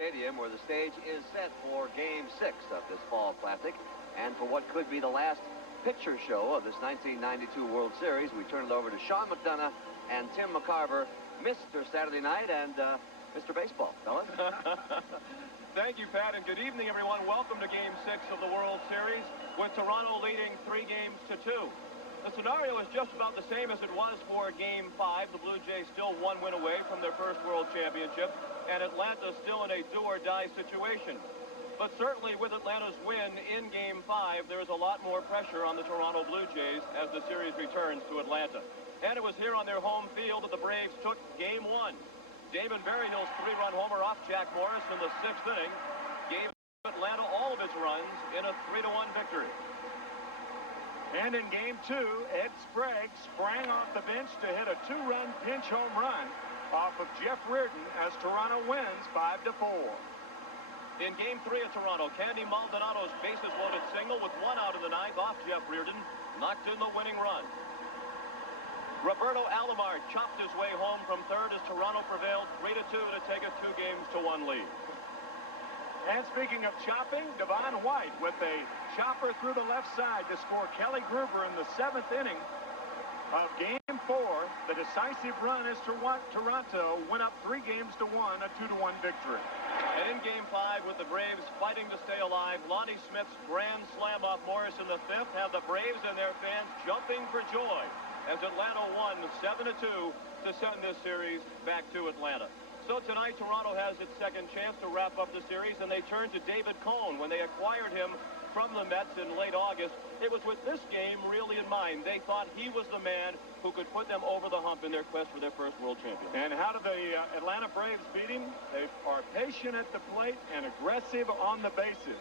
Stadium, where the stage is set for Game 6 of this Fall Classic. And for what could be the last picture show of this 1992 World Series, we turn it over to Sean McDonough and Tim McCarver, Mr. Saturday Night and Mr. Baseball. Fellas? Thank you, Pat, and good evening, everyone. Welcome to Game 6 of the World Series, with Toronto leading 3-2. The scenario is just about the same as it was for Game 5. The Blue Jays still one win away from their first World Championship, and Atlanta still in a do-or-die situation. But certainly with Atlanta's win in Game 5, there is a lot more pressure on the Toronto Blue Jays as the series returns to Atlanta. And it was here on their home field that the Braves took Game 1. Damon Berryhill's 3-run homer off Jack Morris in the 6th inning gave Atlanta all of its runs in a 3-1 victory. And in Game 2, Ed Sprague sprang off the bench to hit a 2-run pinch home run off of Jeff Reardon as Toronto wins 5-4. In Game 3 at Toronto, Candy Maldonado's bases-loaded single with 1 out in the 9th off Jeff Reardon knocked in the winning run. Roberto Alomar chopped his way home from third as Toronto prevailed 3-2 to take a 2-1 lead. And speaking of chopping, Devon White with a chopper through the left side to score Kelly Gruber in the 7th inning of Game 4. The decisive run as Toronto went up 3-1, a 2-1 victory. And in Game 5, with the Braves fighting to stay alive, Lonnie Smith's grand slam off Morris in the 5th had the Braves and their fans jumping for joy as Atlanta won 7-2 to send this series back to Atlanta. So tonight, Toronto has its second chance to wrap up the series, and they turn to David Cone. When they acquired him from the Mets in late August, it was with this game really in mind. They thought he was the man who could put them over the hump in their quest for their first world championship. And how did the Atlanta Braves beat him? They are patient at the plate and aggressive on the bases.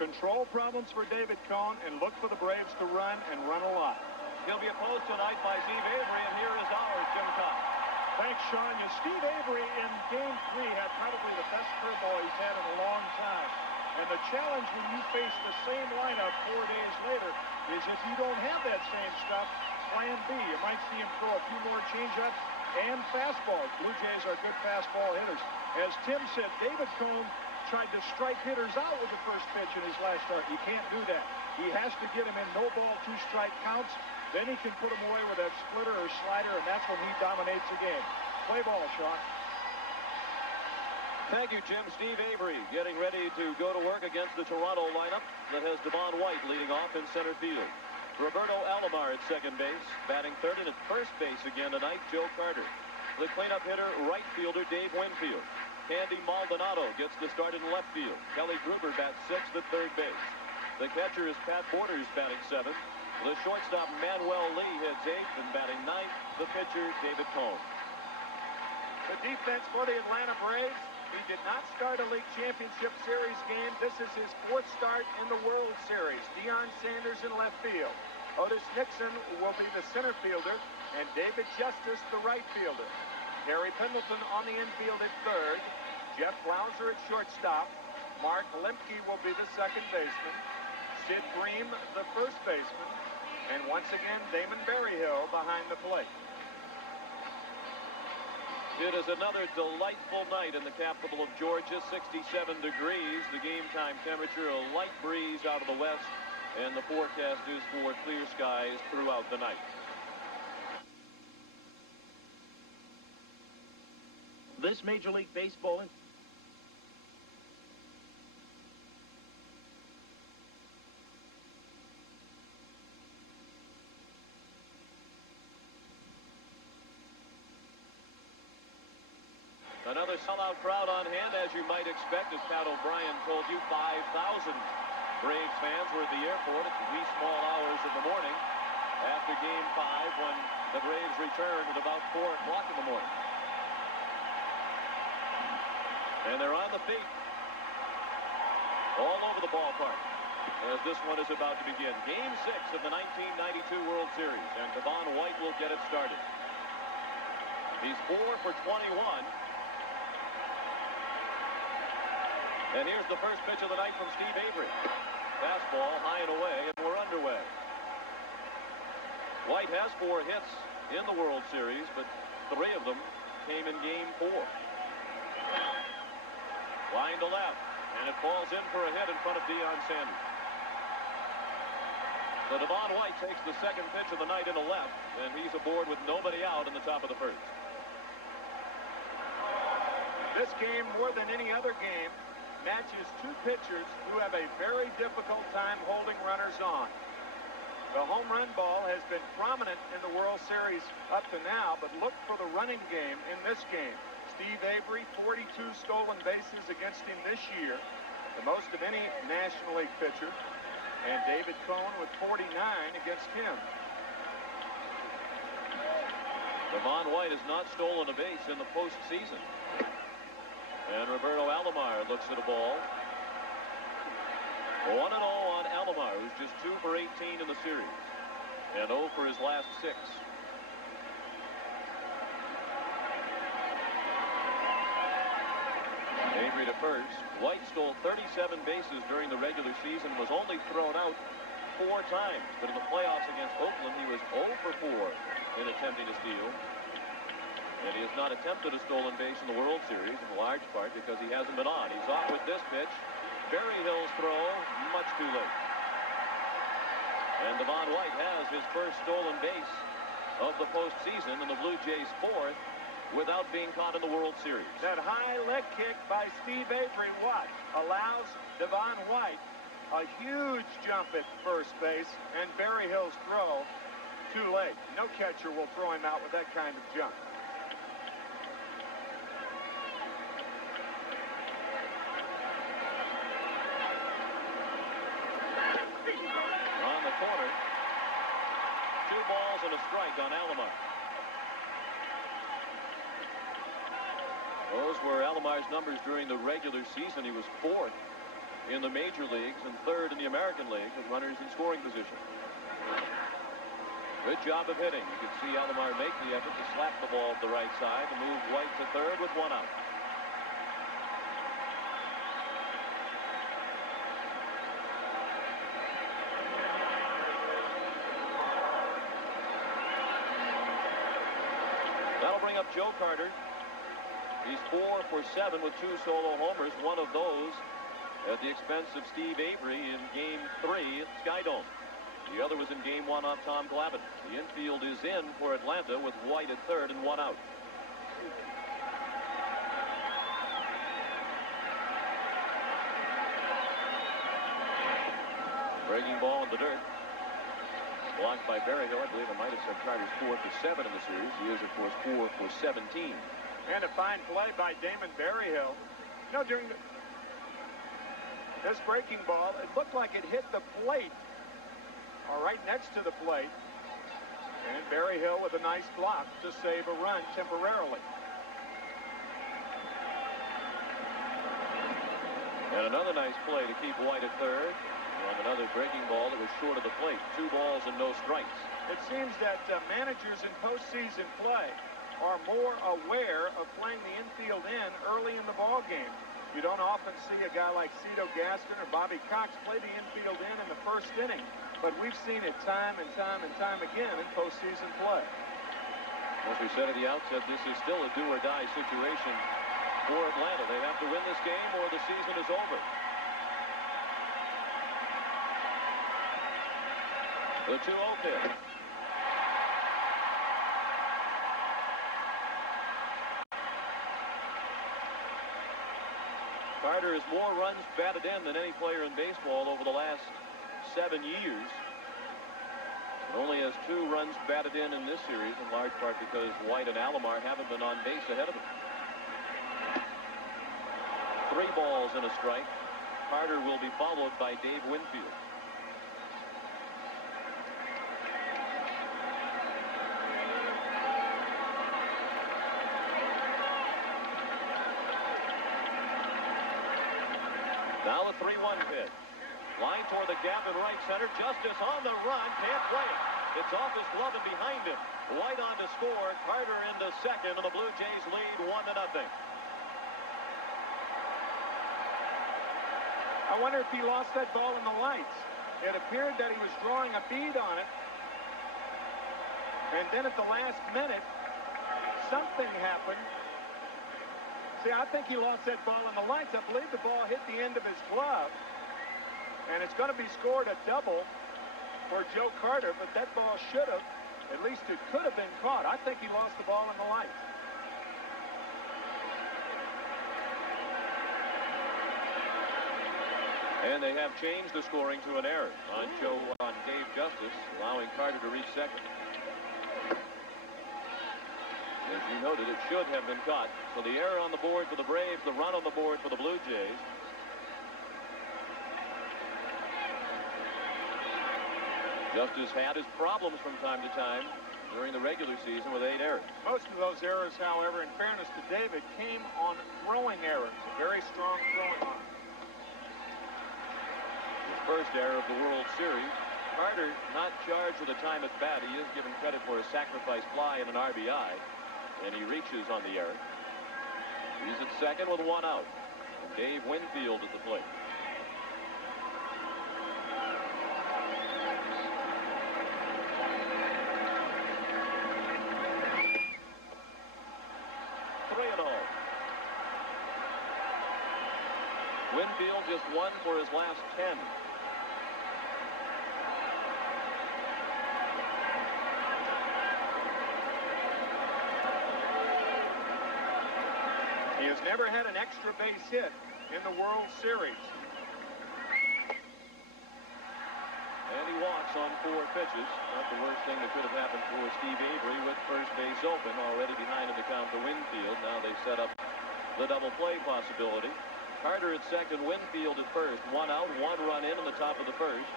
Control problems for David Cone, and look for the Braves to run and run a lot. He'll be opposed tonight by Steve Avery, and here is ours, Jim Cox. Thanks, Sean. Steve Avery in Game 3 had probably the best curveball he's had in a long time. And the challenge when you face the same lineup 4 days later is if you don't have that same stuff, plan B. You might see him throw a few more changeups and fastballs. Blue Jays are good fastball hitters. As Tim said, David Cone tried to strike hitters out with the first pitch in his last start. You can't do that. He has to get him in no-ball, 2-strike counts. Then he can put him away with that splitter or slider, and that's when he dominates the game. Play ball, Sean. Thank you, Jim. Steve Avery getting ready to go to work against the Toronto lineup that has Devon White leading off in center field. Roberto Alomar at second base, batting third, and at first base again tonight, Joe Carter. The cleanup hitter, right fielder Dave Winfield. Candy Maldonado gets the start in left field. Kelly Gruber bats 6th at third base. The catcher is Pat Borders, batting 7th. The shortstop Manuel Lee hits 8th, and batting 9th, the pitcher David Cone. The defense for the Atlanta Braves. He did not start a League Championship Series game. This is his 4th start in the World Series. Deion Sanders in left field. Otis Nixon will be the center fielder, and David Justice the right fielder. Harry Pendleton on the infield at third. Jeff Blauser at shortstop. Mark Lemke will be the second baseman. Sid Bream the first baseman. And once again, Damon Berryhill behind the plate. It is another delightful night in the capital of Georgia, 67 degrees. The game time temperature, a light breeze out of the west, and the forecast is for clear skies throughout the night. This Major League Baseball Another sellout crowd on hand, as you might expect, as Pat O'Brien told you. 5,000 Braves fans were at the airport at the wee small hours of the morning after Game 5 when the Braves returned at about 4 o'clock in the morning. And they're on the feet all over the ballpark as this one is about to begin. Game 6 of the 1992 World Series, and Devon White will get it started. He's 4 for 21. And here's the first pitch of the night from Steve Avery. Fastball high and away, and we're underway. White has 4 hits in the World Series, but 3 of them came in Game 4. Line Line to left. And it falls in for a hit in front of Deion Sanders. So Devon White takes the second pitch of the night into left, and he's aboard with nobody out in the top of the first. This game, more than any other game, matches two pitchers who have a very difficult time holding runners on. The home run ball has been prominent in the World Series up to now, but look for the running game in this game. Steve Avery, 42 stolen bases against him this year, the most of any National League pitcher, and David Cohn with 49 against him. Devon White has not stolen a base in the postseason. And Roberto Alomar looks at a ball. 1-0 on Alomar, who's just 2 for 18 in the series. And 0 for his last 6. Avery to first. White stole 37 bases during the regular season, was only thrown out 4 times. But in the playoffs against Oakland, he was 0 for 4 in attempting to steal. And he has not attempted a stolen base in the World Series, in large part because he hasn't been on. He's off with this pitch. Berryhill's throw, much too late. And Devon White has his first stolen base of the postseason, and the Blue Jays 4th, without being caught in the World Series. That high leg kick by Steve Avery, allows Devon White a huge jump at first base, and Berryhill's throw, too late. No catcher will throw him out with that kind of jump. On the corner, 2 balls and a strike on Alomar. Those were Alomar's numbers during the regular season. He was 4th in the major leagues and 3rd in the American League with runners in scoring position. Good job of hitting. You can see Alomar make the effort to slap the ball to the right side and move White to 3rd with 1 out. That'll bring up Joe Carter. He's 4 for 7 with 2 solo homers, one of those at the expense of Steve Avery in Game 3 at Skydome. The other was in Game 1 off Tom Glavine. The infield is in for Atlanta with White at 3rd and 1 out. Breaking ball in the dirt. Blocked by Berryhill. I believe I might have said Carter's 4 for 7 in the series. He is, of course, 4 for 17. And a fine play by Damon Berryhill. You know, during this breaking ball, it looked like it hit the plate, or right next to the plate. And Berryhill with a nice block to save a run temporarily. And another nice play to keep White at 3rd. On another breaking ball that was short of the plate. 2 balls and no strikes. It seems that managers in postseason play are more aware of playing the infield in early in the ball game. You don't often see a guy like Cito Gaston or Bobby Cox play the infield in the first inning, but we've seen it time and time and time again in postseason play. As we said at the outset, this is still a do-or-die situation for Atlanta. They have to win this game or the season is over. The 2-0 pitch. Carter has more runs batted in than any player in baseball over the last 7 years. He only has 2 runs batted in this series, in large part because White and Alomar haven't been on base ahead of him. 3 balls and a strike. Carter will be followed by Dave Winfield. Now a 3-1 pitch. Line toward the gap in right center. Justice on the run. Can't play it. It's off his glove and behind him. White on to score. Carter into second, and the Blue Jays lead 1-0. I wonder if he lost that ball in the lights. It appeared that he was drawing a bead on it. And then at the last minute, something happened. See, I think he lost that ball in the lights. I believe the ball hit the end of his glove. And it's going to be scored a double for Joe Carter, but that ball should have, at least it could have been caught. I think he lost the ball in the lights. And they have changed the scoring to an error on Dave Justice, allowing Carter to reach second. As you noted, it should have been caught. So the error on the board for the Braves, the run on the board for the Blue Jays. Justice had his problems from time to time during the regular season with 8 errors. Most of those errors, however, in fairness to David, came on throwing errors. A very strong throwing arm. His first error of the World Series. Carter not charged with a time at bat. He is given credit for a sacrifice fly and an RBI. And he reaches on the error. He's at second with 1 out. And Dave Winfield at the plate. Winfield just 1 for his last 10. He has never had an extra base hit in the World Series. And he walks on 4 pitches. Not the worst thing that could have happened for Steve Avery with first base open, already behind in the count to Winfield. Now they set up the double play possibility. Carter at second, Winfield at first. 1 out, 1 run in the top of the first.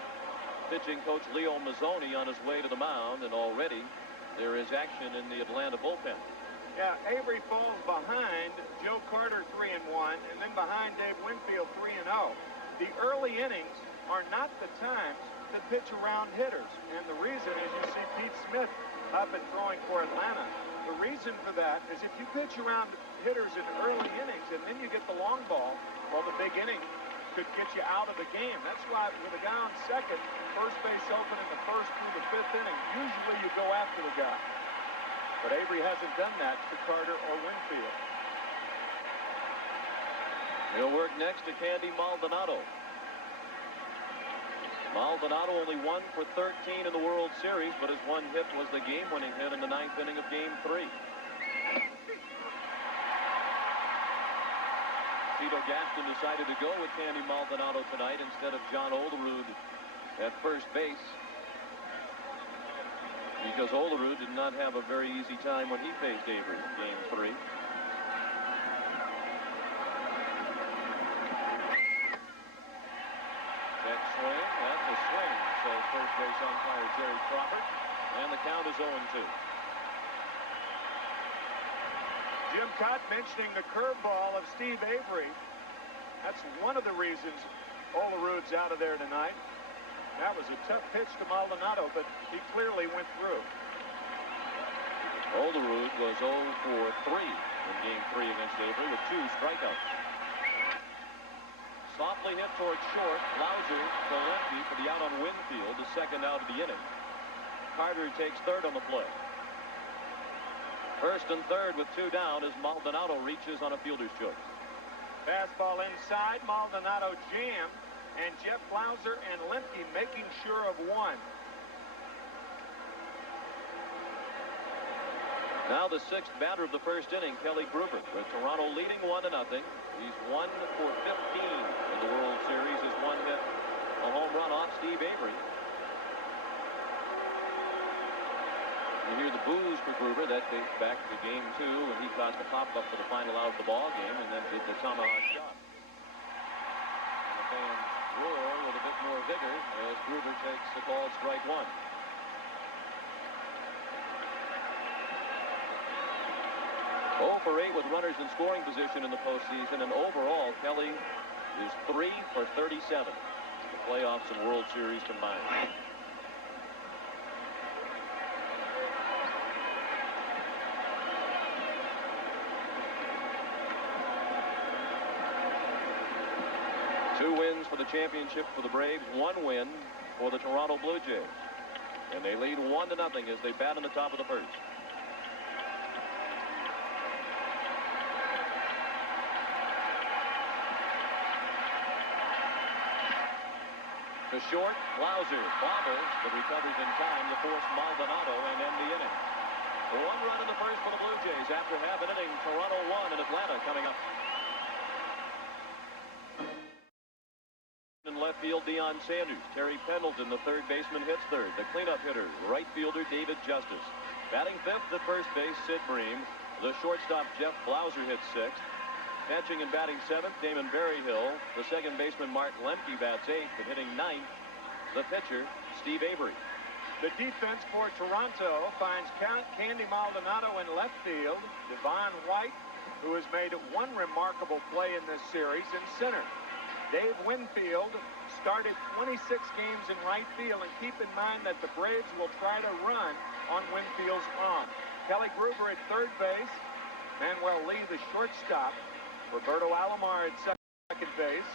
Pitching coach Leo Mazzoni on his way to the mound, and already there is action in the Atlanta bullpen. Yeah, Avery falls behind Joe Carter 3-1, and then behind Dave Winfield 3-0. The early innings are not the times to pitch around hitters, and the reason is you see Pete Smith up and throwing for Atlanta. The reason for that is if you pitch around hitters in early innings and then you get the long ball, well, the big inning could get you out of the game. That's why with a guy on second, first base open in the 1st through the 5th inning, usually you go after the guy. But Avery hasn't done that to Carter or Winfield. He'll work next to Candy Maldonado. Maldonado only 1 for 13 in the World Series, but his 1 hit was the game-winning hit in the 9th inning of Game 3. Tito Gaston decided to go with Candy Maldonado tonight instead of John Olerud at first base, because Olerud did not have a very easy time when he faced Avery in Game 3. Check swing. That's a swing, says first base umpire Jerry Crawford. And the count is 0-2. Jim Cott mentioning the curveball of Steve Avery. That's one of the reasons Olerud's out of there tonight. That was a tough pitch to Maldonado, but he clearly went through. Olerud was 0 for 3 in Game 3 against Avery with 2 strikeouts. Softly hit towards short. Lauser to lefty for the out on Winfield, the second out of the inning. Carter takes third on the play. First and third with 2 down as Maldonado reaches on a fielder's choice. Fastball inside. Maldonado jammed, and Jeff Lauser and Lemke making sure of 1. Now the 6th batter of the first inning, Kelly Gruber, with Toronto leading 1-0. He's 1 for 15 in the World Series. His 1 hit, a home run off Steve Avery. You hear the boos for Gruber. That dates back to Game 2 when he caught the pop-up for the final out of the ball game and then did the tomahawk shot. And the fans roar with a bit more vigor as Gruber takes the called strike 1. For 8 with runners in scoring position in the postseason, and overall Kelly is 3 for 37 in the playoffs and World Series combined. Two wins for the championship for the Braves, 1 win for the Toronto Blue Jays, and they lead 1-0 as they bat on the top of the first. To short, Blauser bobbles, but recovers in time to force Maldonado and end the inning. 1 run in the first for the Blue Jays after half an inning. Toronto 1 and Atlanta coming up. In left field, Deion Sanders. Terry Pendleton, the third baseman, hits third. The cleanup hitter, right fielder David Justice. Batting fifth at first base, Sid Bream. The shortstop, Jeff Blauser, hits sixth. Catching and batting seventh, Damon Berryhill. The second baseman, Mark Lemke, bats eighth. And hitting ninth, the pitcher, Steve Avery. The defense for Toronto finds Candy Maldonado in left field. Devon White, who has made one remarkable play in this series, in center. Dave Winfield started 26 games in right field, and keep in mind that the Braves will try to run on Winfield's arm. Kelly Gruber at third base. Manuel Lee, the shortstop. Roberto Alomar at second base.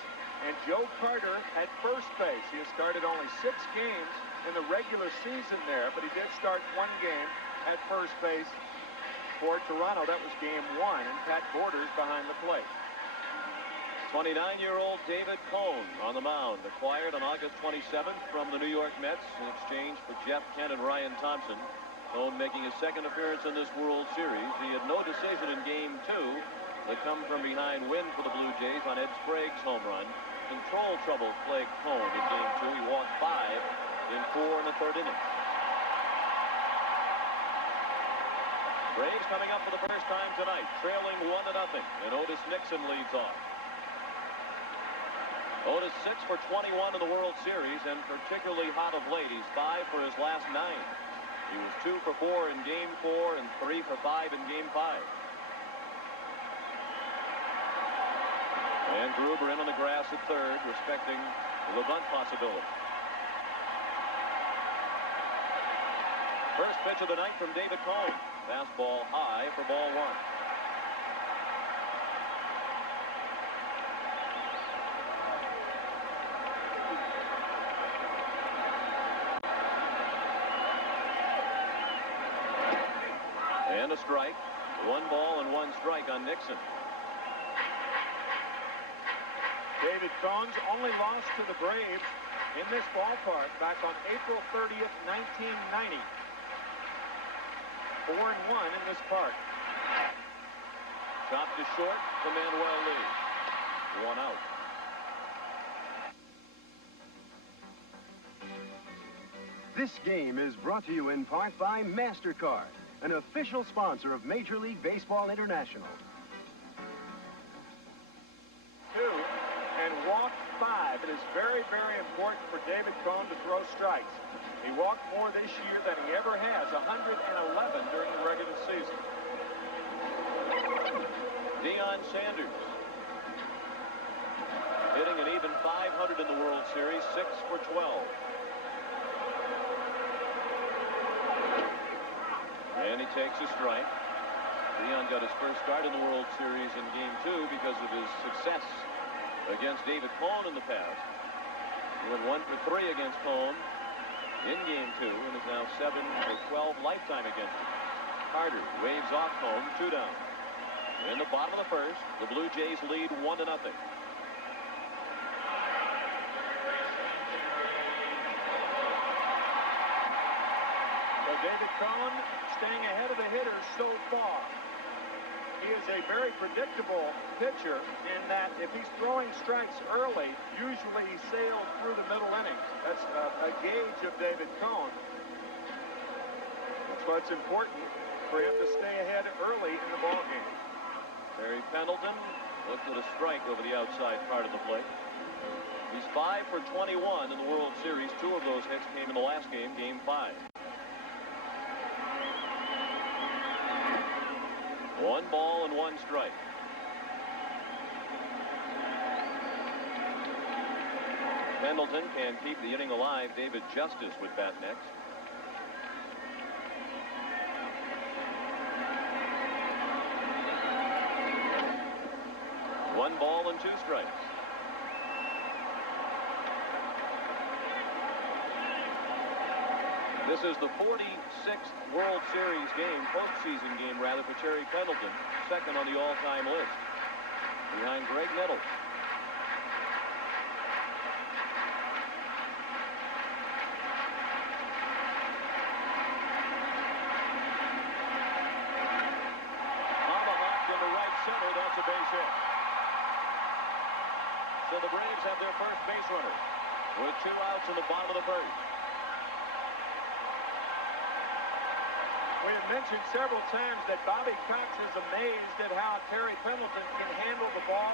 And Joe Carter at first base. He has started only 6 games in the regular season there, but he did start 1 game at first base for Toronto. That was game 1, and Pat Borders behind the plate. 29-year-old David Cone on the mound, acquired on August 27th from the New York Mets in exchange for Jeff Kent and Ryan Thompson. Cone making his second appearance in this World Series. He had no decision in game 2. The come from behind win for the Blue Jays on Ed Sprague's home run. Control trouble plagued Cone in game 2. He walked 5 in 4 and a third innings. Braves coming up for the first time tonight, trailing 1-0, and Otis Nixon leads off. Otis 6 for 21 in the World Series, and particularly hot of late. He's 5 for his last 9. He was 2 for 4 in game 4 and 3 for 5 in game 5. And Gruber in on the grass at third, respecting the bunt possibility. First pitch of the night from David Cone. Fastball high for ball 1. And a strike. 1 ball and 1 strike on Nixon. David Cone's only loss to the Braves in this ballpark back on April 30th, 1990. 4-1 in this park. Chopped to short for Manuel Lee. 1 out. This game is brought to you in part by MasterCard, an official sponsor of Major League Baseball International. 2 and walked 5. It is very, very important for David Cone to throw strikes. He walked more this year than he ever has, 111 during the regular season. Deion Sanders hitting an even 500 in the World Series, 6 for 12. And he takes a strike. Deion got his first start in the World Series in game 2 because of his success against David Cone in the past. He went 1 for 3 against Cone in game 2 and is now 7 for 12 lifetime against him. Carter waves off Cone, 2 down. In the bottom of the first, the Blue Jays lead 1-0. So David Cone staying ahead of the hitters so far. He is a very predictable pitcher in that if he's throwing strikes early, usually he sails through the middle innings. That's a gauge of David Cone. That's why it's important for him to stay ahead early in the ballgame. Barry Pendleton looked at a strike over the outside part of the plate. He's 5 for 21 in the World Series. 2 of those hits came in the last game, game 5. 1 ball and 1 strike. Pendleton can keep the inning alive. David Justice would bat next. One ball and 2 strikes. This is the 46th World Series game, postseason game rather, for Terry Pendleton, second on the all-time list, behind Greg Nettles. So the Braves have their first base runner with 2 outs in the bottom of the first. We have mentioned several times that Bobby Cox is amazed at how Terry Pendleton can handle the ball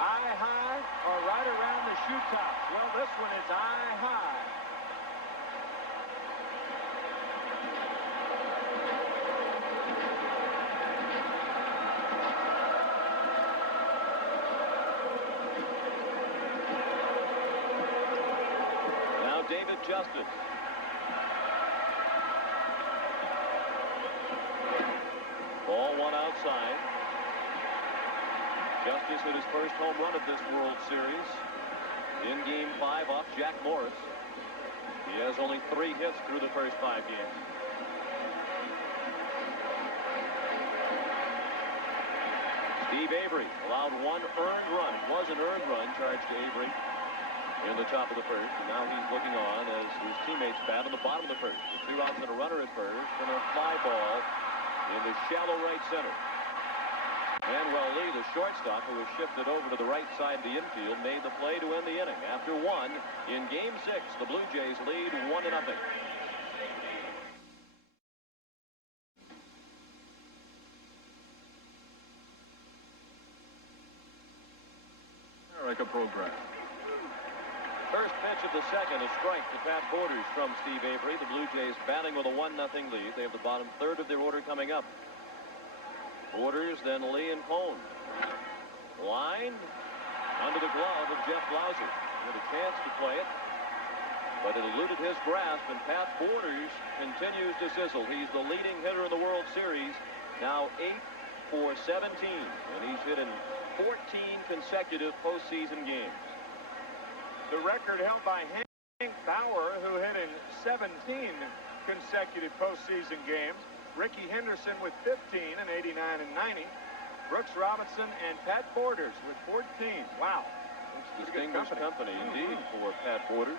eye high or right around the shoe tops. Well, this one is eye high. Now David Justice. Ball 1 outside. Justice hit his first home run of this World Series in Game 5 off Jack Morris. He has only 3 hits through the first 5 games. Steve Avery allowed 1 earned run. It was an earned run charged to Avery in the top of the first, and now he's looking on as his teammates bat in the bottom of the first. 2 outs and a runner at first, and a fly ball in the shallow right center. Manuel Lee, the shortstop, who was shifted over to the right side of the infield, made the play to end the inning. After 1, in Game 6, the Blue Jays lead 1-0. America program. First pitch of the second, a strike to Pat Borders from Steve Avery. The Blue Jays batting with a 1-0 lead. They have the bottom third of their order coming up. Borders, then Lee and Cone. Line under the glove of Jeff Blauser. He had a chance to play it, but it eluded his grasp, and Pat Borders continues to sizzle. He's the leading hitter in the World Series, now 8 for 17, and he's hit in 14 consecutive postseason games. The record held by Hank Bauer, who hit in 17 consecutive postseason games. Ricky Henderson with 15 in 89 and 90. Brooks Robinson and Pat Borders with 14. Wow. It's distinguished company indeed for Pat Borders.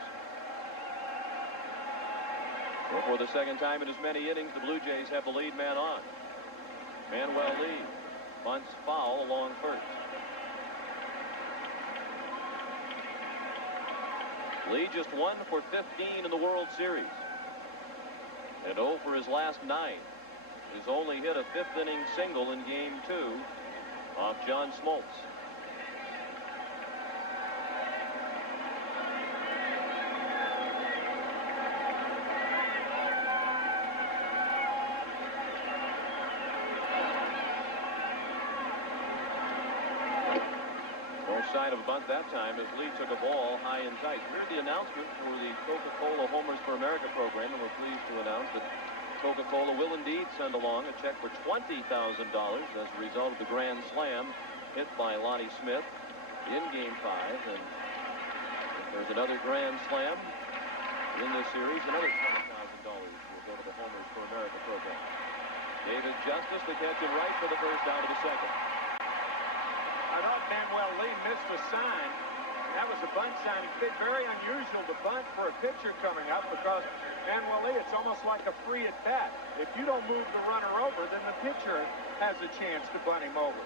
So for the second time in as many innings, the Blue Jays have the lead man on. Manuel Lee bunts foul along first. Lee just 1 for 15 in the World Series. And 0 for his last 9. He's only hit a 5th inning single in Game 2 off John Smoltz. No sign of a bunt that time as Lee took a ball high and tight. Here's the announcement for the Coca-Cola Homers for America program, and we're pleased to announce that Coca-Cola will indeed send along a check for $20,000 as a result of the grand slam hit by Lonnie Smith in Game 5. And if there's another grand slam in this series, another $20,000 will go to the Homers for America program. David Justice, the catch in right for the first out of the second. I thought Manuel Lee missed a sign. That was a bunt sign. It's very unusual to bunt for a pitcher coming up because Manuel Lee, it's almost like a free at bat. If you don't move the runner over, then the pitcher has a chance to bunt him over.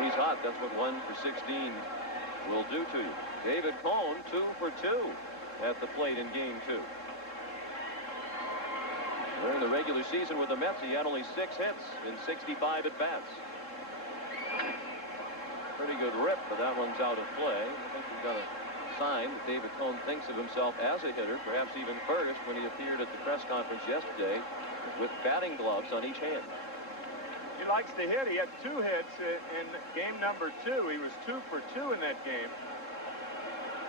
He's hot. That's what 1 for 16 will do to you. David Cone, 2 for 2 at the plate in Game 2. During the regular season with the Mets, he had only 6 hits in 65 at-bats. Pretty good rip, but that one's out of play. I think we've got a sign that David Cone thinks of himself as a hitter, perhaps even first when he appeared at the press conference yesterday with batting gloves on each hand. He likes to hit. He had 2 hits in game number 2. He was 2 for 2 in that game.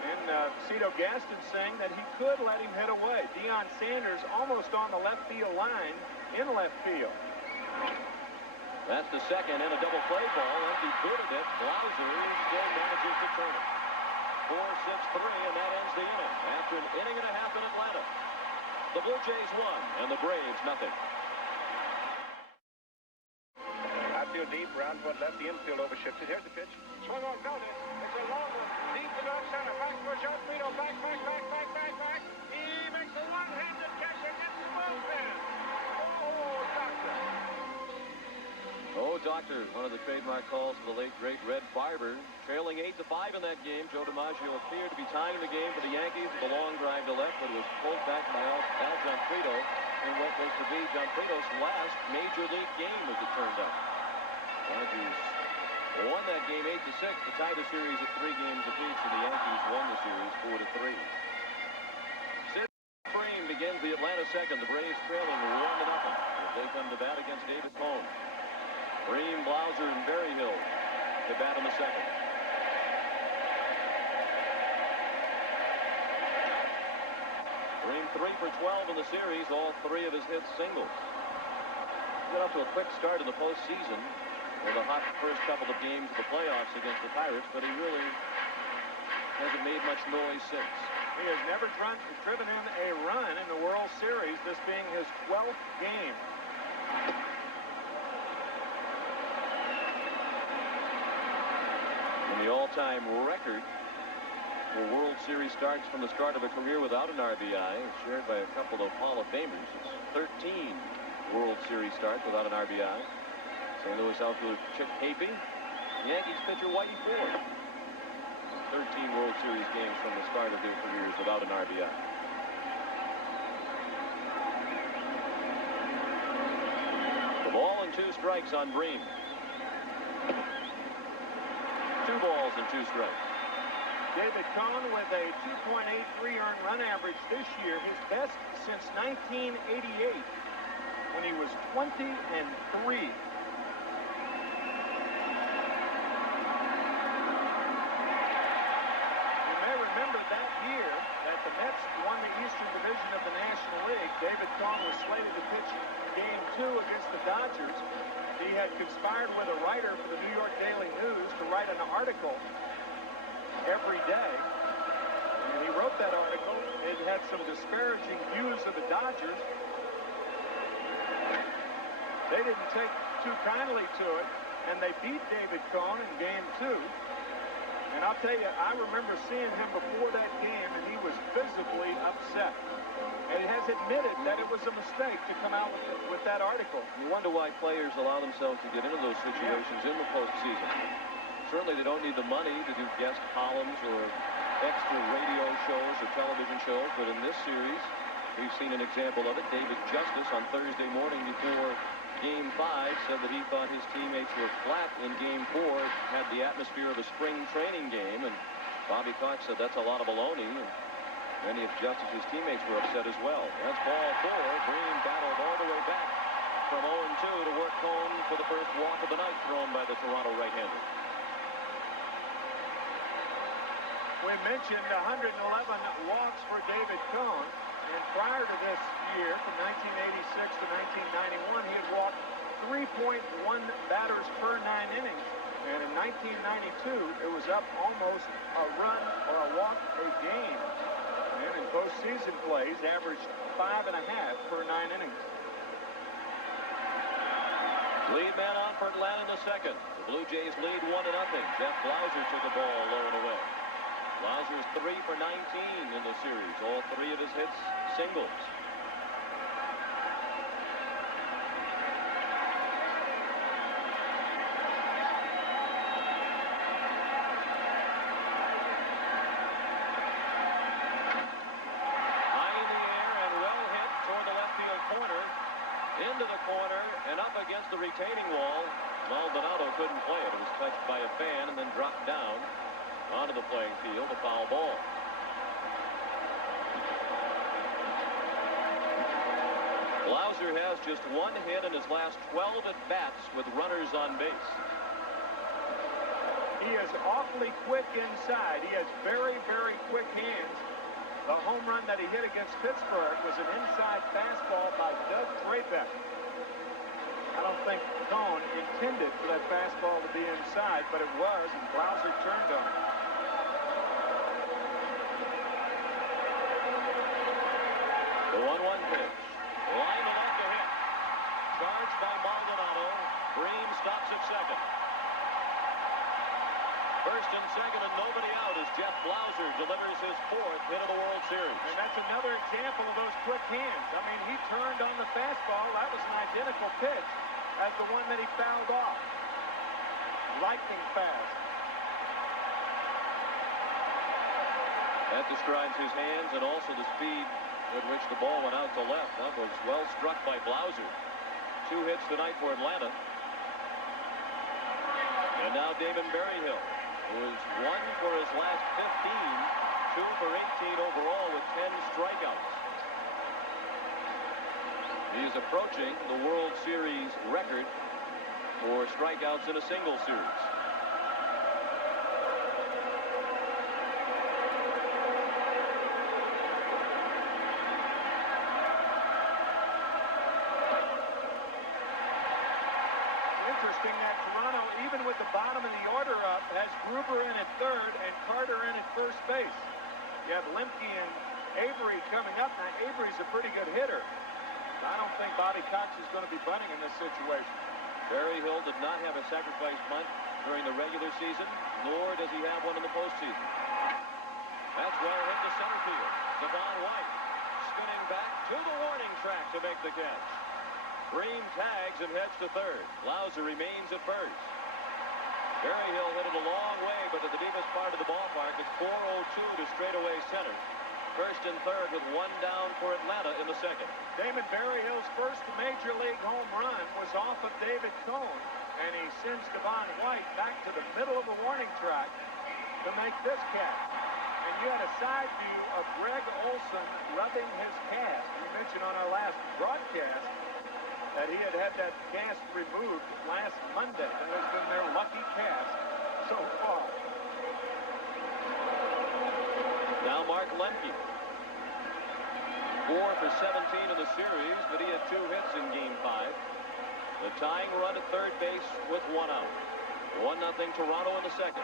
And Cito Gaston saying that he could let him hit away. Deion Sanders almost on the left field line in left field. That's the second and a double play ball. Empty booted it. Blauser still manages to turn it. 4-6-3, and that ends the inning. After an inning and a half in Atlanta, the Blue Jays won, and the Braves nothing. Outfield deep, round toward left, the infield overshifted. Here's the pitch. Swung on, noted. It's a long one. Deep to left center. Back for Josefino. Back. He makes a one-handed catch and gets Doctor, one of the trademark calls of the late, great Red Barber. Trailing 8-5 in that game. Joe DiMaggio appeared to be tying the game for the Yankees with a long drive to left, but it was pulled back by Al Giamprito in what was to be Giamprito's last major league game, as it turned out. Dodgers won that game 8-6 to tie the series at 3 games apiece, and the Yankees won the series 4-3. Frame begins the Atlanta second. The Braves trailing 1-0 as they come to bat against David Cone. Bream, Blauser, and Berryhill to bat in the second. Bream 3 for 12 in the series, all 3 of his hits singles. Got off to a quick start in the postseason with a hot first couple of games of the playoffs against the Pirates, but he really hasn't made much noise since. He has never driven in a run in the World Series, this being his 12th game. And the all-time record for World Series starts from the start of a career without an RBI is shared by a couple of Hall of Famers. It's 13 World Series starts without an RBI. St. Louis outfielder Chick Hafey, Yankees pitcher Whitey Ford. 13 World Series games from the start of their careers without an RBI. The ball and 2 strikes on Bream. 2 balls and 2 strikes. David Cone with a 2.83 earned run average this year, his best since 1988 when he was 20-3. You may remember that year that the Mets won the Eastern Division of the National League. David Cone was slated to pitch Game 2 against the Dodgers. He had conspired with a writer for the New York Daily News to write an article every day. And he wrote that article. It had some disparaging views of the Dodgers. They didn't take too kindly to it, and they beat David Cone in Game 2. And I'll tell you, I remember seeing him before that game, and he was visibly upset. And he has admitted that it was a mistake to come out with that article. You wonder why players allow themselves to get into those situations in the postseason. Certainly they don't need the money to do guest columns or extra radio shows or television shows, but in this series, we've seen an example of it. David Justice on Thursday morning before Game 5 said that he thought his teammates were flat in Game 4, had the atmosphere of a spring training game, and Bobby Cox said that's a lot of baloney, and many of Justice's teammates were upset as well. That's ball 4. Bream battled all the way back from 0-2 to work Cone for the first walk of the night thrown by the Toronto right-hander. We mentioned 111 walks for David Cone, and prior to this year, from 1986 to 1991, he had walked 3.1 batters per 9 innings. And in 1992, it was up almost a run or a walk a game. And in postseason plays, averaged 5.5 per 9 innings. Lead man on for Atlanta in the second. The Blue Jays lead 1-0. Jeff Blauser took the ball low and away. Blauser's 3 for 19 in the series. All 3 of his hits singles. High in the air and well hit toward the left field corner. Into the corner and up against the retaining wall. Maldonado couldn't play it. It was touched by a fan and then dropped down onto the playing field, a foul ball. Blauser has just 1 hit in his last 12 at-bats with runners on base. He is awfully quick inside. He has very, very quick hands. The home run that he hit against Pittsburgh was an inside fastball by Doug Drabek. I don't think Cone intended for that fastball to be inside, but it was, and Blauser turned on it. The 1-1 pitch. Line to left to hit. Charged by Maldonado. Bream stops at second. First and second and nobody out as Jeff Blauser delivers his 4th hit of the World Series. And that's another example of those quick hands. I mean, he turned on the fastball. That was an identical pitch. as the one that he fouled off. Lightning fast. That describes his hands and also the speed with which the ball went out to left. That was well struck by Blauser. 2 hits tonight for Atlanta. And now Damon Berryhill, who is 1 for his last 15, 2 for 18 overall with 10 strikeouts. He is approaching the World Series record for strikeouts in a single series. Interesting that Toronto, even with the bottom of the order up, has Gruber in at third and Carter in at first base. You have Lemke and Avery coming up. Now, Avery's a pretty good hitter. I don't think Bobby Cox is going to be bunting in this situation. Berryhill did not have a sacrifice bunt during the regular season, nor does he have one in the postseason. That's well hit to center field. Devon White spinning back to the warning track to make the catch. Bream tags and heads to third. Blauser remains at first. Berryhill hit it a long way, but to the deepest part of the ballpark. It's 4-0-2 to straightaway center. First and third with 1 down for Atlanta in the second. Damon Berryhill's first major league home run was off of David Cone, and he sends Devon White back to the middle of the warning track to make this catch. And you had a side view of Greg Olson rubbing his cast. We mentioned on our last broadcast that he had had that cast removed last Monday. That has been their lucky cast so far. Now Mark Lemke. 4 for 17 in the series, but he had 2 hits in Game 5. The tying run at third base with 1 out. 1-0 Toronto in the second.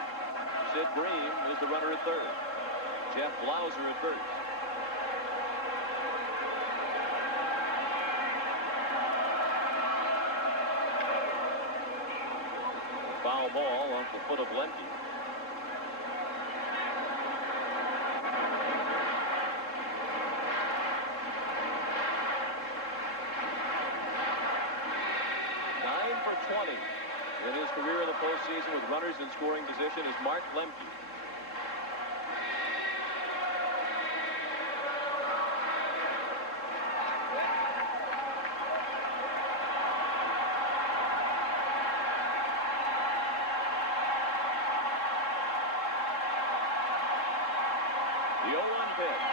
Sid Bream is the runner at third. Jeff Blauser at first. Foul ball off the foot of Lemke. In his career in the postseason with runners in scoring position is Mark Lemke. The 0-1 pitch.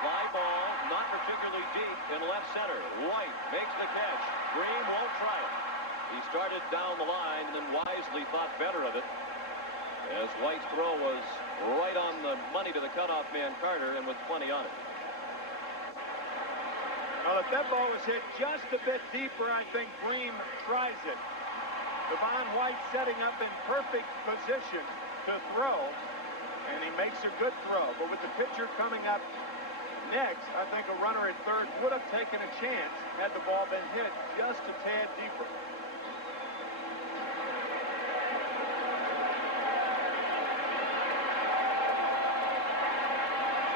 Fly ball, not particularly deep in left center. White makes the catch. Green won't try it. He started down the line and then wisely thought better of it, as White's throw was right on the money to the cutoff man Carter and with plenty on it. Well, if that ball was hit just a bit deeper, I think Bream tries it. Devon White setting up in perfect position to throw, and he makes a good throw. But with the pitcher coming up next, I think a runner at third would have taken a chance had the ball been hit just a tad deeper.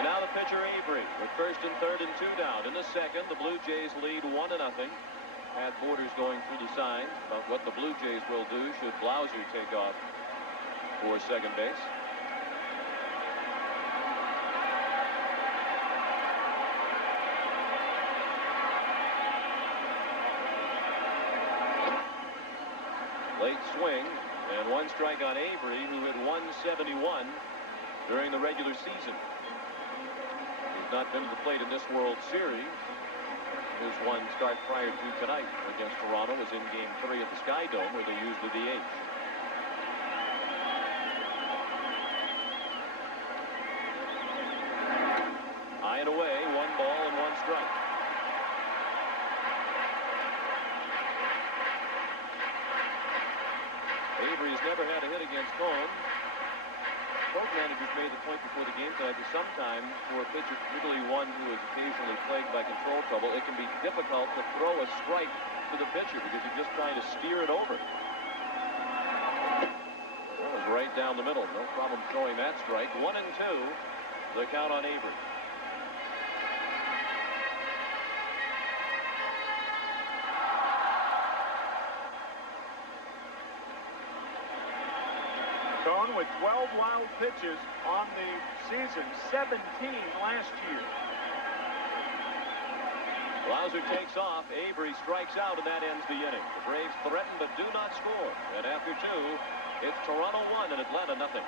Now the pitcher Avery with first and third and 2 down. In the second, the Blue Jays lead 1-0. Pat Borders going through the signs about what the Blue Jays will do should Blauser take off for second base. Late swing and 1 strike on Avery, who hit 171 during the regular season. Not been to the plate in this World Series. His 1 start prior to tonight against Toronto was in Game 3 at the Sky Dome, where they used the DH. High and away, 1 ball and 1 strike. Avery's never had a hit against Cone. Both managers made the point before the game tonight that sometimes for a pitcher, particularly one who is occasionally plagued by control trouble, it can be difficult to throw a strike to the pitcher because you're just trying to steer it over. That was right down the middle. No problem throwing that strike. 1-2, the count on Avery. Cone with 12 wild pitches on the season, 17 last year. Louser takes off. Avery strikes out, and that ends the inning. The Braves threaten but do not score. And after 2, it's Toronto 1 and Atlanta nothing.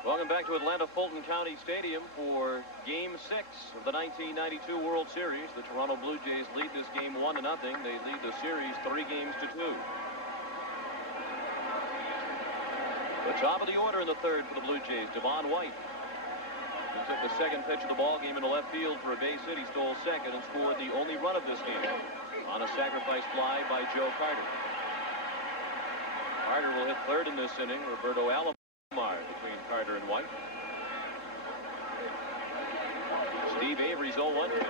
Welcome back to Atlanta Fulton County Stadium for Game 6 of the 1992 World Series. The Toronto Blue Jays lead this game 1-0. They lead the series 3 games to 2. The top of the order in the third for the Blue Jays, Devon White. He took the second pitch of the ball game into left field for a base hit. He stole second and scored the only run of this game on a sacrifice fly by Joe Carter. Carter will hit third in this inning. Roberto Alomar between Carter and White. Steve Avery's 0-1 pitch.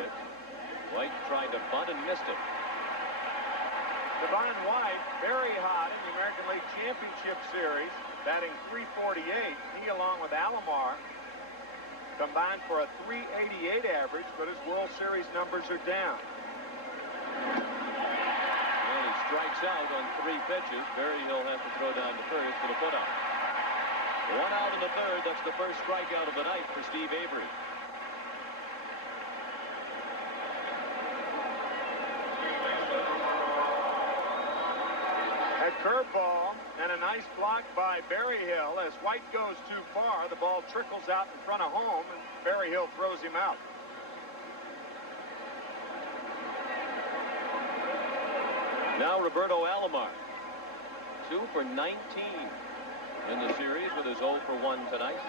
White tried to bunt and missed it. Devon White, very hot in the American League Championship Series, batting .348. He, along with Alomar, combined for a .388 average, but his World Series numbers are down. And he strikes out on 3 pitches. Berryhill has to throw down to first for the putout. 1 out in the third. That's the first strikeout of the night for Steve Avery. A curveball and a nice block by Berryhill. As White goes too far, the ball trickles out in front of home, and Berryhill throws him out. Now Roberto Alomar, 2 for 19 in the series with his 0 for 1 tonight.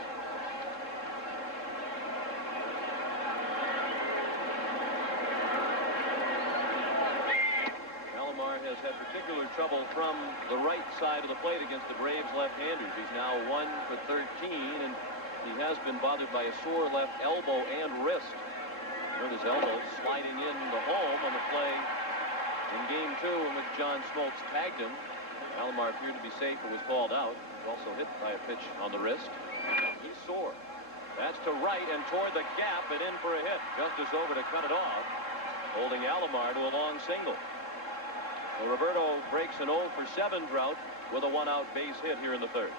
Alomar has had particular trouble from the right side of the plate against the Braves left-handers. He's now 1 for 13, and he has been bothered by a sore left elbow and wrist. With his elbow sliding in the home on the play in Game 2 in which John Smoltz tagged him. Alomar appeared to be safe but was called out. He was also hit by a pitch on the wrist. He's sore. That's to right and toward the gap and in for a hit. Justice over to cut it off, holding Alomar to a long single. So Roberto breaks an 0 for 7 drought with a 1-out base hit here in the third.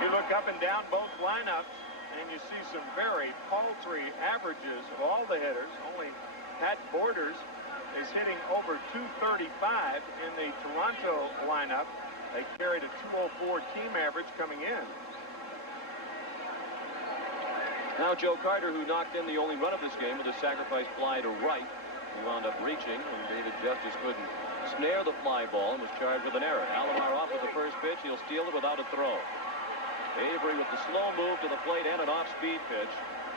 You look up and down both lineups, and you see some very paltry averages of all the hitters. Only Pat Borders is hitting over .235 in the Toronto lineup. They carried a .204 team average coming in. Now Joe Carter, who knocked in the only run of this game with a sacrifice fly to right. He wound up reaching, and David Justice couldn't snare the fly ball and was charged with an error. Alomar off with the first pitch. He'll steal it without a throw. Avery with the slow move to the plate and an off-speed pitch.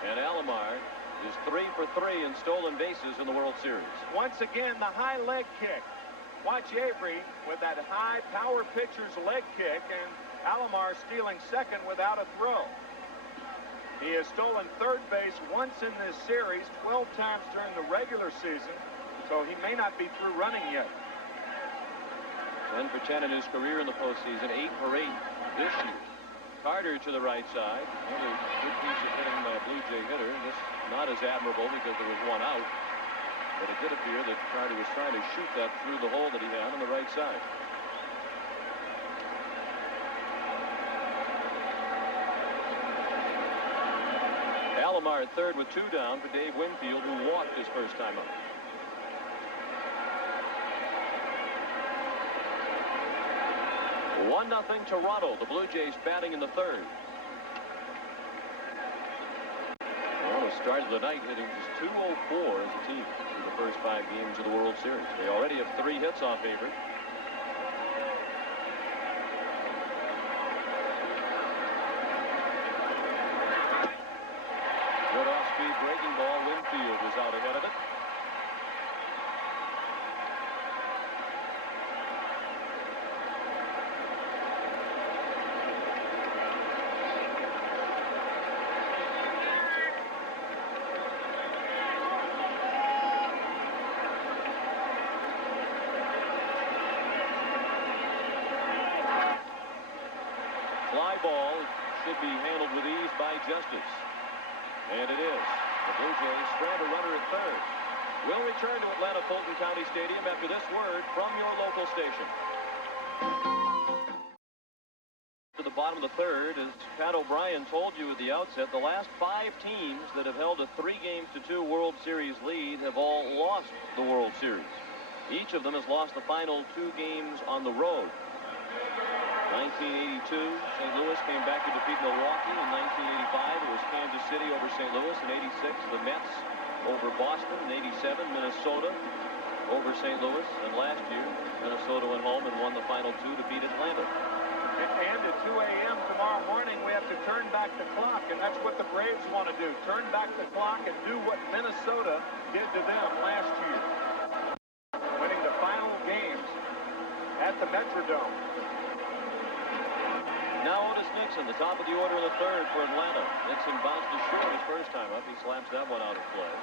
And Alomar is 3 for 3 in stolen bases in the World Series. Once again, the high leg kick. Watch Avery with that high power pitcher's leg kick, and Alomar stealing second without a throw. He has stolen third base once in this series, 12 times during the regular season, so he may not be through running yet. 10 for 10 in his career in the postseason, 8 for 8 this year. Carter to the right side. Another good piece of hitting by a Blue Jay hitter. This not as admirable because there was 1 out. But it did appear that Carter was trying to shoot that through the hole that he had on the right side. Alomar at third with 2 down for Dave Winfield, who walked his first time up. One 0 Toronto. The Blue Jays batting in the third. Toronto started the night hitting just .204 as a team through the first 5 games of the World Series. They already have 3 hits off Avery. Good off-speed breaking ball. Winfield was out ahead of it. be handled with ease by Justice. And it is. The Blue Jays strand a runner at third. We'll return to Atlanta Fulton County Stadium after this word from your local station. To the bottom of the third, as Pat O'Brien told you at the outset, the last 5 teams that have held a 3-2 World Series lead have all lost the World Series. Each of them has lost the final 2 games on the road. 1982, St. Louis came back to defeat Milwaukee. In 1985, it was Kansas City over St. Louis. In 86, the Mets over Boston. In 87, Minnesota over St. Louis. And last year, Minnesota went home and won the final 2 to beat Atlanta. And at 2 a.m. tomorrow morning, we have to turn back the clock, and that's what the Braves want to do. Turn back the clock and do what Minnesota did to them last year, winning the final games at the Metrodome. Now Otis Nixon, the top of the order in the third for Atlanta. Nixon bounced his short his first time up. He slaps that one out of play.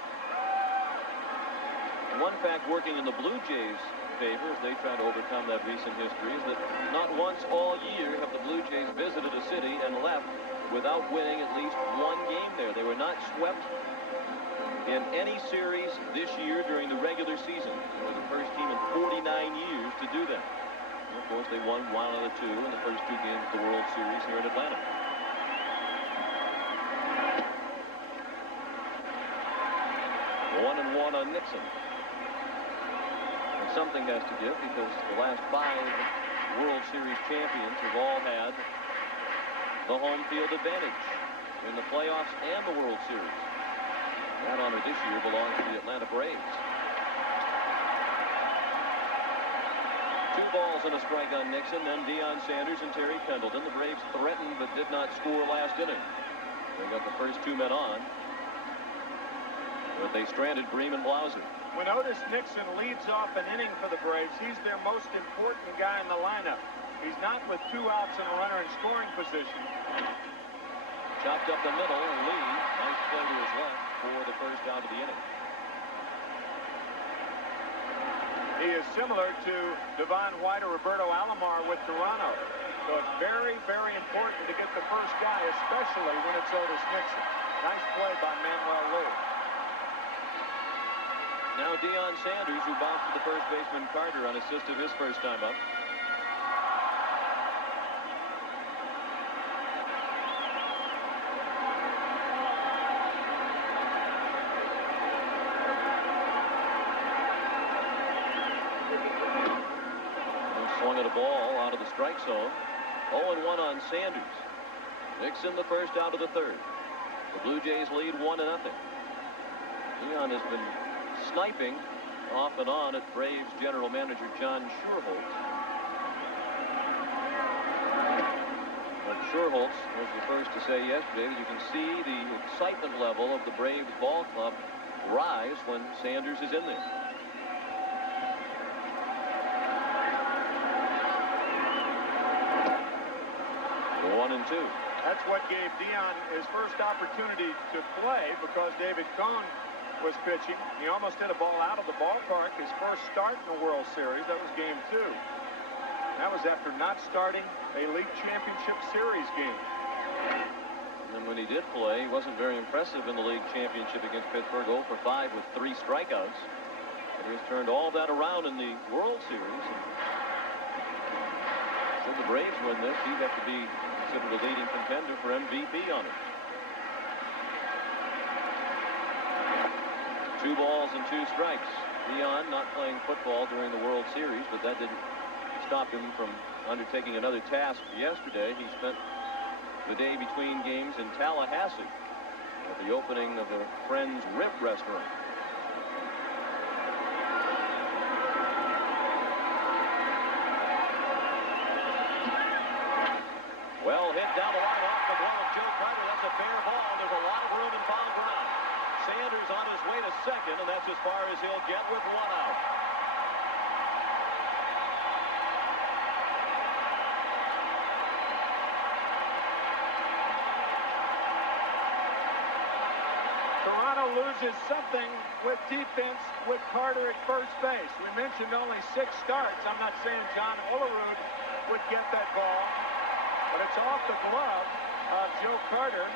One fact working in the Blue Jays' favor as they try to overcome that recent history is that not once all year have the Blue Jays visited a city and left without winning at least 1 game there. They were not swept in any series this year during the regular season. They were the first team in 49 years to do that. And of course, they won 1 out of 2 in the first 2 games of the World Series here in Atlanta. One and one on Nixon. Something has to give because the last 5 World Series champions have all had the home field advantage in the playoffs and the World Series. That honor this year belongs to the Atlanta Braves. 2 balls and a strike on Nixon, then Deion Sanders and Terry Pendleton. The Braves threatened but did not score last inning. They got the first 2 men on, but they stranded Bream and Blauser. When Otis Nixon leads off an inning for the Braves, he's their most important guy in the lineup. He's not with 2 outs and a runner in scoring position. Chopped up the middle, and Lee, nice play to his left for the first out of the inning. He is similar to Devon White or Roberto Alomar with Toronto. So it's very, very important to get the first guy, especially when it's Otis Nixon. Nice play by Manuel Lee. Now Deion Sanders, who bounced to the first baseman Carter on assist of his first time up. He swung at a ball out of the strike zone. 0-1 on Sanders. Nixon the first out of the third. The Blue Jays lead 1-0. Deion has been sniping off and on at Braves general manager John Schuerholz. But Schuerholz was the first to say yesterday that you can see the excitement level of the Braves ball club rise when Sanders is in there. The 1-2. That's what gave Deion his first opportunity to play because David Cohn was pitching. He almost hit a ball out of the ballpark his first start in the World Series. That was game 2. That was after not starting a league championship series game. And when he did play, he wasn't very impressive in the league championship against Pittsburgh. 0 for 5 with 3 strikeouts. But he has turned all that around in the World Series. Should the Braves win this, he'd have to be considered a leading contender for MVP on it. 2 balls and 2 strikes. Deion not playing football during the World Series, but that didn't stop him from undertaking another task yesterday. He spent the day between games in Tallahassee at the opening of a Friends Rib Restaurant. Well hit down the line off the glove of Joe Carter. That's a fair ball. There's a lot of room in foul ground. Sanders on his way to second, and that's as far as he'll get with 1 out. Toronto loses something with defense with Carter at first base. We mentioned only 6 starts. I'm not saying John Olerud would get that ball, but it's off the glove Joe Carter.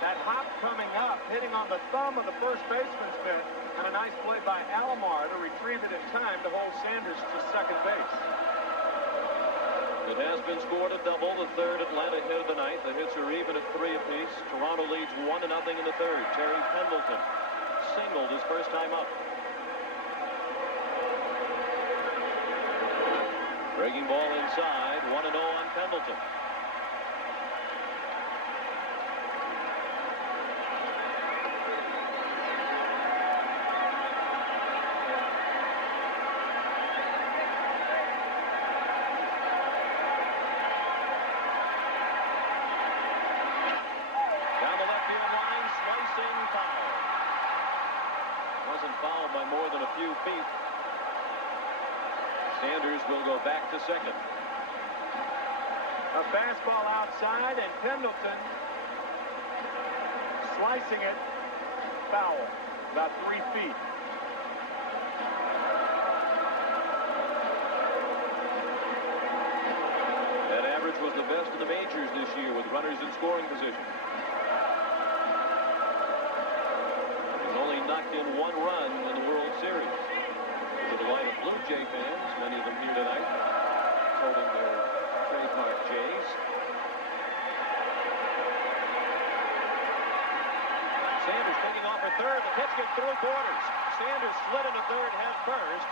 That hop coming up, hitting on the thumb of the first baseman's mitt, and a nice play by Alomar to retrieve it in time to hold Sanders to second base. It has been scored a double, the third Atlanta hit of the night. The hits are even at 3 apiece. Toronto leads 1-0 in the third. Terry Pendleton singled his first time up. Breaking ball inside, 1-0 on Pendleton. Fouled by more than a few feet. Sanders will go back to second. A fastball outside, and Pendleton slicing it foul, about 3 feet. That average was the best of the majors this year with runners in scoring position. Knocked in 1 run in the World Series. To the line of Blue Jay fans, many of them here tonight, holding their trademark Jays. Sanders taking off for third. The pitch gets through Borders. Sanders slid into third head first.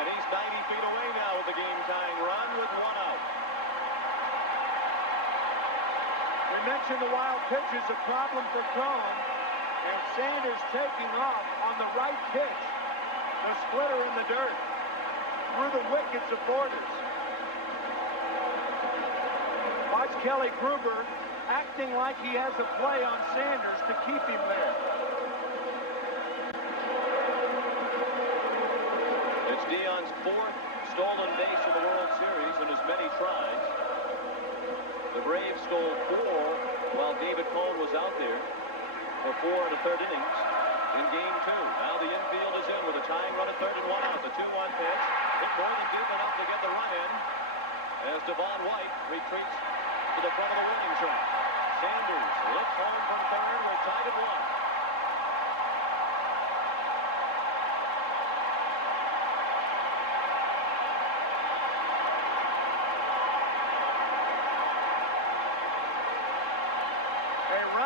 And he's 90 feet away now with the game-tying run with 1 out. We mentioned the wild pitch is a problem for Cone. And Sanders taking off on the right pitch. The splitter in the dirt. Through the wickets of Borders. Watch Kelly Gruber acting like he has a play on Sanders to keep him there. It's Dion's 4th stolen base in the World Series in as many tries. The Braves stole 4 while David Cone was out there for 4 and a third innings in game 2. Now the infield is in with a tying run at third and 1 out. The 2-1 pitch. It's more than deep enough to get the run in as Devon White retreats to the front of the warning track. Sanders lifts home from third. We're tied at 1.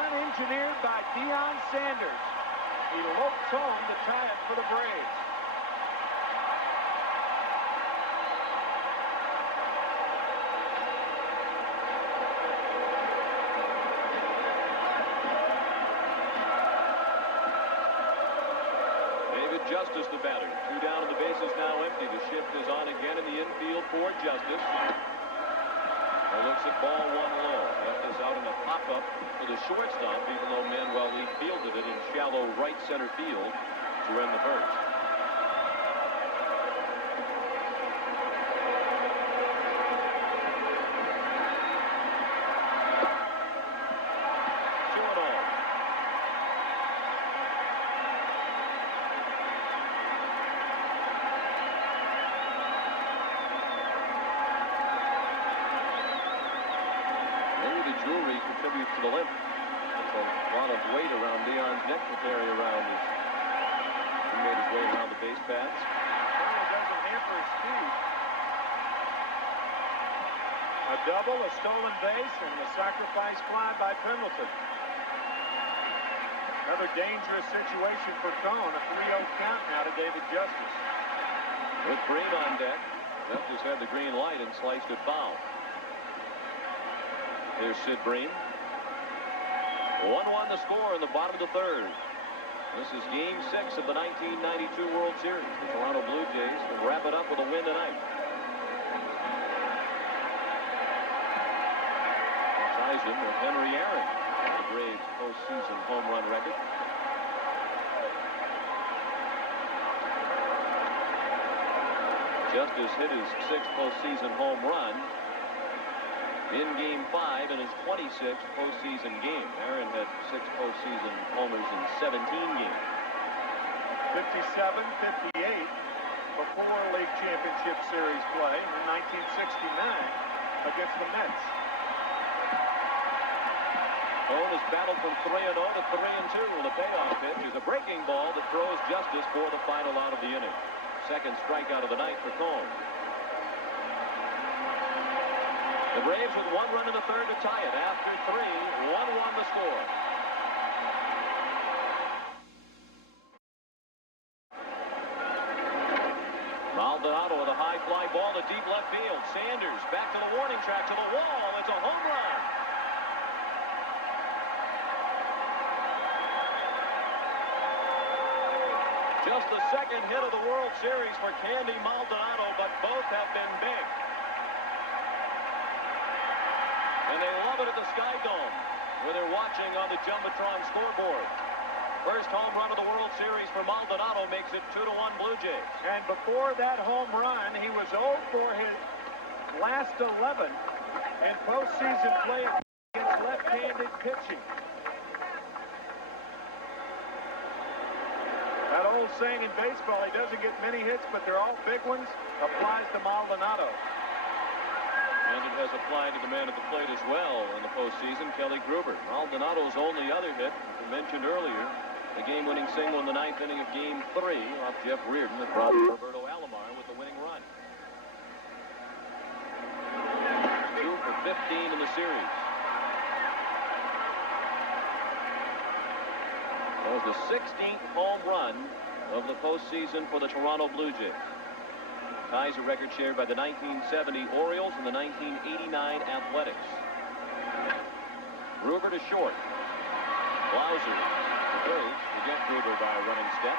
Engineered by Deion Sanders. He lopes home to tie it for the Braves. David Justice, the batter. 2 down and the base is now empty. The shift is on again in the infield for Justice. He looks at ball 1 low. Left is out in a pop-up for the shortstop, even though Manuel Lee fielded it in shallow right center field to end the first. Jewelry contributes to the limp. It's a lot of weight around Deion's neck to carry around. He made his way around the base paths. It doesn't hamper his speed. A double, a stolen base, and the sacrifice fly by Pendleton. Another dangerous situation for Cone. A 3-0 count now to David Justice. With Green on deck, Justice had the green light and sliced it foul. Here's Sid Bream. 1-1 the score in the bottom of the third. This is game 6 of the 1992 World Series. The Toronto Blue Jays will wrap it up with a win tonight. Ties him with Henry Aaron, the Braves postseason home run record. Justice hit his 6th postseason home run in game 5 in his 26th postseason game. Aaron had 6 postseason homers in 17 games. 57, 58 before League Championship Series play in 1969 against the Mets. Cone has battled from 3-0 to 3-2, and the payoff pitch is a breaking ball that throws justice for the final out of the inning. Second strikeout of the night for Cone. The Braves with 1 run in the third to tie it. After 3, 1-1 the score. Maldonado with a high fly ball to deep left field. Sanders back to the warning track, to the wall. It's a home run. Just the second hit of the World Series for Candy Maldonado, but both have been big. And they love it at the Sky Dome, where they're watching on the Jumbotron scoreboard. First home run of the World Series for Maldonado makes it 2-1 Blue Jays. And before that home run, he was 0 for his last 11 in postseason play against left-handed pitching. That old saying in baseball, he doesn't get many hits, but they're all big ones, applies to Maldonado. And it has applied to the man at the plate as well in the postseason, Kelly Gruber. Maldonado's only other hit, as we mentioned earlier, the game-winning single in the 9th inning of Game 3 off Jeff Reardon that brought Roberto Alomar with the winning run. 2 for 15 in the series. That was the 16th home run of the postseason for the Toronto Blue Jays. Ties a record shared by the 1970 Orioles and the 1989 Athletics. Gruber to short. Blauser to third to get Gruber by a running step.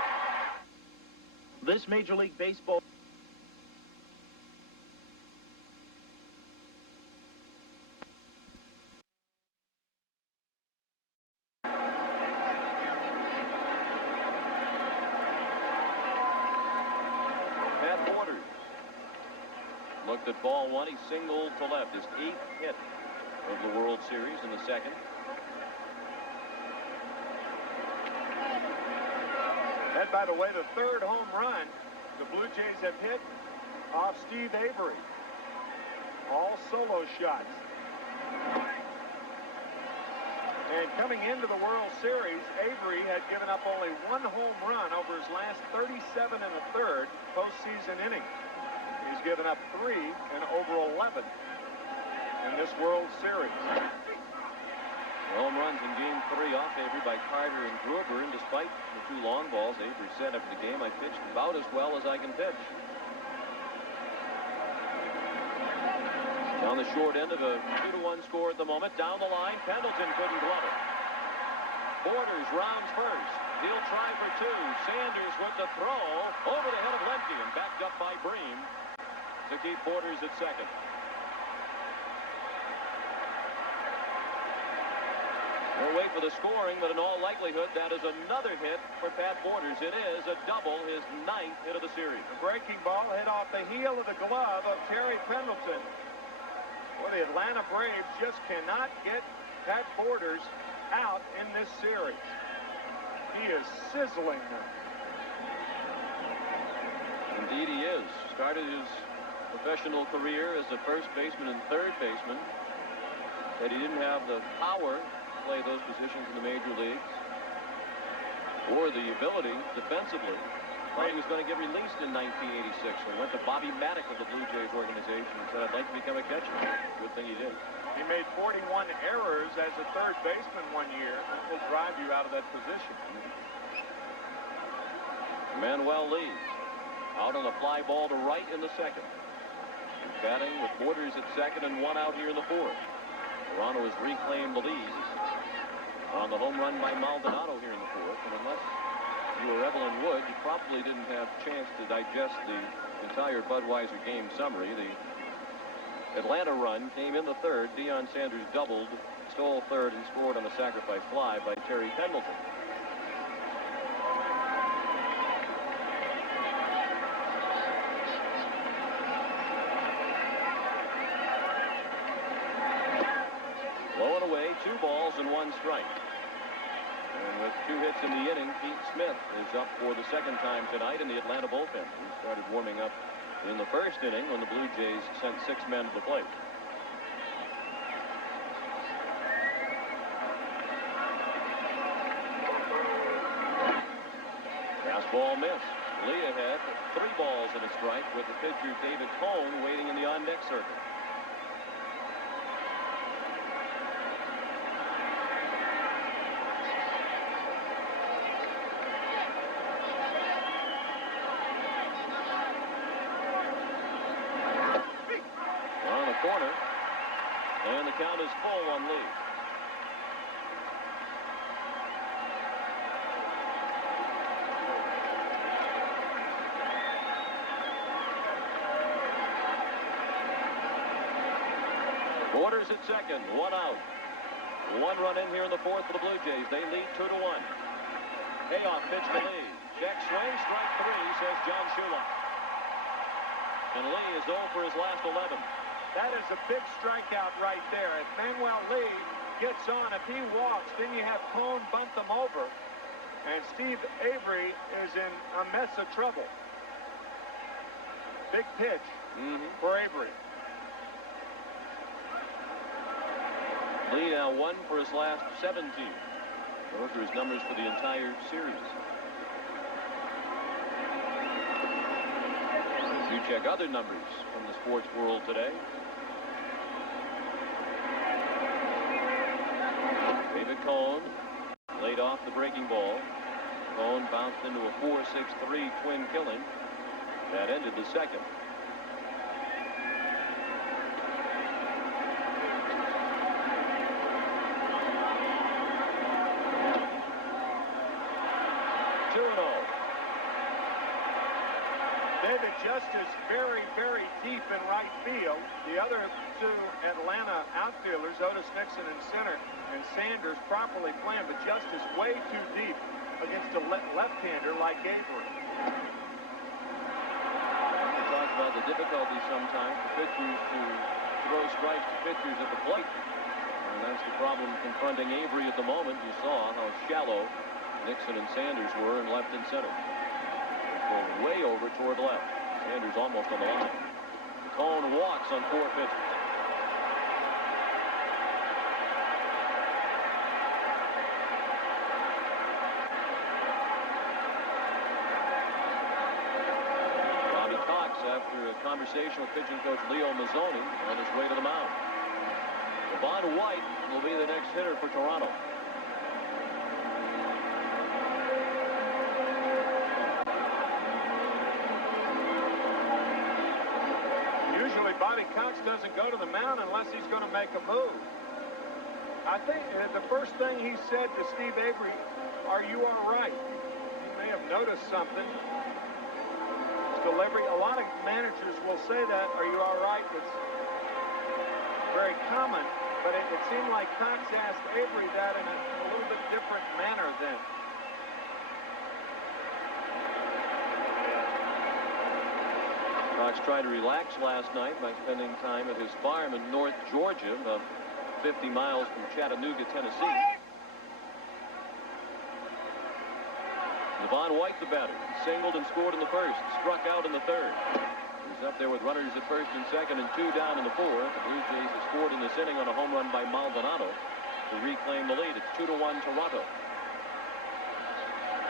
This Major League Baseball looked at ball 1. He singled to left. His 8th hit of the World Series in the second. And by the way, the third home run the Blue Jays have hit off Steve Avery. All solo shots. And coming into the World Series, Avery had given up only 1 home run over his last 37 1/3 postseason innings. He's given up 3 in over 11 in this World Series. Home runs in Game 3 off Avery by Carter and Gruber, and despite the 2 long balls, Avery said after the game, "I pitched about as well as I can pitch." On the short end of a 2-1 score at the moment, down the line, Pendleton couldn't glove it. Borders rounds first. He'll try for 2. Sanders with the throw over the head of Lemke and backed up by Bream to keep Borders at second. We'll wait for the scoring, but in all likelihood, that is another hit for Pat Borders. It is a double, his 9th hit of the series. A breaking ball hit off the heel of the glove of Terry Pendleton. Well, the Atlanta Braves just cannot get Pat Borders out in this series. He is sizzling them. Indeed he is. Started his professional career as a first baseman and third baseman. But he didn't have the power to play those positions in the major leagues or the ability defensively. Thought he was going to get released in 1986 and went to Bobby Maddock of the Blue Jays organization and said, "I'd like to become a catcher." Good thing he did. He made 41 errors as a third baseman one year. That will drive you out of that position. Manuel Lee out on a fly ball to right in the second. Batting with Borders at second and 1 out here in the 4th. Toronto has reclaimed the lead on the home run by Maldonado here in the 4th. And unless you were Evelyn Wood, you probably didn't have a chance to digest the entire Budweiser game summary. The Atlanta run came in the 3rd. Deion Sanders doubled, stole 3rd, and scored on a sacrifice fly by Terry Pendleton. Low and away, 2 balls and 1 strike. And with 2 hits in the inning, Pete Smith is up for the 2nd time tonight in the Atlanta bullpen. He started warming up in the 1st inning when the Blue Jays sent 6 men to the plate. Ball missed. Lee ahead, 3 balls and a strike with the pitcher David Cohn waiting in the on-deck circle. On the corner, and the count is full on Lee. Borders at second, 1 out. 1 run in here in the 4th for the Blue Jays. They lead 2-1. Payoff pitch to Lee. Check swing, strike 3, says John Shulock. And Lee is 0 for his last 11. That is a big strikeout right there. If Manuel Lee gets on, if he walks, then you have Cohn bunt them over. And Steve Avery is in a mess of trouble. Big pitch for Avery. Lee now 1 for his last 17. Those are his numbers for the entire series. You check other numbers from the sports world today. David Cohn laid off the breaking ball. Cohn bounced into a 4-6-3 twin killing. That ended the second. David Justice very, very deep in right field. The other 2 Atlanta outfielders, Otis Nixon in center, and Sanders properly playing, but Justice way too deep against a left-hander like Avery. We talked about the difficulty sometimes for pitchers to throw strikes to pitchers at the plate. And that's the problem confronting Avery at the moment. You saw how shallow Nixon and Sanders were in left and center. Going way over toward left. Sanders almost on the line. Cohn walks on 4 pitches. Bobby Cox, after a conversation with pitching coach Leo Mazzoni, on his way to the mound. Devon White will be the next hitter for Toronto. Bobby Cox doesn't go to the mound unless he's going to make a move. I think the first thing he said to Steve Avery, "Are you all right?" He may have noticed something. His delivery, a lot of managers will say that, "Are you all right?" It's very common, but it seemed like Cox asked Avery that in a little bit different manner then. Cox tried to relax last night by spending time at his farm in North Georgia, about 50 miles from Chattanooga, Tennessee. Devon White, the batter, singled and scored in the 1st, struck out in the 3rd. He's up there with runners at 1st and 2nd and 2 down in the 4th. The Blue Jays have scored in this inning on a home run by Maldonado to reclaim the lead. It's 2-1 Toronto.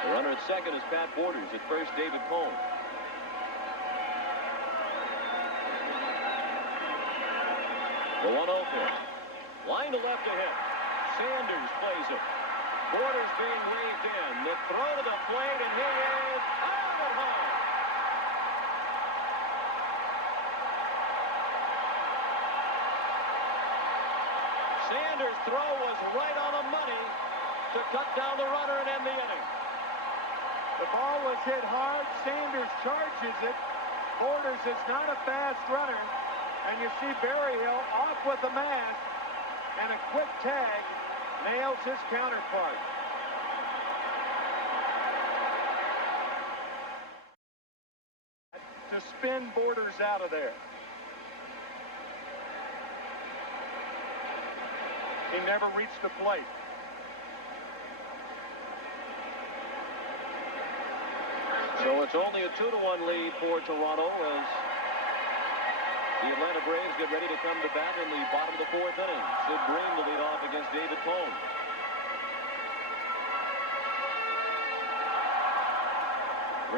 The runner at 2nd is Pat Borders. At 1st, David Cohn. The 1-0 pitch. Line to left to hit. Sanders plays it. Borders being waved in. The throw to the plate, and he is out at home. Sanders' throw was right on the money to cut down the runner and end the inning. The ball was hit hard. Sanders charges it. Borders is not a fast runner. And you see Berryhill off with the mask, and a quick tag nails his counterpart. To spin Borders out of there. He never reached the plate. So it's only a 2-1 lead for Toronto as the Atlanta Braves get ready to come to bat in the bottom of the 4th inning. Sid Green will lead off against David Cohn.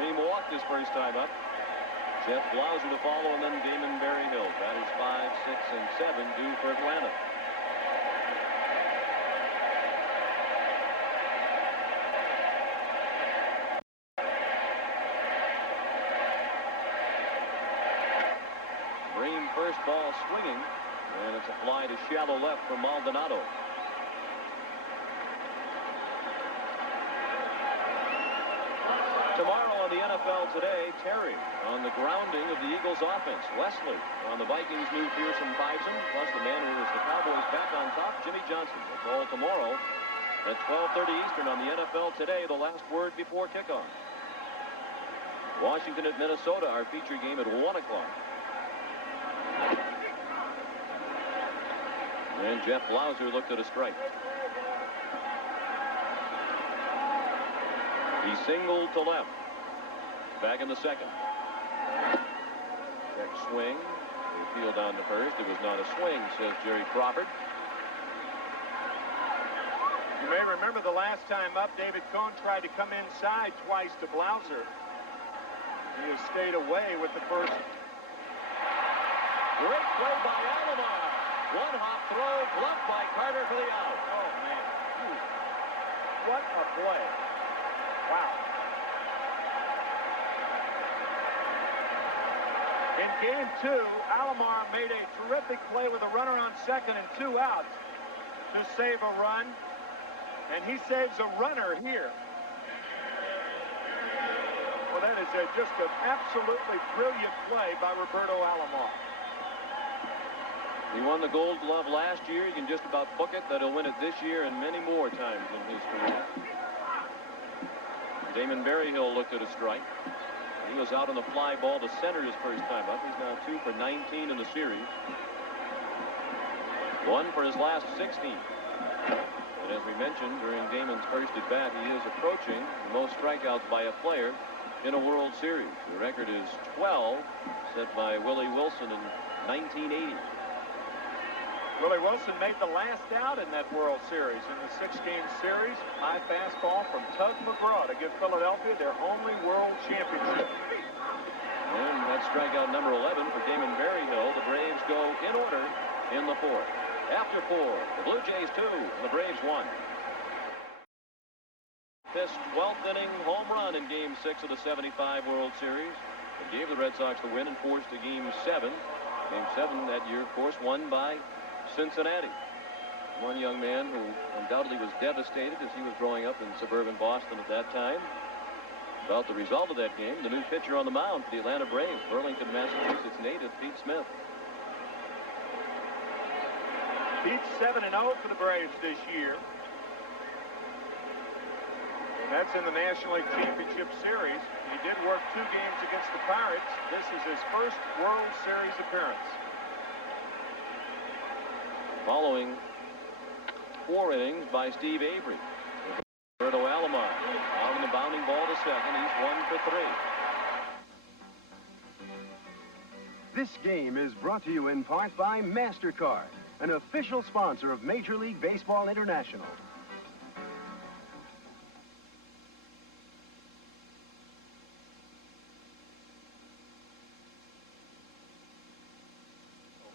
Bream walked his first time up. Jeff Blauser to follow, and then Damon Berryhill. Batters 5, 6, and 7 due for Atlanta. Bream first ball swinging, and it's a fly to shallow left from Maldonado. Tomorrow on the NFL Today, Terry on the grounding of the Eagles offense. Wesley on the Vikings' new fearsome Bison, plus the man who is the Cowboys back on top, Jimmy Johnson. That's all tomorrow at 12:30 Eastern on the NFL Today, the last word before kickoff. Washington at Minnesota, our feature game at 1 o'clock. And Jeff Blauser looked at a strike. He singled to left. Back in the second. Check swing. The field down to first. It was not a swing, says Jerry Crawford. You may remember the last time up, David Cohn tried to come inside twice to Blauser. He has stayed away with the first. Great play by Alomar. One hop throw, bluffed by Carter for the out. Oh, man. What a play. Wow. In game 2, Alomar made a terrific play with a runner on second and 2 outs to save a run, and he saves a runner here. Well, that is just an absolutely brilliant play by Roberto Alomar. He won the Gold Glove last year. You can just about book it that he'll win it this year and many more times in his career. Damon Berryhill looked at a strike. He was out on the fly ball to center his first time up. He's now 2 for 19 in the series. 1 for his last 16. And as we mentioned during Damon's first at bat, he is approaching the most strikeouts by a player in a World Series. The record is 12, set by Willie Wilson in 1980. Willie Wilson made the last out in that World Series in the 6-game series. High fastball from Tug McGraw to give Philadelphia their only World Championship. And that's strikeout number 11 for Damon Berryhill. The Braves go in order in the 4th. After 4, the Blue Jays 2, and the Braves 1. This 12th inning home run in Game 6 of the 75 World Series. It gave the Red Sox the win and forced a Game 7. Game 7 that year, of course, won by Cincinnati. One young man who undoubtedly was devastated as he was growing up in suburban Boston at that time. About the result of that game, the new pitcher on the mound for the Atlanta Braves, Burlington, Massachusetts native Pete Smith. Pete's 7-0 for the Braves this year. And that's in the National League Championship Series. He did work 2 games against the Pirates. This is his first World Series appearance. Following 4 innings by Steve Avery. Roberto Alomar out in the bounding ball to second. He's 1 for 3. This game is brought to you in part by MasterCard, an official sponsor of Major League Baseball International.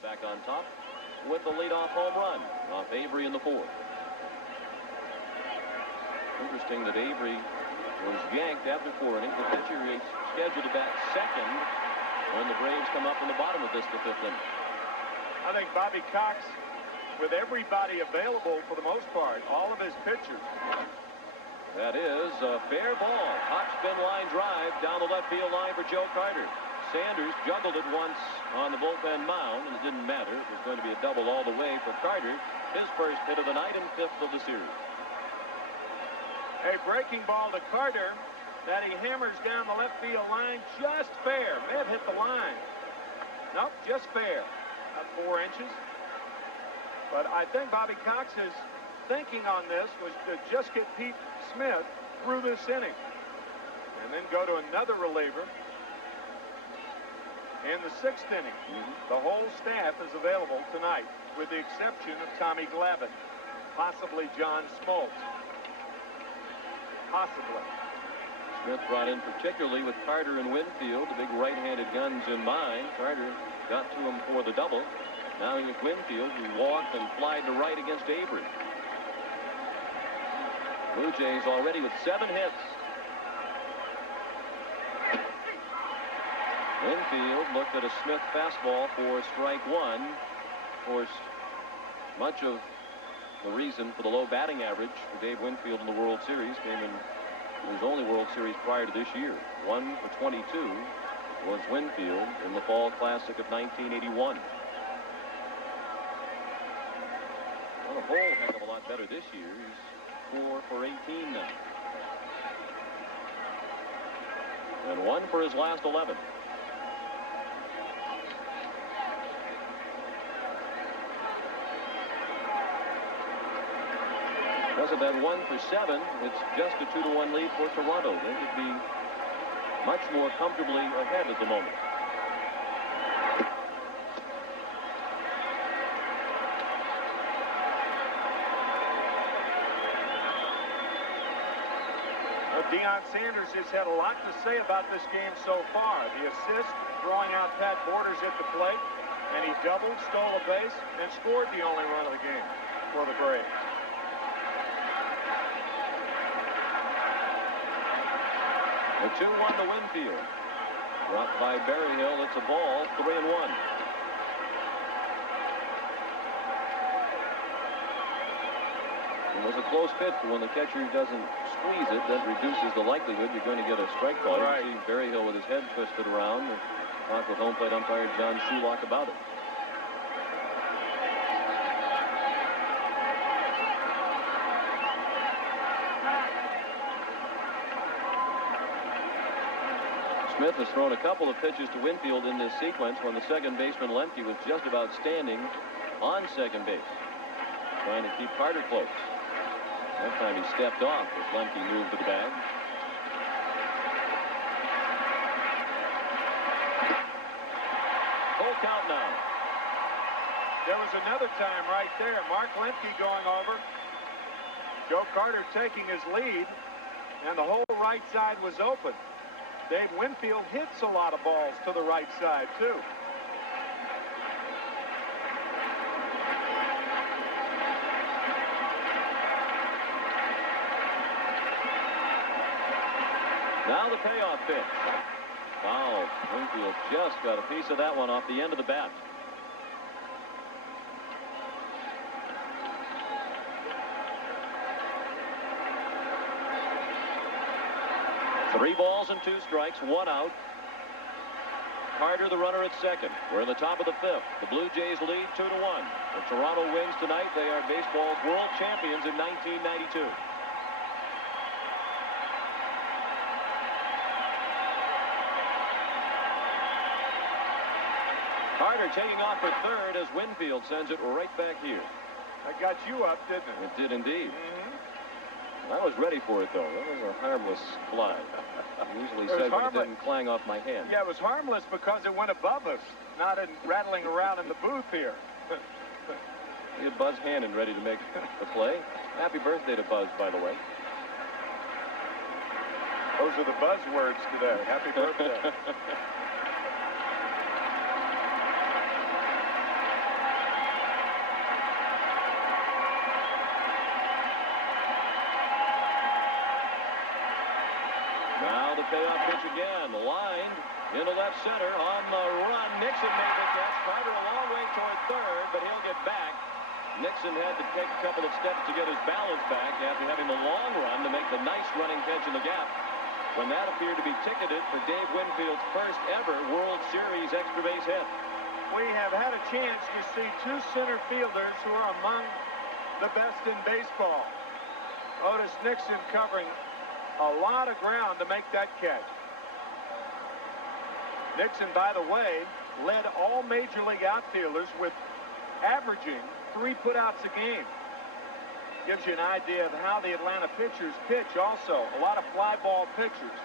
Back on top with the leadoff home run off Avery in the 4th. Interesting that Avery was yanked after 4 innings. The pitcher is scheduled to bat second when the Braves come up in the bottom of this, the 5th inning. I think Bobby Cox, with everybody available for the most part, all of his pitchers. That is a fair ball. Hot spin line drive down the left field line for Joe Carter. Sanders juggled it once on the bullpen mound, and it didn't matter. It was going to be a double all the way for Carter. His first hit of the night and 5th of the series. A breaking ball to Carter that he hammers down the left field line just fair. May have hit the line. Nope, just fair. About 4 inches. But I think Bobby Cox's thinking on this was to just get Pete Smith through this inning. And then go to another reliever. In the 6th inning, the whole staff is available tonight, with the exception of Tommy Glavine, possibly John Smoltz. Possibly. Smith brought in particularly with Carter and Winfield, the big right-handed guns in mind. Carter got to him for the double. Now here's Winfield, who walked and flied to right against Avery. Blue Jays already with 7 hits. Winfield looked at a Smith fastball for strike 1. Of course, much of the reason for the low batting average for Dave Winfield in the World Series came in his only World Series prior to this year. 1 for 22 was Winfield in the Fall Classic of 1981. Well, a whole heck of a lot better this year. He's 4 for 18 now. And 1 for his last 11. Doesn't that 1 for 7? It's just a 2-1 lead for Toronto. They could be much more comfortably ahead at the moment. Deion Sanders has had a lot to say about this game so far. The assist, throwing out Pat Borders at the plate, and he doubled, stole a base, and scored the only run of the game for the Braves. The 2-1 to Winfield. Dropped by Berryhill. It's a ball, 3-1. It was a close pitch, but when the catcher doesn't squeeze it, that reduces the likelihood you're going to get a strike call. Right. You see Berryhill with his head twisted around. Talked with home plate umpire John Shulock about it. Smith has thrown a couple of pitches to Winfield in this sequence when the second baseman Lemke was just about standing on second base, trying to keep Carter close. That time he stepped off as Lemke moved to the bag. Full count now. There was another time right there. Mark Lemke going over. Joe Carter taking his lead, and the whole right side was open. Dave Winfield hits a lot of balls to the right side, too. Now the payoff pitch. Wow, Winfield just got a piece of that one off the end of the bat. Three balls and 2 strikes, 1 out. Carter the runner at second. We're in the top of the 5th. The Blue Jays lead 2-1. If Toronto wins tonight, they are baseball's world champions in 1992. Carter taking off for third as Winfield sends it right back here. That got you up, didn't it? It did indeed. I was ready for it, though. That was a harmless fly. Usually said when it didn't clang off my hand. Yeah, it was harmless because it went above us, not in rattling around in the booth here. We had Buzz Hannon ready to make the play. Happy birthday to Buzz, by the way. Those are the buzzwords today. Happy birthday. Now the payoff pitch again, lined into left center on the run. Nixon made the catch. Carter a long way toward third, but he'll get back. Nixon had to take a couple of steps to get his balance back after having the long run to make the nice running catch in the gap, when that appeared to be ticketed for Dave Winfield's first ever World Series extra base hit. We have had a chance to see 2 center fielders who are among the best in baseball. Otis Nixon covering a lot of ground to make that catch. Nixon, by the way, led all major league outfielders with averaging 3 putouts a game. Gives you an idea of how the Atlanta pitchers pitch also. A lot of fly ball pitchers.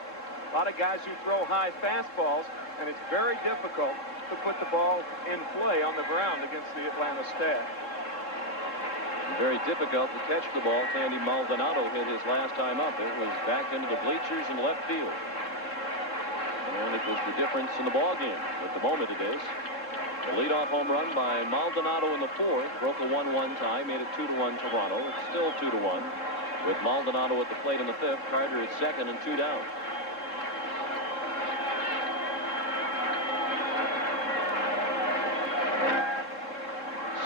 A lot of guys who throw high fastballs, and it's very difficult to put the ball in play on the ground against the Atlanta staff. Very difficult to catch the ball. Sandy Maldonado hit his last time up. It was back into the bleachers in left field. And it was the difference in the ball game. At the moment it is. The leadoff home run by Maldonado in the fourth broke a 1-1 tie, made it 2-1 Toronto. It's still 2-1 with Maldonado at the plate in the fifth. Carter at second and 2 down.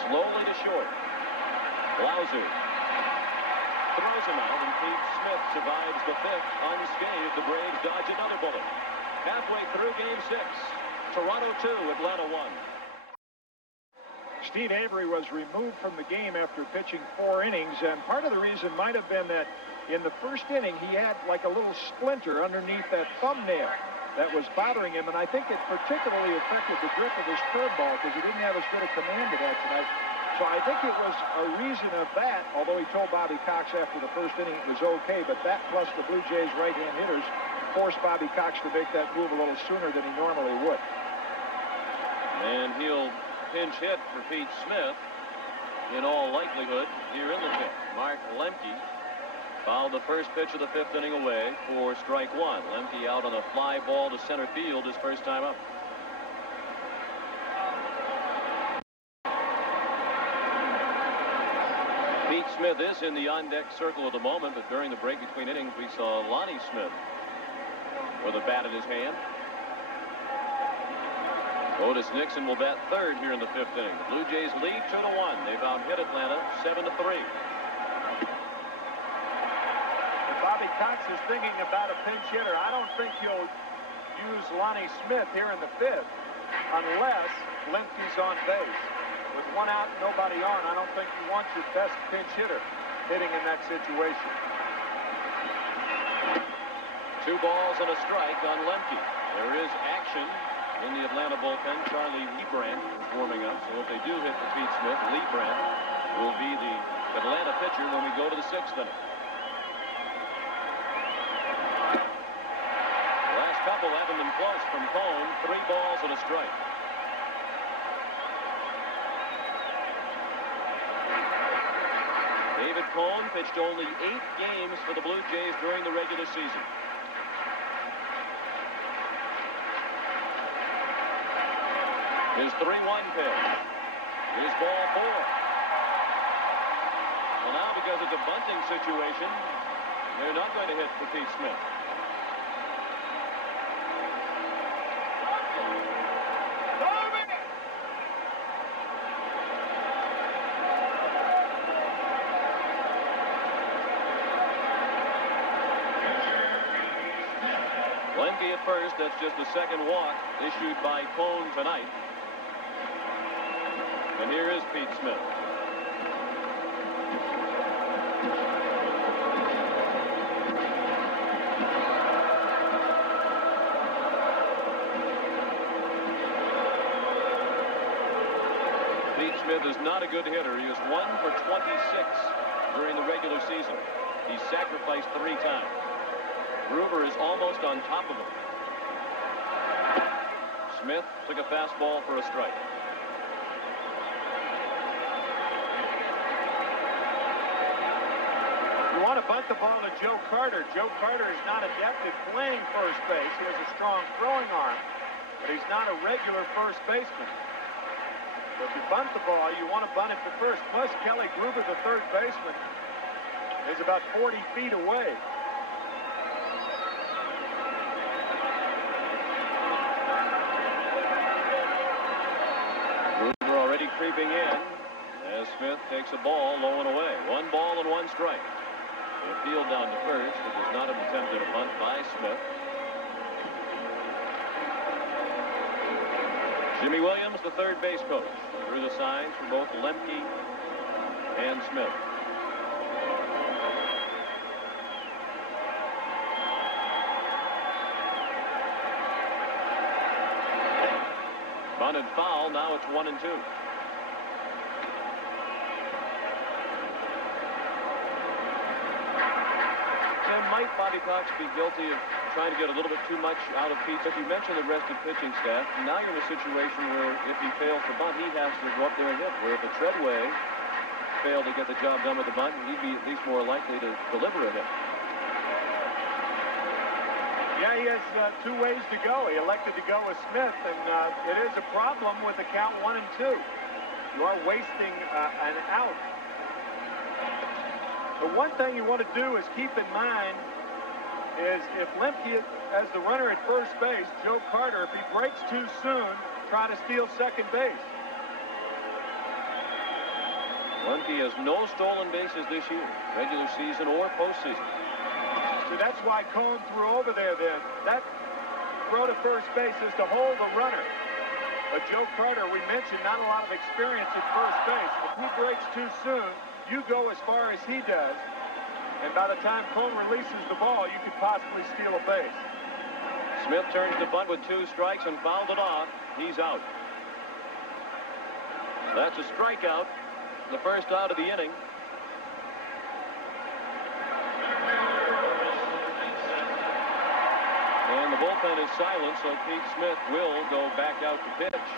Slowly to short. Blauser throws him out, and Pete Smith survives the fifth unscathed. The Braves dodge another bullet. Halfway through game 6. Toronto 2, Atlanta 1. Steve Avery was removed from the game after pitching 4 innings, and part of the reason might have been that in the first inning he had like a little splinter underneath that thumbnail that was bothering him, and I think it particularly affected the grip of his curveball because he didn't have as good a command of that tonight. So I think it was a reason of that, although he told Bobby Cox after the first inning it was okay, but that plus the Blue Jays right-hand hitters forced Bobby Cox to make that move a little sooner than he normally would. And he'll pinch hit for Pete Smith in all likelihood here in the fifth. Mark Lemke fouled the first pitch of the fifth inning away for strike 1. Lemke out on a fly ball to center field his first time up. Pete Smith is in the on-deck circle at the moment, but during the break between innings, we saw Lonnie Smith with a bat in his hand. Otis Nixon will bat third here in the fifth inning. The Blue Jays lead 2-1. They've out-hit Atlanta 7-3. Bobby Cox is thinking about a pinch hitter. I don't think he'll use Lonnie Smith here in the fifth unless Lemke's on base. With 1 out and nobody on, I don't think you want your best pinch hitter hitting in that situation. 2 balls and a strike on Lemke. There is action in the Atlanta bullpen. Charlie Leibrandt is warming up, so if they do hit for Pete Smith, Leibrandt will be the Atlanta pitcher when we go to the 6th inning. The last couple haven't been close from Cone. 3 balls and a strike. David Cone pitched only 8 games for the Blue Jays during the regular season. His 3-1 pitch. Here's ball 4. Well, now because it's a bunting situation, they're not going to hit for Pete Smith. Lemke at first. That's just the second walk issued by Cone tonight. And here is Pete Smith. Pete Smith is not a good hitter. He is 1 for 26 during the regular season. He's sacrificed 3 times. Gruber is almost on top of him. Smith took a fastball for a strike. You want to bunt the ball to Joe Carter. Joe Carter is not adept at playing first base. He has a strong throwing arm, but he's not a regular first baseman. So if you bunt the ball, you want to bunt it to first. Plus, Kelly Gruber, the third baseman, is about 40 feet away. Gruber already creeping in as Smith takes a ball low and away. 1 ball and 1 strike. The field down to first. It was not an attempted bunt by Smith. Jimmy Williams, the third base coach, drew the signs for both Lemke and Smith. Bunted foul. Now it's 1-2. Might Bobby Cox be guilty of trying to get a little bit too much out of Pete? If you mentioned the rested pitching staff, now you're in a situation where if he fails to bunt, he has to go up there and hit. Where if it's Treadway failed to get the job done with the bunt, he'd be at least more likely to deliver a hit. Yeah, he has two ways to go. He elected to go with Smith, and it is a problem with the count 1-2. You are wasting an out. The one thing you want to do is keep in mind is if Lemke as the runner at first base, Joe Carter, if he breaks too soon, try to steal second base. Lemke has no stolen bases this year, regular season or postseason. So that's why Cone threw over there then. That throw to first base is to hold the runner. But Joe Carter, we mentioned, not a lot of experience at first base. If he breaks too soon, you go as far as he does. And by the time Cone releases the ball, you could possibly steal a base. Smith turns the bunt with 2 strikes and fouled it off. He's out. That's a strikeout. The first out of the inning. And the bullpen is silent, so Pete Smith will go back out to pitch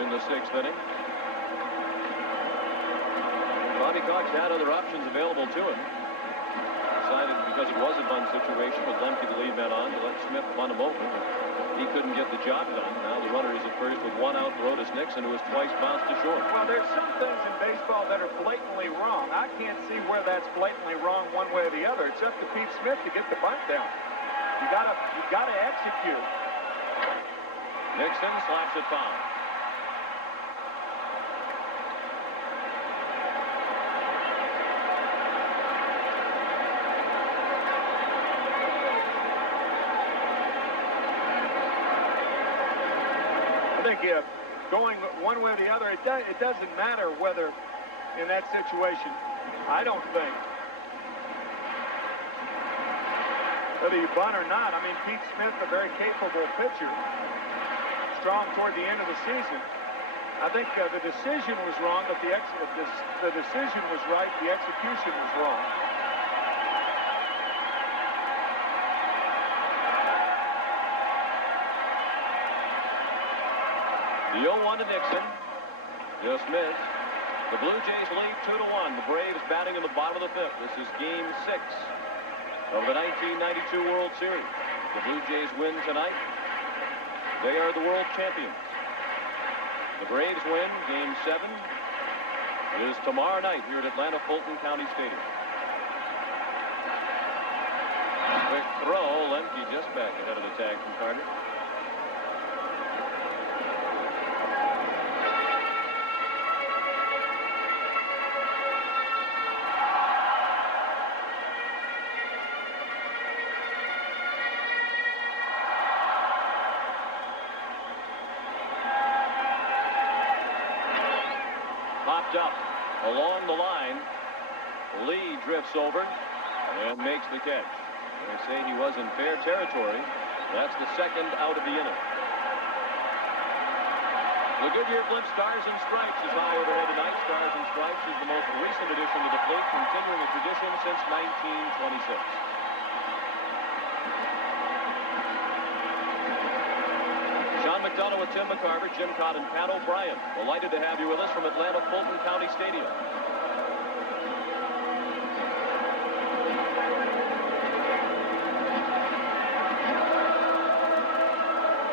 in the 6th inning. Bobby Cox had other options available to him. Decided, because it was a bunt situation with Lemke to leave that on, to let Smith bunt him over. He couldn't get the job done. Now the runner is at first with 1 out for Otis Nixon, who has twice bounced to short. Well, there's some things in baseball that are blatantly wrong. I can't see where that's blatantly wrong one way or the other. It's up to Pete Smith to get the bunt down. You gotta execute. Nixon slaps it foul. I think going one way or the other, it doesn't matter whether in that situation, I don't think, whether you bunt or not. I mean, Pete Smith, a very capable pitcher, strong toward the end of the season. I think the decision was wrong, but the decision was right. The execution was wrong. The 0-1 to Nixon. Just missed. The Blue Jays lead 2-1. The Braves batting in the bottom of the 5th. This is Game 6 of the 1992 World Series. The Blue Jays win tonight. They are the world champions. The Braves win. Game 7 is tomorrow night here at Atlanta Fulton County Stadium. Quick throw. Lemke just back ahead of the tag from Carter. Up along the line. Lee drifts over and makes the catch. They say he was in fair territory. That's the 2nd out of the inning. The Goodyear Blimp Stars and Stripes is high overhead tonight. Stars and Stripes is the most recent addition to the fleet, continuing a tradition since 1926. Sean McDonough with Tim McCarver, Jim Cott, and Pat O'Brien. Delighted to have you with us from Atlanta Fulton County Stadium.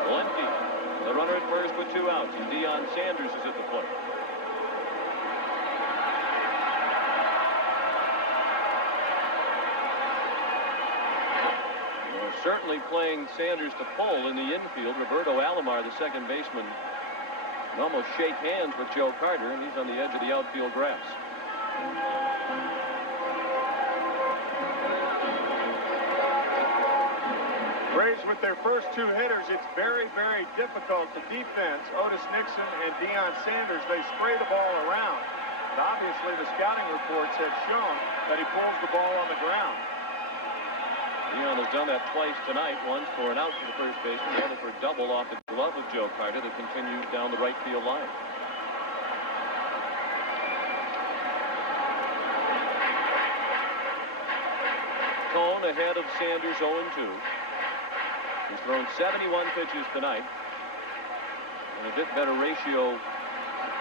Lemke, the runner at first with 2 outs, and Deion Sanders is at the plate. Certainly playing Sanders to pull in the infield. Roberto Alomar, the second baseman, can almost shake hands with Joe Carter, and he's on the edge of the outfield grass. Braves with their first 2 hitters, it's very, very difficult to defense. Otis Nixon and Deion Sanders, they spray the ball around. But obviously, the scouting reports have shown that he pulls the ball on the ground. Deion has done that twice tonight, once for an out to the first baseman, the other for a double off the glove of Joe Carter that continues down the right field line. Cone ahead of Sanders 0-2. He's thrown 71 pitches tonight, and a bit better ratio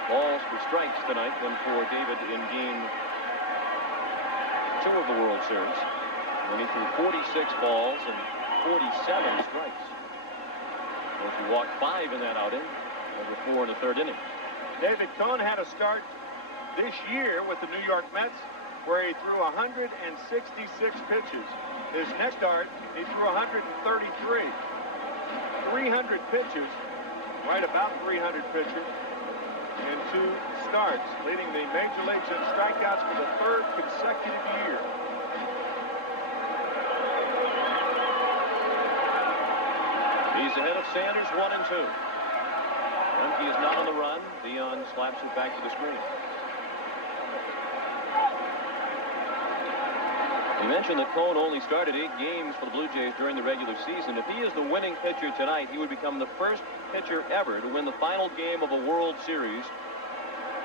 balls for strikes tonight than for David in Game 2 of the World Series. And he threw 46 balls and 47 strikes. Well, he walked 5 in that outing, over 4 in the 3rd inning. David Cohn had a start this year with the New York Mets where he threw 166 pitches. His next start, he threw 133. 300 pitches, right about 300 pitches in 2 starts, leading the major leagues in strikeouts for the 3rd consecutive year. He's ahead of Sanders, 1-2. Lemke is not on the run. Dion slaps it back to the screen. You mentioned that Cohn only started 8 games for the Blue Jays during the regular season. If he is the winning pitcher tonight, he would become the first pitcher ever to win the final game of a World Series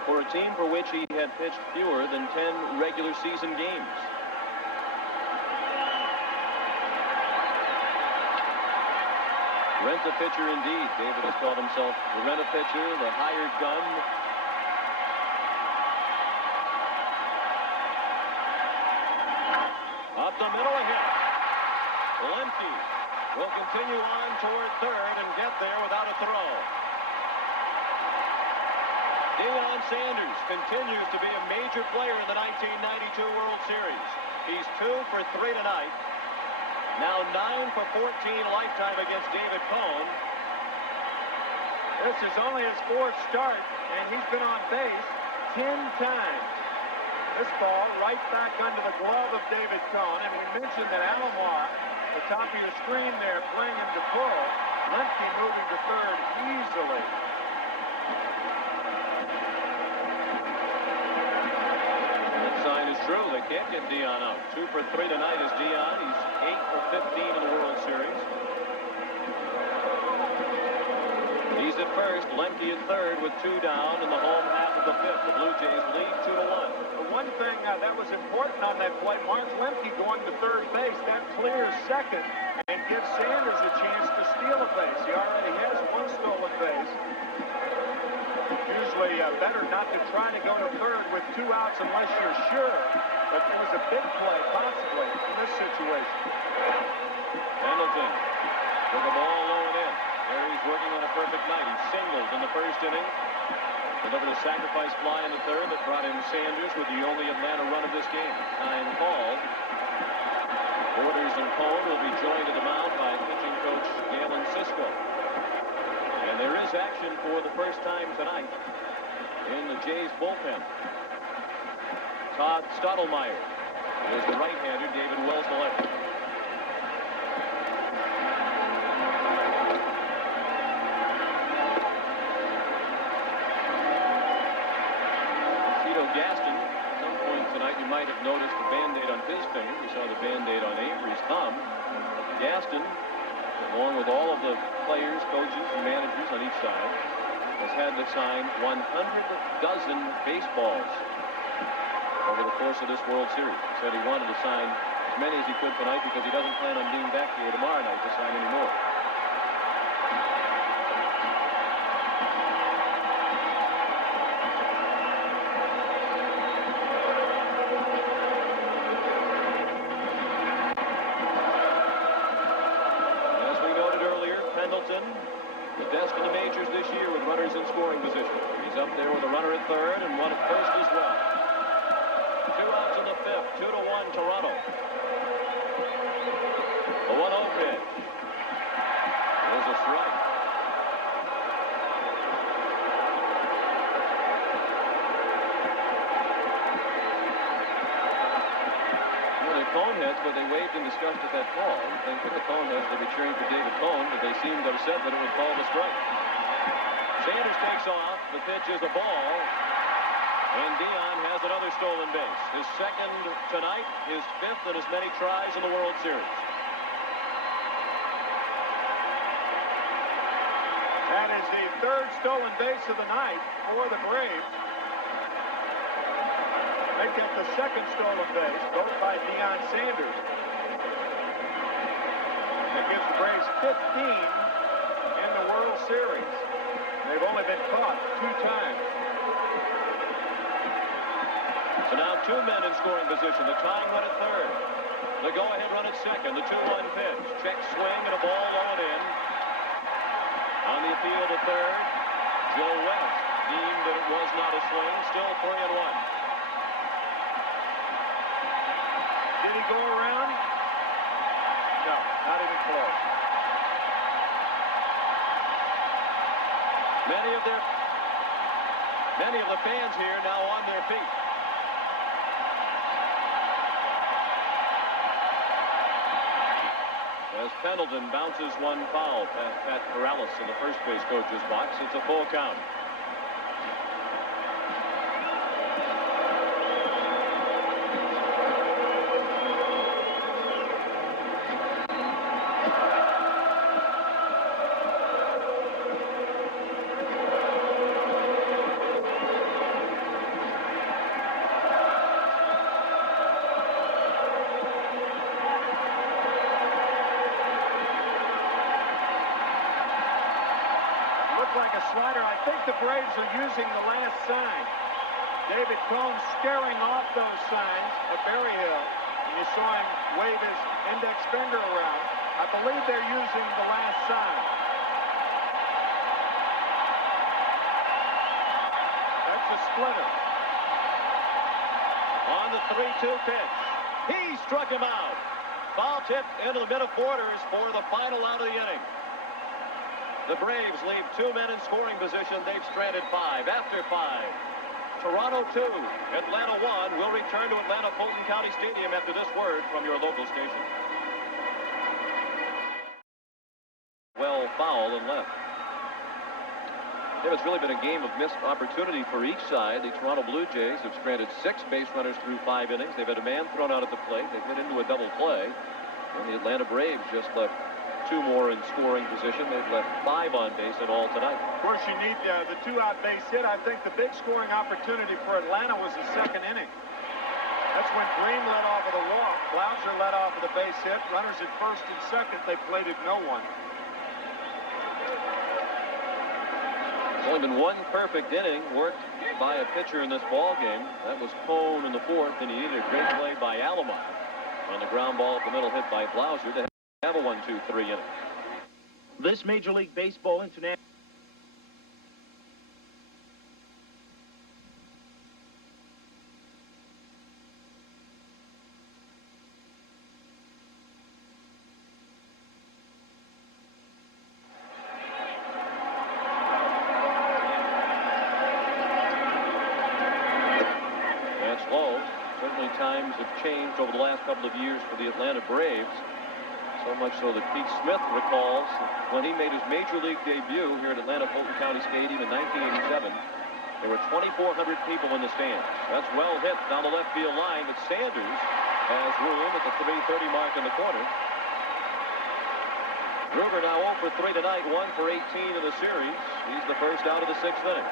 for a team for which he had pitched fewer than 10 regular season games. Rent-a-pitcher indeed. David has called himself the rent-a-pitcher, the hired gun. Up the middle, a hit. Lemke will continue on toward 3rd and get there without a throw. Deion Sanders continues to be a major player in the 1992 World Series. He's 2 for 3 tonight. Now 9 for 14 lifetime against David Cohn. This is only his 4th start, and he's been on base 10 times. This ball right back under the glove of David Cohn, and we mentioned that Alomar, the top of your screen there, playing him to pull. Lemke moving to 3rd easily. That sign is true. They can't get Dion out. 2 for 3 tonight is Dion. He's 8 for 15 in the World Series. He's at first. Lemke at 3rd with 2 down in the home half of the 5th. The Blue Jays lead 2-1. The one thing that was important on that play, Mark Lemke going to 3rd base, that clears 2nd and gives Sanders a chance to steal a base. He already has 1 stolen base. Usually better not to try to go to 3rd with 2 outs unless you're sure. But it was a big play, possibly, in this situation. Pendleton took a ball low and in. There he's working on a perfect night. He singled in the 1st inning. Delivered a sacrifice fly in the 3rd that brought in Sanders with the only Atlanta run of this game. Time called. Borders and Cohn will be joined at the mound by pitching coach Galen Cisco. And there is action for the first time tonight in the Jays bullpen. Todd Stottlemyre is the right-hander. David Wells the lefty. Gaston, at some point tonight, you might have noticed the Band-Aid on his finger. You saw the Band-Aid on Avery's thumb. Gaston, along with all of the players, coaches, and managers on each side, has had to sign 100 dozen baseballs over the course of this World Series. He said he wanted to sign as many as he could tonight because he doesn't plan on being back here tomorrow night to sign any more. The best in the majors this year with runners in scoring position. He's up there with a runner at 3rd and one at 1st as well. 2 outs in the 5th. 2-1 Toronto. The 1-0 pitch. There's a strike. Coneheads, but they waved and discussed at that call. You think that the Coneheads would be cheering for David Cohn, but they seemed upset that it was called a strike. Sanders takes off. The pitch is a ball. And Dion has another stolen base. His 2nd tonight, his 5th in as many tries in the World Series. That is the 3rd stolen base of the night for the Braves. They get the 2nd stolen base, both by Deion Sanders. That gives the Braves 15 in the World Series. They've only been caught 2 times. two men in scoring position. The tying run at third. The go-ahead run at second. The 2-1 pitch. Check swing and a ball low and in. On the appeal to third, Joe West deemed that it was not a swing. Still 3-1. Did he go around? No, not even close. Many of the fans here now on their feet. As Pendleton bounces one foul past Pat Corrales in the first base coach's box, it's a full count. Like a slider. I think the Braves are using the last sign. David Cone scaring off those signs at Berryhill. And you saw him wave his index finger around. I believe they're using the last sign. That's a splitter. On the 3-2 pitch. He struck him out. Foul tip into the middle quarters for the final out of the inning. The Braves leave two men in scoring position. They've stranded 5 after 5. Toronto 2, Atlanta 1. We'll return to Atlanta Fulton County Stadium after this word from your local station. Well, foul and left. It's really been a game of missed opportunity for each side. The Toronto Blue Jays have stranded 6 base runners through 5 innings. They've had a man thrown out at the plate. They've hit into a double play. And the Atlanta Braves just left 2 more in scoring position. They've left 5 on base in all tonight. Of course, you need the 2-out base hit. I think the big scoring opportunity for Atlanta was the second inning. That's when Green led off of the walk. Blauser led off of the base hit. Runners at first and second. They plated no one. There's only been one perfect inning worked by a pitcher in this ball game. That was Cone in the 4th, and he needed a great play by Alomar on the ground ball up the middle hit by Blauser to have a 1-2-3 inning. This Major League Baseball International. That's low. Certainly times have changed over the last couple of years for the Atlanta Braves. So much so that Pete Smith recalls when he made his Major League debut here at Atlanta Fulton County Stadium in 1987, there were 2,400 people in the stands. That's well hit down the left field line, but Sanders has room at the 3:30 mark in the corner. Gruber now 0 for 3 tonight, 1 for 18 in the series. He's the first out of the 6th inning.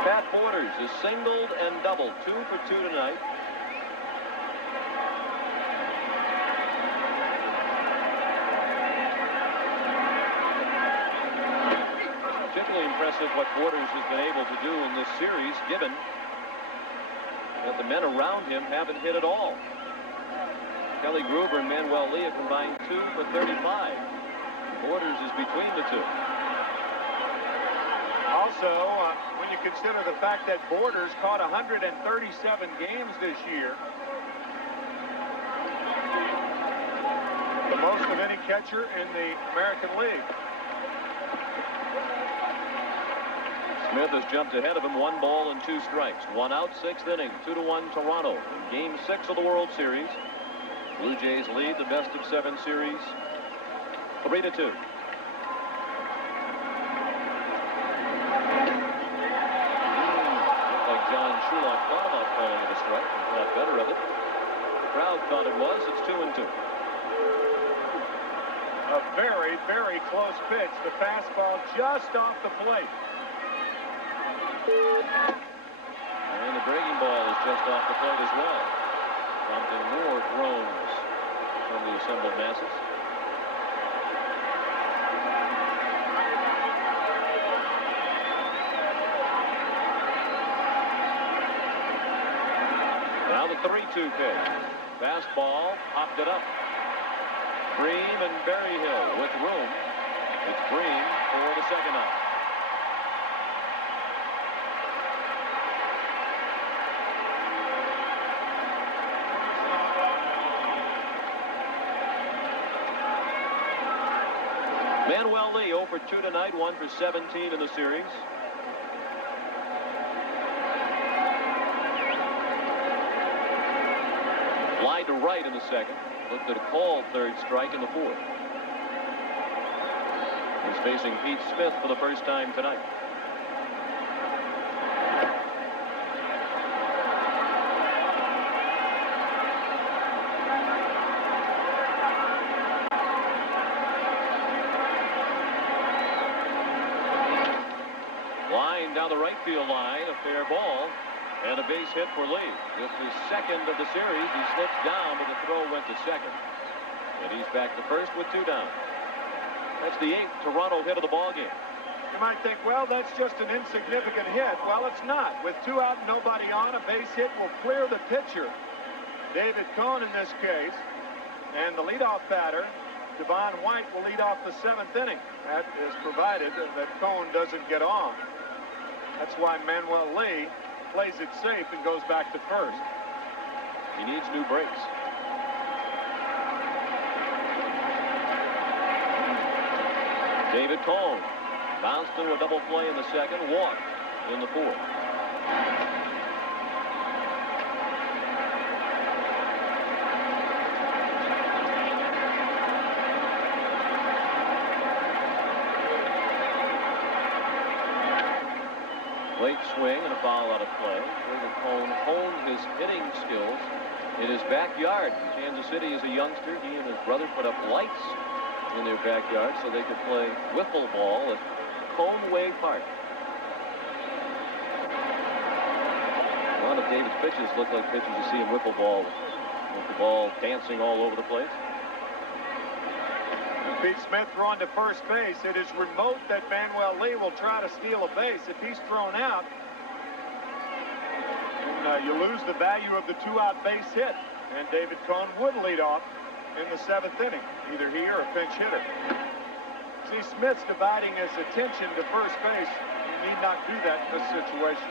Pat Borders is singled and doubled, 2 for 2 tonight. It's particularly impressive what Borders has been able to do in this series, given that the men around him haven't hit at all. Kelly Gruber and Manuel Leah combined 2 for 35. Borders is between the two. Also, when you consider the fact that Borders caught 137 games this year, the most of any catcher in the American League. Smith has jumped ahead of him, 1 ball and 2 strikes. 1 out, 6th inning, 2-1 Toronto in Game 6 of the World Series. Blue Jays lead the best-of-7 series 3-2. John Shulock thought about calling it a strike and thought better of it. The crowd thought it was. It's 2-2. A very, very close pitch. The fastball just off the plate. And the breaking ball is just off the plate as well, prompting more groans from the assembled masses. the 3-2 pitch. Fastball, popped it up. Bream and Berryhill with room. It's Bream for the second out. Manuel Lee 0 for 2 tonight, 1 for 17 in the series. Fly to right in the second. Looked at a called third strike in the fourth. He's facing Pete Smith for the first time tonight. Line down the right field line, a fair ball. And a base hit for Lee. Just his second of the series. He slips down, but the throw went to second. And he's back to first with 2 down. That's the 8th Toronto hit of the ballgame. You might think, well, that's just an insignificant hit. Well, it's not. With 2 out and nobody on, a base hit will clear the pitcher, David Cone in this case. And the leadoff batter, Devon White, will lead off the 7th inning. That is provided that Cone doesn't get on. That's why Manuel Lee plays it safe and goes back to first. He needs new brakes. David Cone bounced into a double play in the second, walked in the fourth. Late swing and a foul out of play. David Cone honed his hitting skills in his backyard. In Kansas City as a youngster, he and his brother put up lights in their backyard so they could play wiffle ball at Conway Park. A lot of David's pitches look like pitches you see in wiffle ball, with the ball dancing all over the place. Pete Smith throwing to first base. It is remote that Manuel Lee will try to steal a base. If he's thrown out, then you lose the value of the 2-out base hit. And David Cone would lead off in the 7th inning, either he or a pinch hitter. See, Smith's dividing his attention to first base. He need not do that in this situation.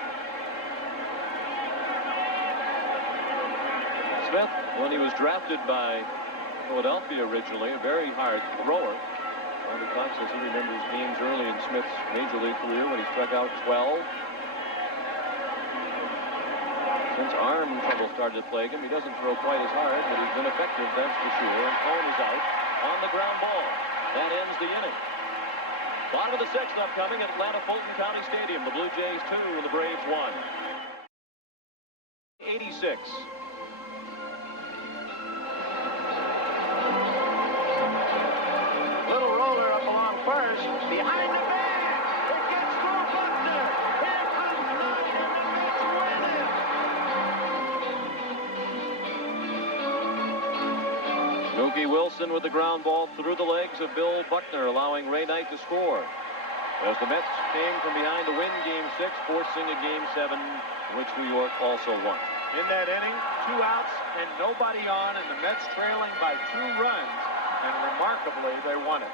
Smith, when he was drafted by Philadelphia originally, a very hard thrower. Ronnie Cox says he remembers games early in Smith's major league career when he struck out 12. Since arm trouble started to plague him, he doesn't throw quite as hard, but he's been effective, that's for sure. And Cone is out on the ground ball. That ends the inning. Bottom of the 6th upcoming at Atlanta Fulton County Stadium. The Blue Jays 2 and the Braves 1. 86. Little roller up along first. Behind the man. It gets through Buckner. Here comes Roger, and the Mets win it. Mookie Wilson with the ground ball through the legs of Bill Buckner, allowing Ray Knight to score. As the Mets came from behind to win Game 6, forcing a Game 7, which New York also won. In that inning, 2 outs and nobody on, and the Mets trailing by 2 runs. And remarkably, they won it.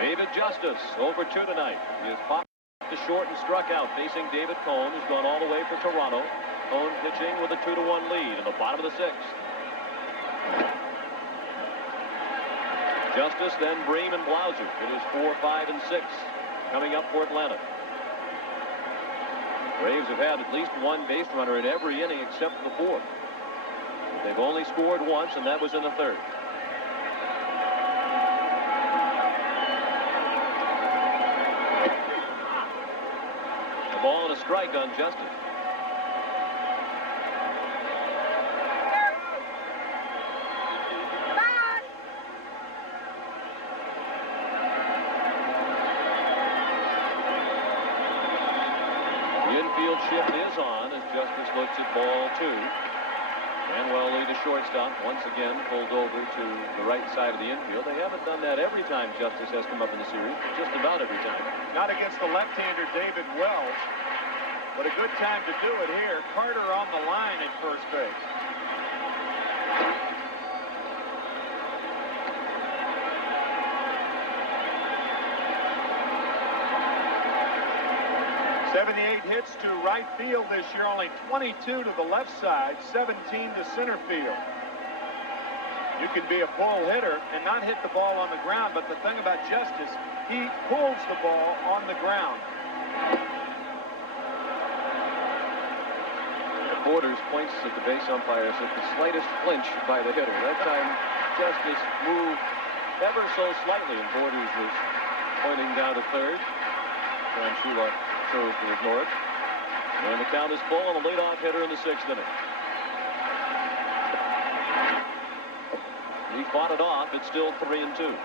David Justice, over 2 tonight. He has popped to short and struck out, facing David Cone, who's gone all the way for Toronto. Cone pitching with a 2-1 lead in the bottom of the 6th. Justice, then Bream and Blauser. It is 4, 5, and 6 coming up for Atlanta. Braves have had at least 1 base runner in every inning except the 4th. They've only scored once, and that was in the 3rd. A ball and a strike on Justice. The infield shift is on as Justice looks at ball 2. Manuel Lee, the shortstop, once again pulled over to the right side of the infield. They haven't done that every time Justice has come up in the series, just about every time. Not against the left-hander David Wells. But a good time to do it here. Carter on the line at first base. '78 hits to right field this year, only 22 to the left side, 17 to center field. You can be a pull hitter and not hit the ball on the ground, but the thing about Justice, he pulls the ball on the ground. Borders points at the base umpires at the slightest flinch by the hitter. That time, Justice moved ever so slightly, and Borders was pointing down to third. And Sheila chose to ignore it. And the count is full on the leadoff hitter in the 6th inning. He fought it off. It's still 3-2.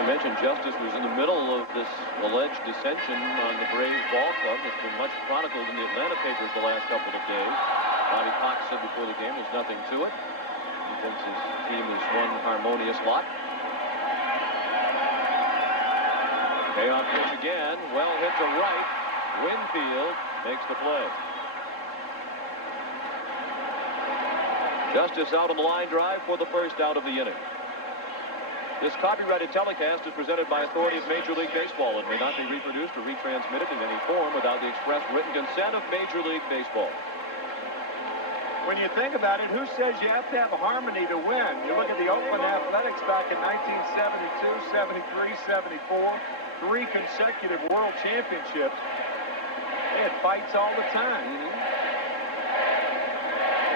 I mentioned Justice was in the middle of this alleged dissension on the Braves ball club that's been much chronicled in the Atlanta papers the last couple of days. Bobby Cox said before the game there's nothing to it. He thinks his team is one harmonious lot. Payoff pitch again. Well hit to right. Winfield makes the play. Justice out on the line drive for the first out of the inning. This copyrighted telecast is presented by authority of Major League Baseball and may not be reproduced or retransmitted in any form without the express written consent of Major League Baseball. When you think about it, who says you have to have a harmony to win? You look at the Oakland Athletics back in 1972, 73, 74, 3 consecutive world championships. They had fights all the time.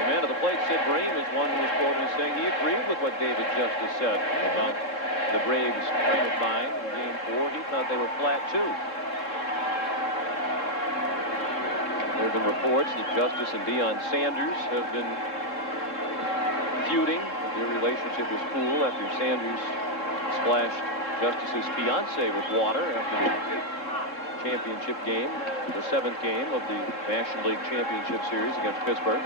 The man at the plate, Sid Bream, is one who was quoted as saying he agreed with what David Justice said about the Braves' frame of mind in Game 4. He thought they were flat, too. There have been reports that Justice and Deion Sanders have been feuding. Their relationship was cool after Sanders splashed Justice's fiancée with water after the championship game, the 7th game of the National League Championship Series against Pittsburgh.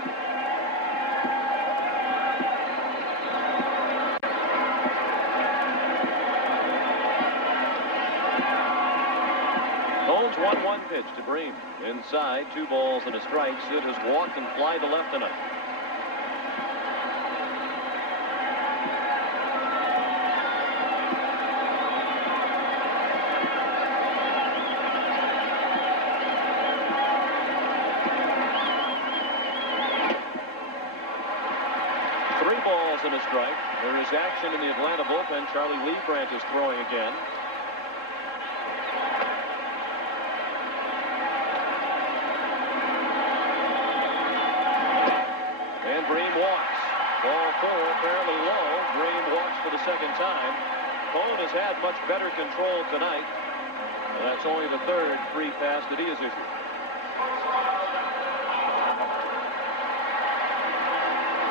Cohn's 1-1 pitch to Bream. Inside, 2 balls and a strike. Sid has walked and fly to left tonight. And a strike. There is action in the Atlanta bullpen. Charlie Leibrandt is throwing again. And Bream walks. Ball 4 apparently low. Bream walks for the 2nd time. Cohn has had much better control tonight. And that's only the 3rd free pass that he has issued.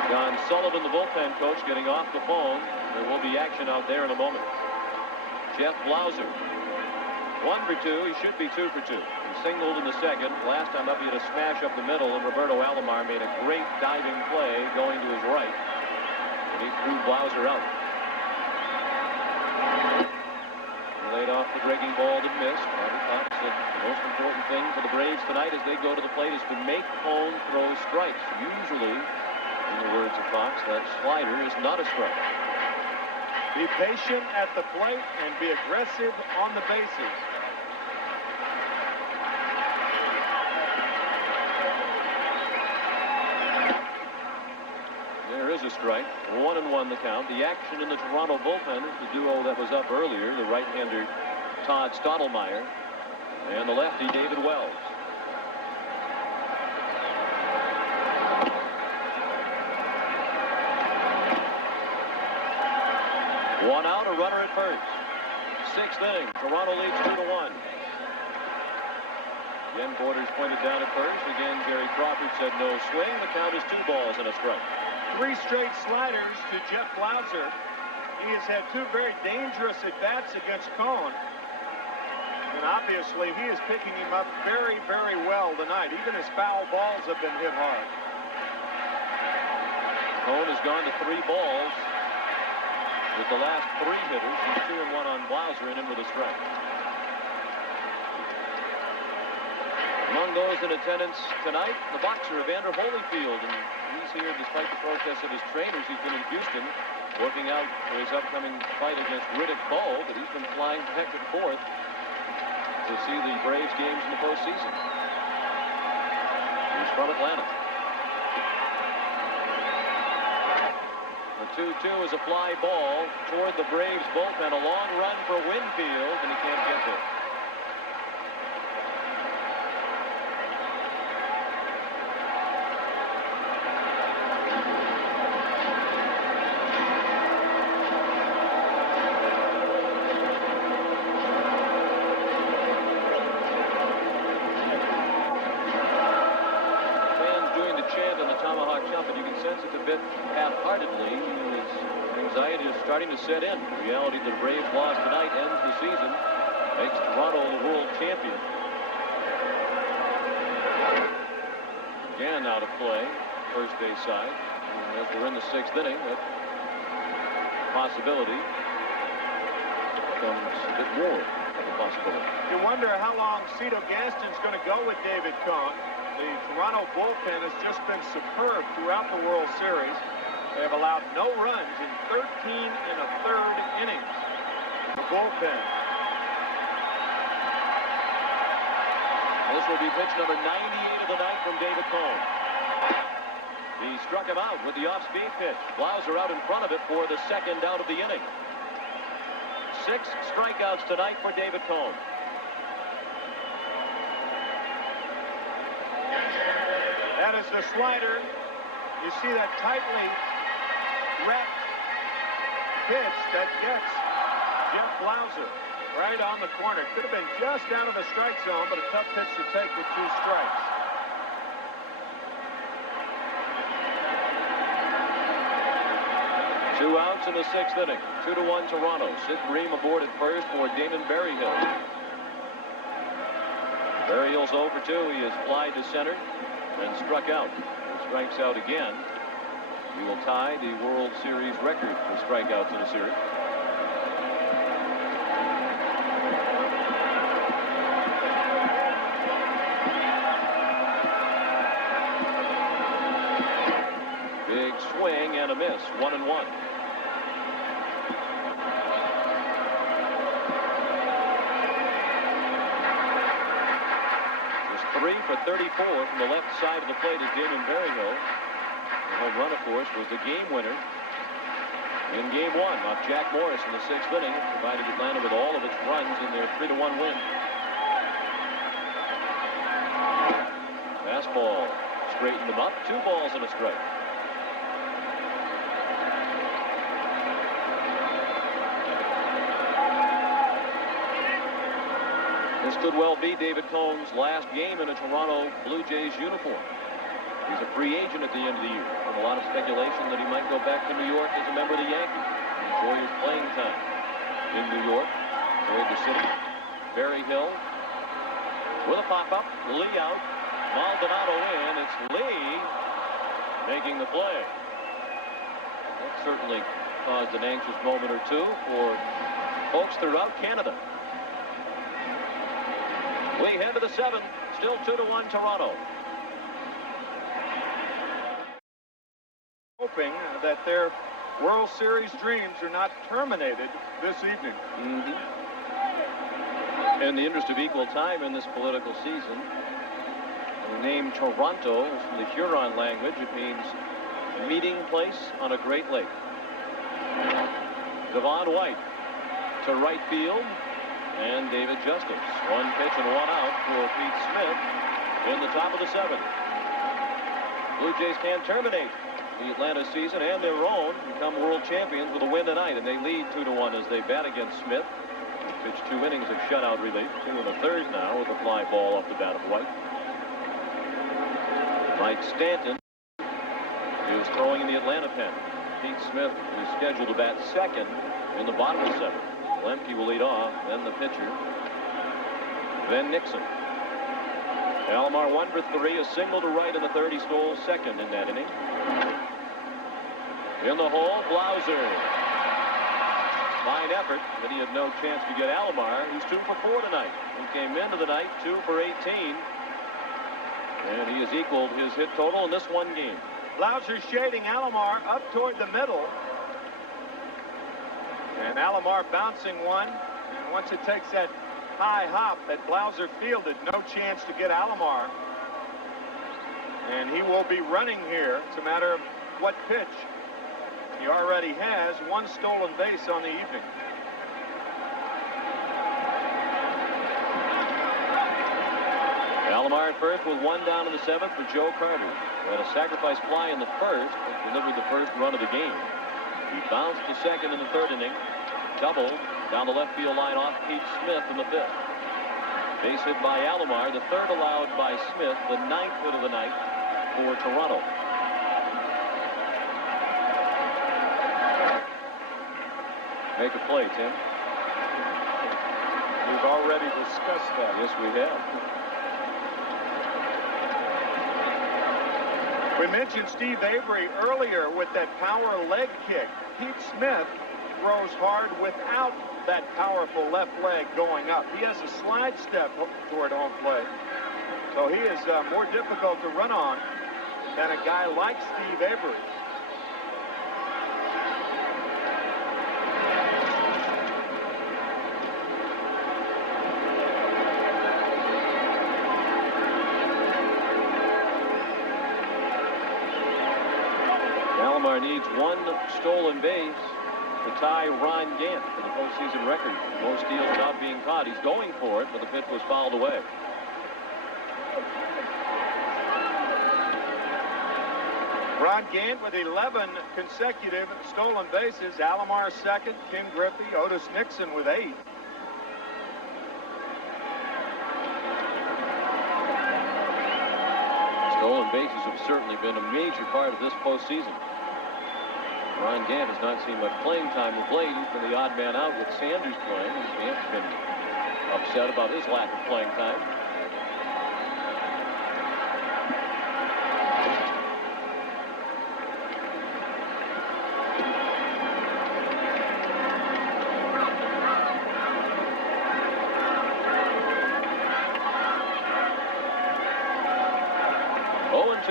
John Sullivan, the bullpen coach, getting off the phone. There will be action out there in a moment. Jeff Blauser, 1 for 2. He should be 2 for 2. He singled in the 2nd. Last time up, he had a smash up the middle, and Roberto Alomar made a great diving play going to his right. And he threw Blauser out. He laid off the breaking ball that missed. Bobby Cox said the most important thing for the Braves tonight as they go to the plate is to make Cohn throw strikes. Usually, in the words of Fox, that slider is not a strike. Be patient at the plate and be aggressive on the bases. There is a strike. 1-1 the count. The action in the Toronto bullpen is the duo that was up earlier, the right-hander Todd Stottlemyre and the lefty David Wells. One out, a runner at first. 6th inning, Toronto leads 2-1. Again, Borders pointed down at first. Again, Jerry Crawford said no swing. The count is 2 balls and a strike. 3 straight sliders to Jeff Blauser. He has had 2 very dangerous at-bats against Cohn. And obviously, he is picking him up very, very well tonight. Even his foul balls have been hit hard. Cohn has gone to 3 balls. With the last 3 hitters, he's 2-1 on Blauser and in with a strike. Among those in attendance tonight, the boxer Evander Holyfield, and he's here despite the protests of his trainers. He's been in Houston working out for his upcoming fight against Riddick Bowe, but he's been flying back and forth to see the Braves games in the postseason. He's from Atlanta. The 2-2 is a fly ball toward the Braves bullpen. A long run for Winfield, and he can't get there. Half-heartedly, his anxiety is starting to set in. The reality that the Braves loss tonight ends the season, makes Toronto the world champion. Again out of play, first base side. And as we're in the 6th inning, that possibility becomes a bit more of a possibility. You wonder how long Cito Gaston's going to go with David Cone. The Toronto bullpen has just been superb throughout the World Series. They have allowed no runs in 13 1/3 innings. The bullpen. This will be pitch number 98 of the night from David Cone. He struck him out with the off-speed pitch. Blauser out in front of it for the 2nd out of the inning. 6 strikeouts tonight for David Cone. That is the slider. You see that tightly wrapped pitch that gets Jeff Blauser right on the corner. Could have been just out of the strike zone, but a tough pitch to take with 2 strikes. Two outs in the 6th inning. 2-1 Toronto. Sid Bream aboard at first for Damon Berryhill. Berryhill's 0 for 2. He has flied to center and struck out. He strikes out again. He will tie the World Series record for strikeouts in a series. Big swing and a miss. 1-1. Just 3 for 34 from the left side of the plate is Damon Berryhill. The home run, of course, was the game winner in Game 1 off Jack Morris in the 6th inning. It provided Atlanta with all of its runs in their 3-1 win. Fastball straightened him up. 2 balls and a strike. This could well be David Cone's last game in a Toronto Blue Jays uniform. He's a free agent at the end of the year. And a lot of speculation that he might go back to New York as a member of the Yankees and enjoy his playing time in New York. Enjoyed the city. Berryhill with a pop-up. Lee out. Maldonado in. It's Lee making the play. That certainly caused an anxious moment or two for folks throughout Canada. Lee head to the 7th. Still 2-1 Toronto. Hoping that their World Series dreams are not terminated this evening. In the interest of equal time in this political season, the name Toronto is from the Huron language. It means meeting place on a great lake. Devon White to right field, and David Justice. 1 pitch and 1 out for Pete Smith in the top of the 7th. Blue Jays can terminate the Atlanta season and their own, become world champions with a win tonight, and they lead 2-1 as they bat against Smith. He pitched 2 innings of shutout relief, 2 1/3 now with a fly ball off the bat of White. Mike Stanton is throwing in the Atlanta pen. Pete Smith is scheduled to bat 2nd in the bottom of the 7th. Lemke will lead off, then the pitcher, then Nixon. Alomar 1 for 3, a single to right in the 3rd. He stole 2nd in that inning. In the hole, Blauser. Fine effort, but he had no chance to get Alomar. He's 2 for 4 tonight. He came into the night 2 for 18. And he has equaled his hit total in this one game. Blauser shading Alomar up toward the middle. And Alomar bouncing one. And once it takes that high hop that Blauser fielded, no chance to get Alomar. And he will be running here. It's a matter of what pitch. He already has one stolen base on the evening. Alomar at first with one down in the seventh for Joe Carter, who had a sacrifice fly in the first and delivered the first run of the game. He bounced to second in the third inning, doubled down the left field line off Pete Smith in the fifth. Base hit by Alomar, the third allowed by Smith, the ninth hit of the night for Toronto. Make a play, Tim. We've already discussed that. Yes, we have. We mentioned Steve Avery earlier with that power leg kick. Pete Smith throws hard without that powerful left leg going up. He has a slide step toward home plate. So he is more difficult to run on than a guy like Steve Avery. Alomar needs one stolen base to tie Ron Gant for the postseason record. Most steals without being caught. He's going for it, but the pitch was fouled away. Ron Gant with 11 consecutive stolen bases. Alomar second, Ken Griffey, Otis Nixon with 8. Stolen bases have certainly been a major part of this postseason. Ron Gant has not seen much playing time of late. He's been the odd man out with Sanders playing. Gant's been upset about his lack of playing time.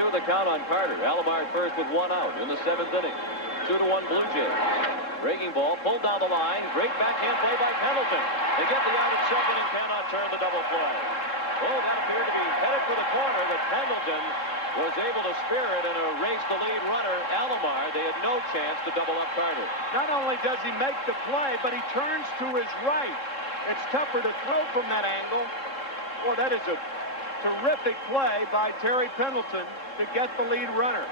The count on Carter. Alomar at first with one out in the seventh inning. 2-1 Blue Jays. Breaking ball pulled down the line. Great backhand play by Pendleton. They get the out at second and cannot turn the double play. Oh, that appeared to be headed for the corner, but Pendleton was able to spare it and erase the lead runner, Alomar. They had no chance to double up Carter. Not only does he make the play, but he turns to his right. It's tougher to throw from that angle. Boy, that is a terrific play by Terry Pendleton to get the lead runner.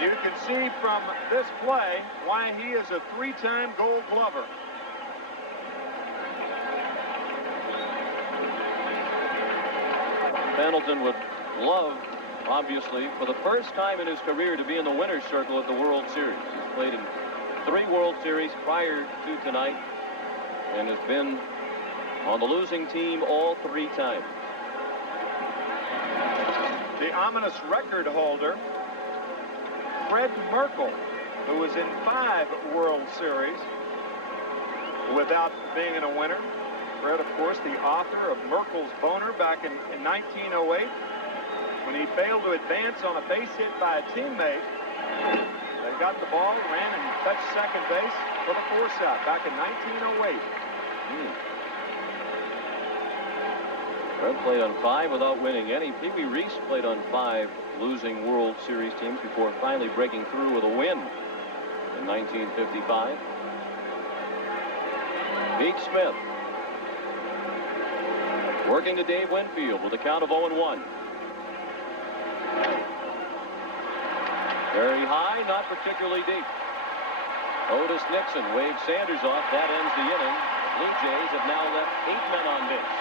You can see from this play why he is a three-time Gold Glover. Pendleton would love, obviously, for the first time in his career to be in the winner's circle at the World Series. He's played in 3 World Series prior to tonight and has been on the losing team all 3 times. The ominous record holder, Fred Merkle, who was in 5 World Series without being in a winner. Fred, of course, the author of Merkle's Boner back in 1908 when he failed to advance on a base hit by a teammate. They got the ball, ran and touched second base for the force out back in 1908. Fred played on 5 without winning any. Pee Wee Reese played on 5 losing World Series teams before finally breaking through with a win in 1955. Pete Smith working to Dave Winfield with a count of 0-1. Very high, not particularly deep. Otis Nixon waves Sanders off. That ends the inning. The Blue Jays have now left 8 men on base.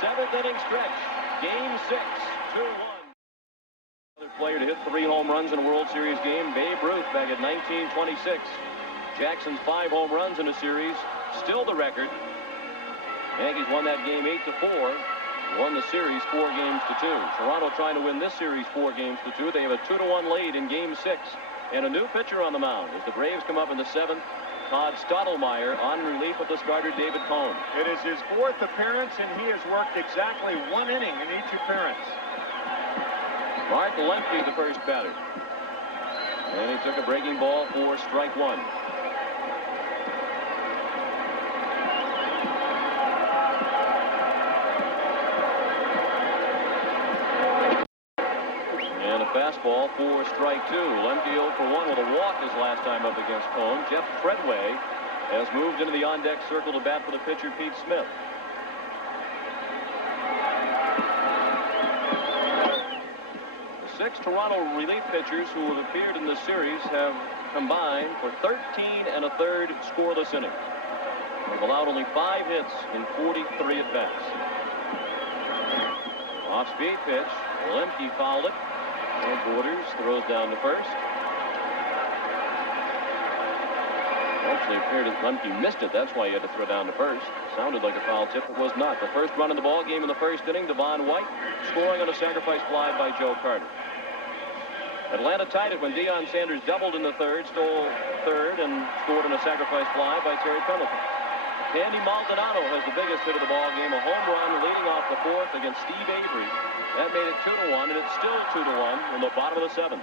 7th inning stretch. Game 6, 2-1. Another player to hit 3 home runs in a World Series game, Babe Ruth, back in 1926. Jackson's 5 home runs in a series, still the record. Yankees won that game 8-4. Won the series 4 games to 2. Toronto trying to win this series 4 games to 2. They have a 2-1 lead in Game 6. And a new pitcher on the mound as the Braves come up in the 7th Todd Stottlemyre on relief of the starter David Cone. It is his 4th appearance, and he has worked exactly 1 inning in each appearance. Mark Lemke, the first batter. And he took a breaking ball for strike 1. And a fastball for strike 2. Lemke 0 for 1 with a walk his last time up against Cone. Jeff Treadway has moved into the on-deck circle to bat for the pitcher, Pete Smith. The 6 Toronto relief pitchers who have appeared in this series have combined for 13 1/3 scoreless innings. They've allowed only 5 hits in 43 at-bats. Off-speed pitch. Lemke fouled it. Borders throws down to first. Actually appeared that Lemke missed it. That's why he had to throw down to first. Sounded like a foul tip. It was not. The first run in the ball game in the first inning, Devon White scoring on a sacrifice fly by Joe Carter. Atlanta tied it when Deion Sanders doubled in the third, stole third, and scored on a sacrifice fly by Terry Pendleton. Andy Maldonado has the biggest hit of the ball game, a home run leading off the 4th against Steve Avery. That made it 2-1, and it's still 2-1 in the bottom of the 7th.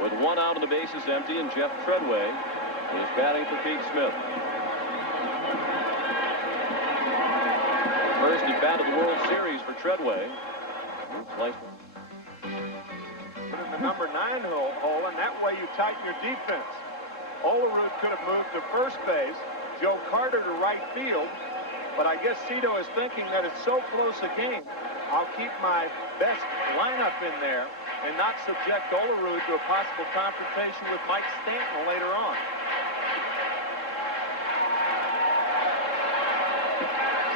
With 1 out and the bases empty, and Jeff Treadway is batting for Pete Smith. First at bat of the World Series for Treadway. Nice one. Put in the number 9 hole, and that way you tighten your defense. Olerud could have moved to first base, Joe Carter to right field, but I guess Cito is thinking that it's so close a game, I'll keep my best lineup in there and not subject Olerud to a possible confrontation with Mike Stanton later on.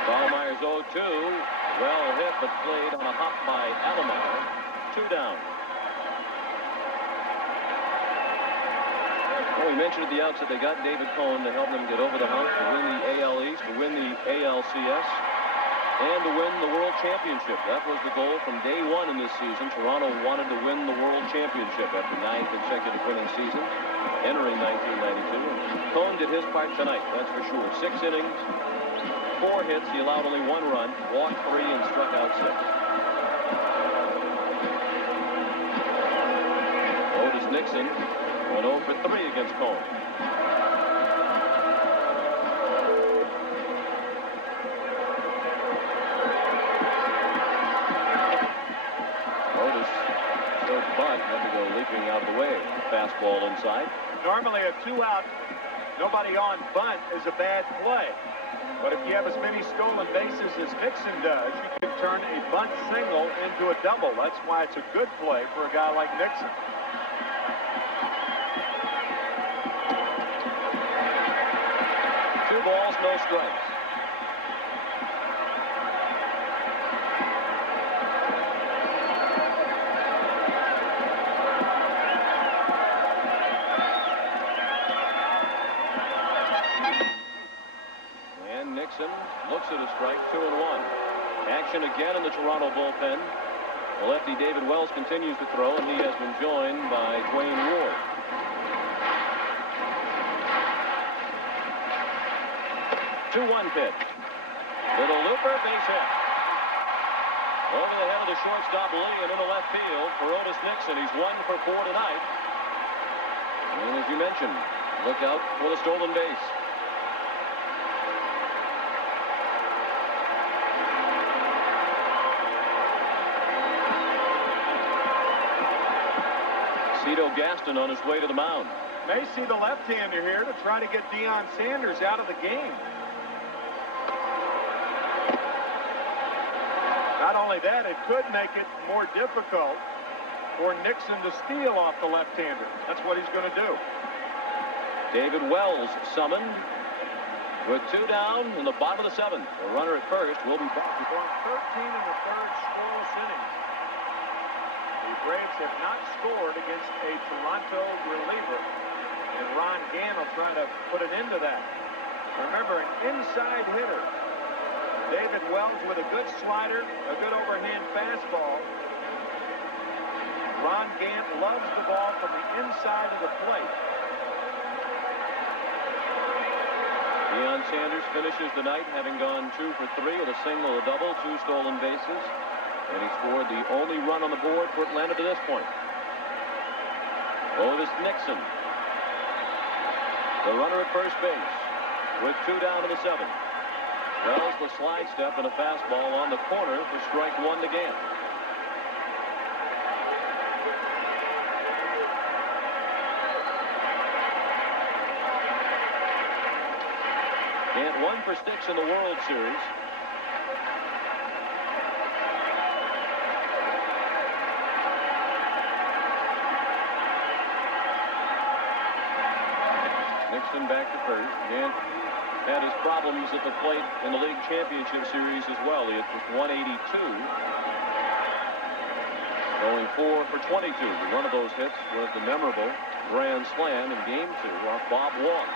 Stottlemyre's 0-2. Well hit, but played on a hop by Alomar. 2 down. Well, we mentioned at the outset they got David Cone to help them get over the hump to win the AL East, to win the ALCS, and to win the World Championship. That was the goal from day 1 in this season. Toronto wanted to win the World Championship after 9 consecutive winning seasons, entering 1992. And Cone did his part tonight, that's for sure. 6 innings, 4 hits. He allowed only 1 run, walked 3, and struck out 6. Otis Nixon went 0 for 3 against Cone. Otis so bunt had to go leaping out of the way. Fastball inside. Normally a 2-out, nobody on bunt is a bad play. But if you have as many stolen bases as Nixon does, you can turn a bunt single into a double. That's why it's a good play for a guy like Nixon. Balls, no strikes. And Nixon looks at a strike, 2-1. Action again in the Toronto bullpen. The lefty David Wells continues to throw, and he has been joined by Dwayne Ward. 2-1 pitch. Little looper, base hit. Over the head of the shortstop Lee and into left field for Otis Nixon. He's 1 for 4 tonight. And as you mentioned, look out for the stolen base. Cito Gaston on his way to the mound. May see the left-hander here to try to get Deion Sanders out of the game. Not only that, it could make it more difficult for Nixon to steal off the left-hander. That's what he's going to do. David Wells summoned with 2 down in the bottom of the 7th. A runner at first will be back. Going 13 1/3 scoreless innings. The Braves have not scored against a Toronto reliever, and Ron Gann will try to put an end to that. Remember, an inside hitter. David Wells with a good slider, a good overhand fastball. Ron Gann loves the ball from the inside of the plate. Sanders finishes the night having gone 2 for 3 with a single, a double, 2 stolen bases. And he scored the only run on the board for Atlanta to this point. Otis Nixon, the runner at first base, with 2 down in the 7th. Wells the slide step and a fastball on the corner for strike 1 to Gant. Gant 1 for 6 in the World Series. Nixon back to first. Gant had his problems at the plate in the League Championship Series as well. He hit just 182. Going 4 for 22. One of those hits was the memorable grand slam in Game 2 off Bob Waugh.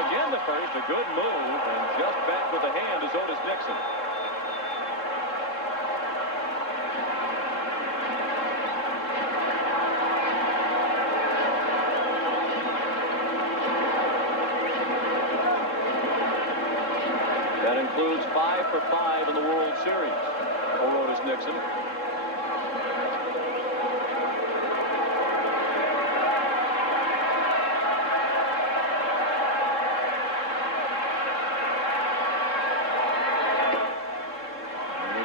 Again, the first, a good move, and just back with the hand is Otis Nixon. That includes 5 for 5 in the World Series for Otis Nixon.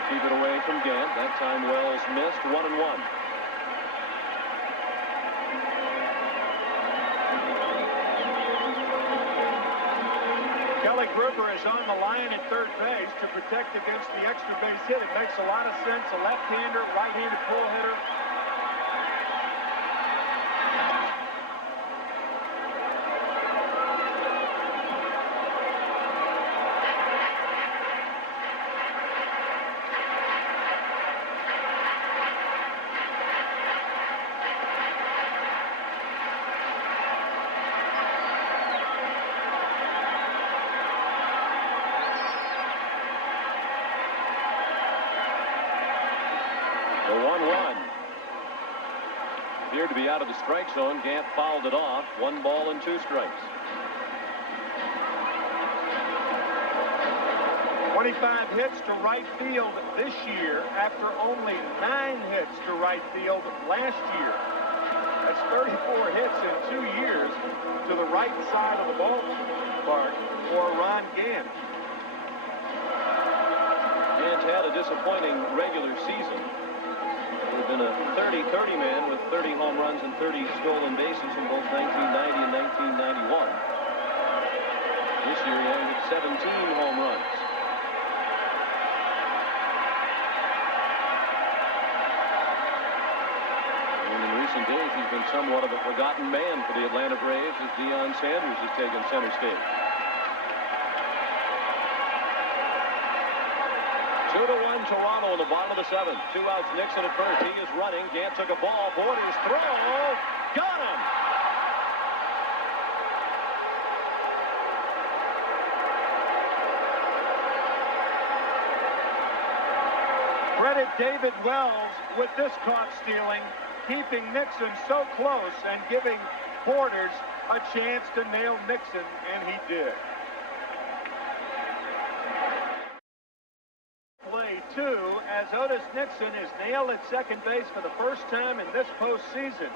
Keep it away from Gant. That time Wells missed. 1-1. Kelly Gruber is on the line at third base to protect against the extra base hit. It makes a lot of sense. A left-hander, right-handed pull hitter. The 1-1. Appeared to be out of the strike zone. Gant fouled it off. 1 ball and 2 strikes. 25 hits to right field this year after only 9 hits to right field last year. That's 34 hits in 2 years to the right side of the ballpark for Ron Gant. Gant had a disappointing regular season. He had been a 30-30 man with 30 home runs and 30 stolen bases in both 1990 and 1991. This year he only hit 17 home runs. And in recent days, he's been somewhat of a forgotten man for the Atlanta Braves as Deion Sanders has taken center stage. 2-1 Toronto in the bottom of the 7th. 2 outs, Nixon at first. He is running. Gant took a ball. Borders throw. Got him! Credit David Wells with this caught stealing, keeping Nixon so close and giving Borders a chance to nail Nixon, and he did. Play 2 as Otis Nixon is nailed at second base for the first time in this postseason.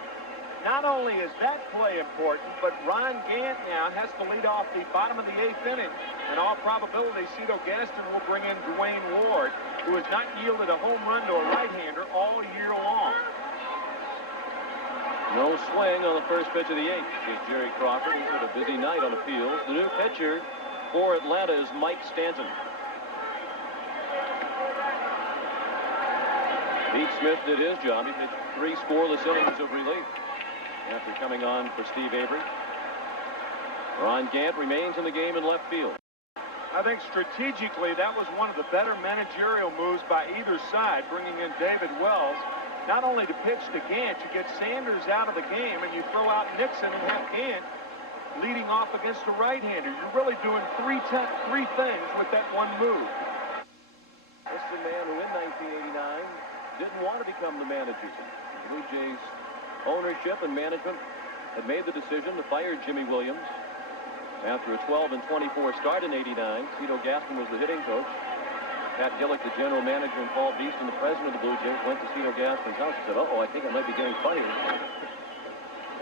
Not only is that play important, but Ron Gant now has to lead off the bottom of the 8th inning. In all probability, Cito Gaston will bring in Dwayne Ward, who has not yielded a home run to a right-hander all year long. No swing on the first pitch of the 8th. Here's Jerry Crawford. He's had a busy night on the field. The new pitcher for Atlanta is Mike Stanton. Pete Smith did his job. He pitched 3 scoreless innings of relief after coming on for Steve Avery. Ron Gant remains in the game in left field. I think strategically that was one of the better managerial moves by either side, bringing in David Wells. Not only to pitch to Gant, you get Sanders out of the game and you throw out Nixon and have Gant leading off against a right-hander. You're really doing three things with that one move. This is the man who in didn't want to become the manager. The Blue Jays ownership and management had made the decision to fire Jimmy Williams after a 12-24 start in '89. Cito Gaston was the hitting coach. Pat Gillick, the general manager, and Paul Beeston, the president of the Blue Jays, went to Cito Gaston's house and said, "Uh-oh, I think I might be getting fired."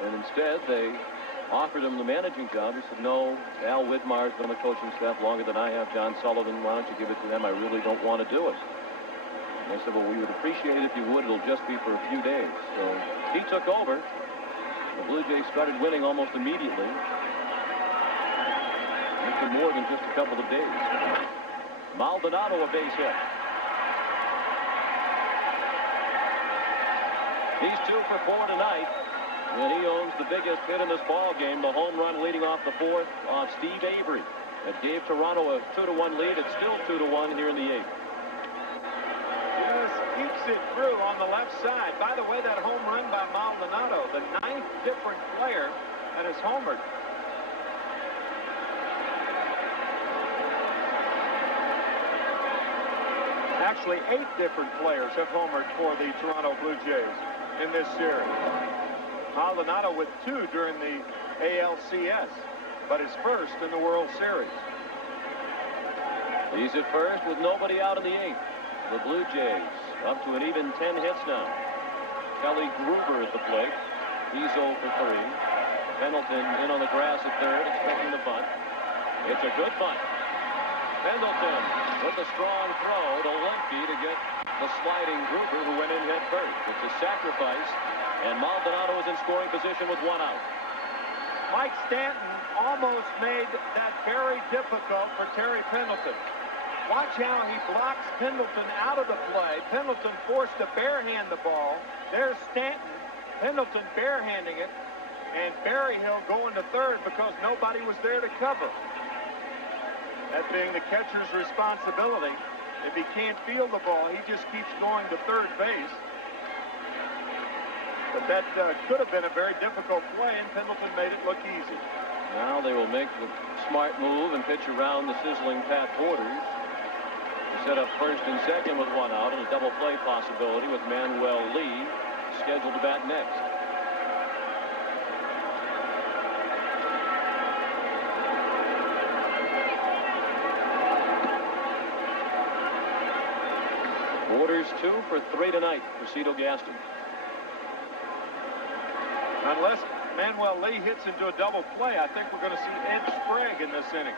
And instead, they offered him the managing job. He said, "No, Al Widmar's been on the coaching staff longer than I have. John Sullivan, why don't you give it to them? I really don't want to do it." And they said, "Well, we would appreciate it if you would. It'll just be for a few days." So he took over. The Blue Jays started winning almost immediately. After more than just a couple of days. Maldonado, a base hit. He's 2 for 4 tonight. And he owns the biggest hit in this ball game, the home run leading off the 4th off Steve Avery. That gave Toronto a 2-1 lead. It's still 2-1 here in the 8th. Just keeps it through on the left side. By the way, that home run by Maldonado, the 9th different player that has homered. Actually, 8 different players have homered for the Toronto Blue Jays in this series. Maldonado with 2 during the ALCS, but his first in the World Series. He's at first with nobody out in the 8th. The Blue Jays up to an even 10 hits now. Kelly Gruber at the plate. He's 0 for 3. Pendleton in on the grass at third, expecting the bunt. It's a good bunt. Pendleton with a strong throw to Lemke to get the sliding Gruber, who went in head first. It's a sacrifice, and Maldonado is in scoring position with 1 out. Mike Stanton almost made that very difficult for Terry Pendleton. Watch how he blocks Pendleton out of the play. Pendleton forced to barehand the ball. There's Stanton. Pendleton barehanding it, and Berryhill going to third because nobody was there to cover. That being the catcher's responsibility. If he can't field the ball, he just keeps going to third base. But that could have been a very difficult play, and Pendleton made it look easy. Now they will make the smart move and pitch around the sizzling Pat Borders. Set up first and second with 1 out, and a double play possibility with Manuel Lee scheduled to bat next. Borders 2 for 3 tonight for Cito Gaston. Unless Manuel Lee hits into a double play, I think we're going to see Ed Sprague in this inning.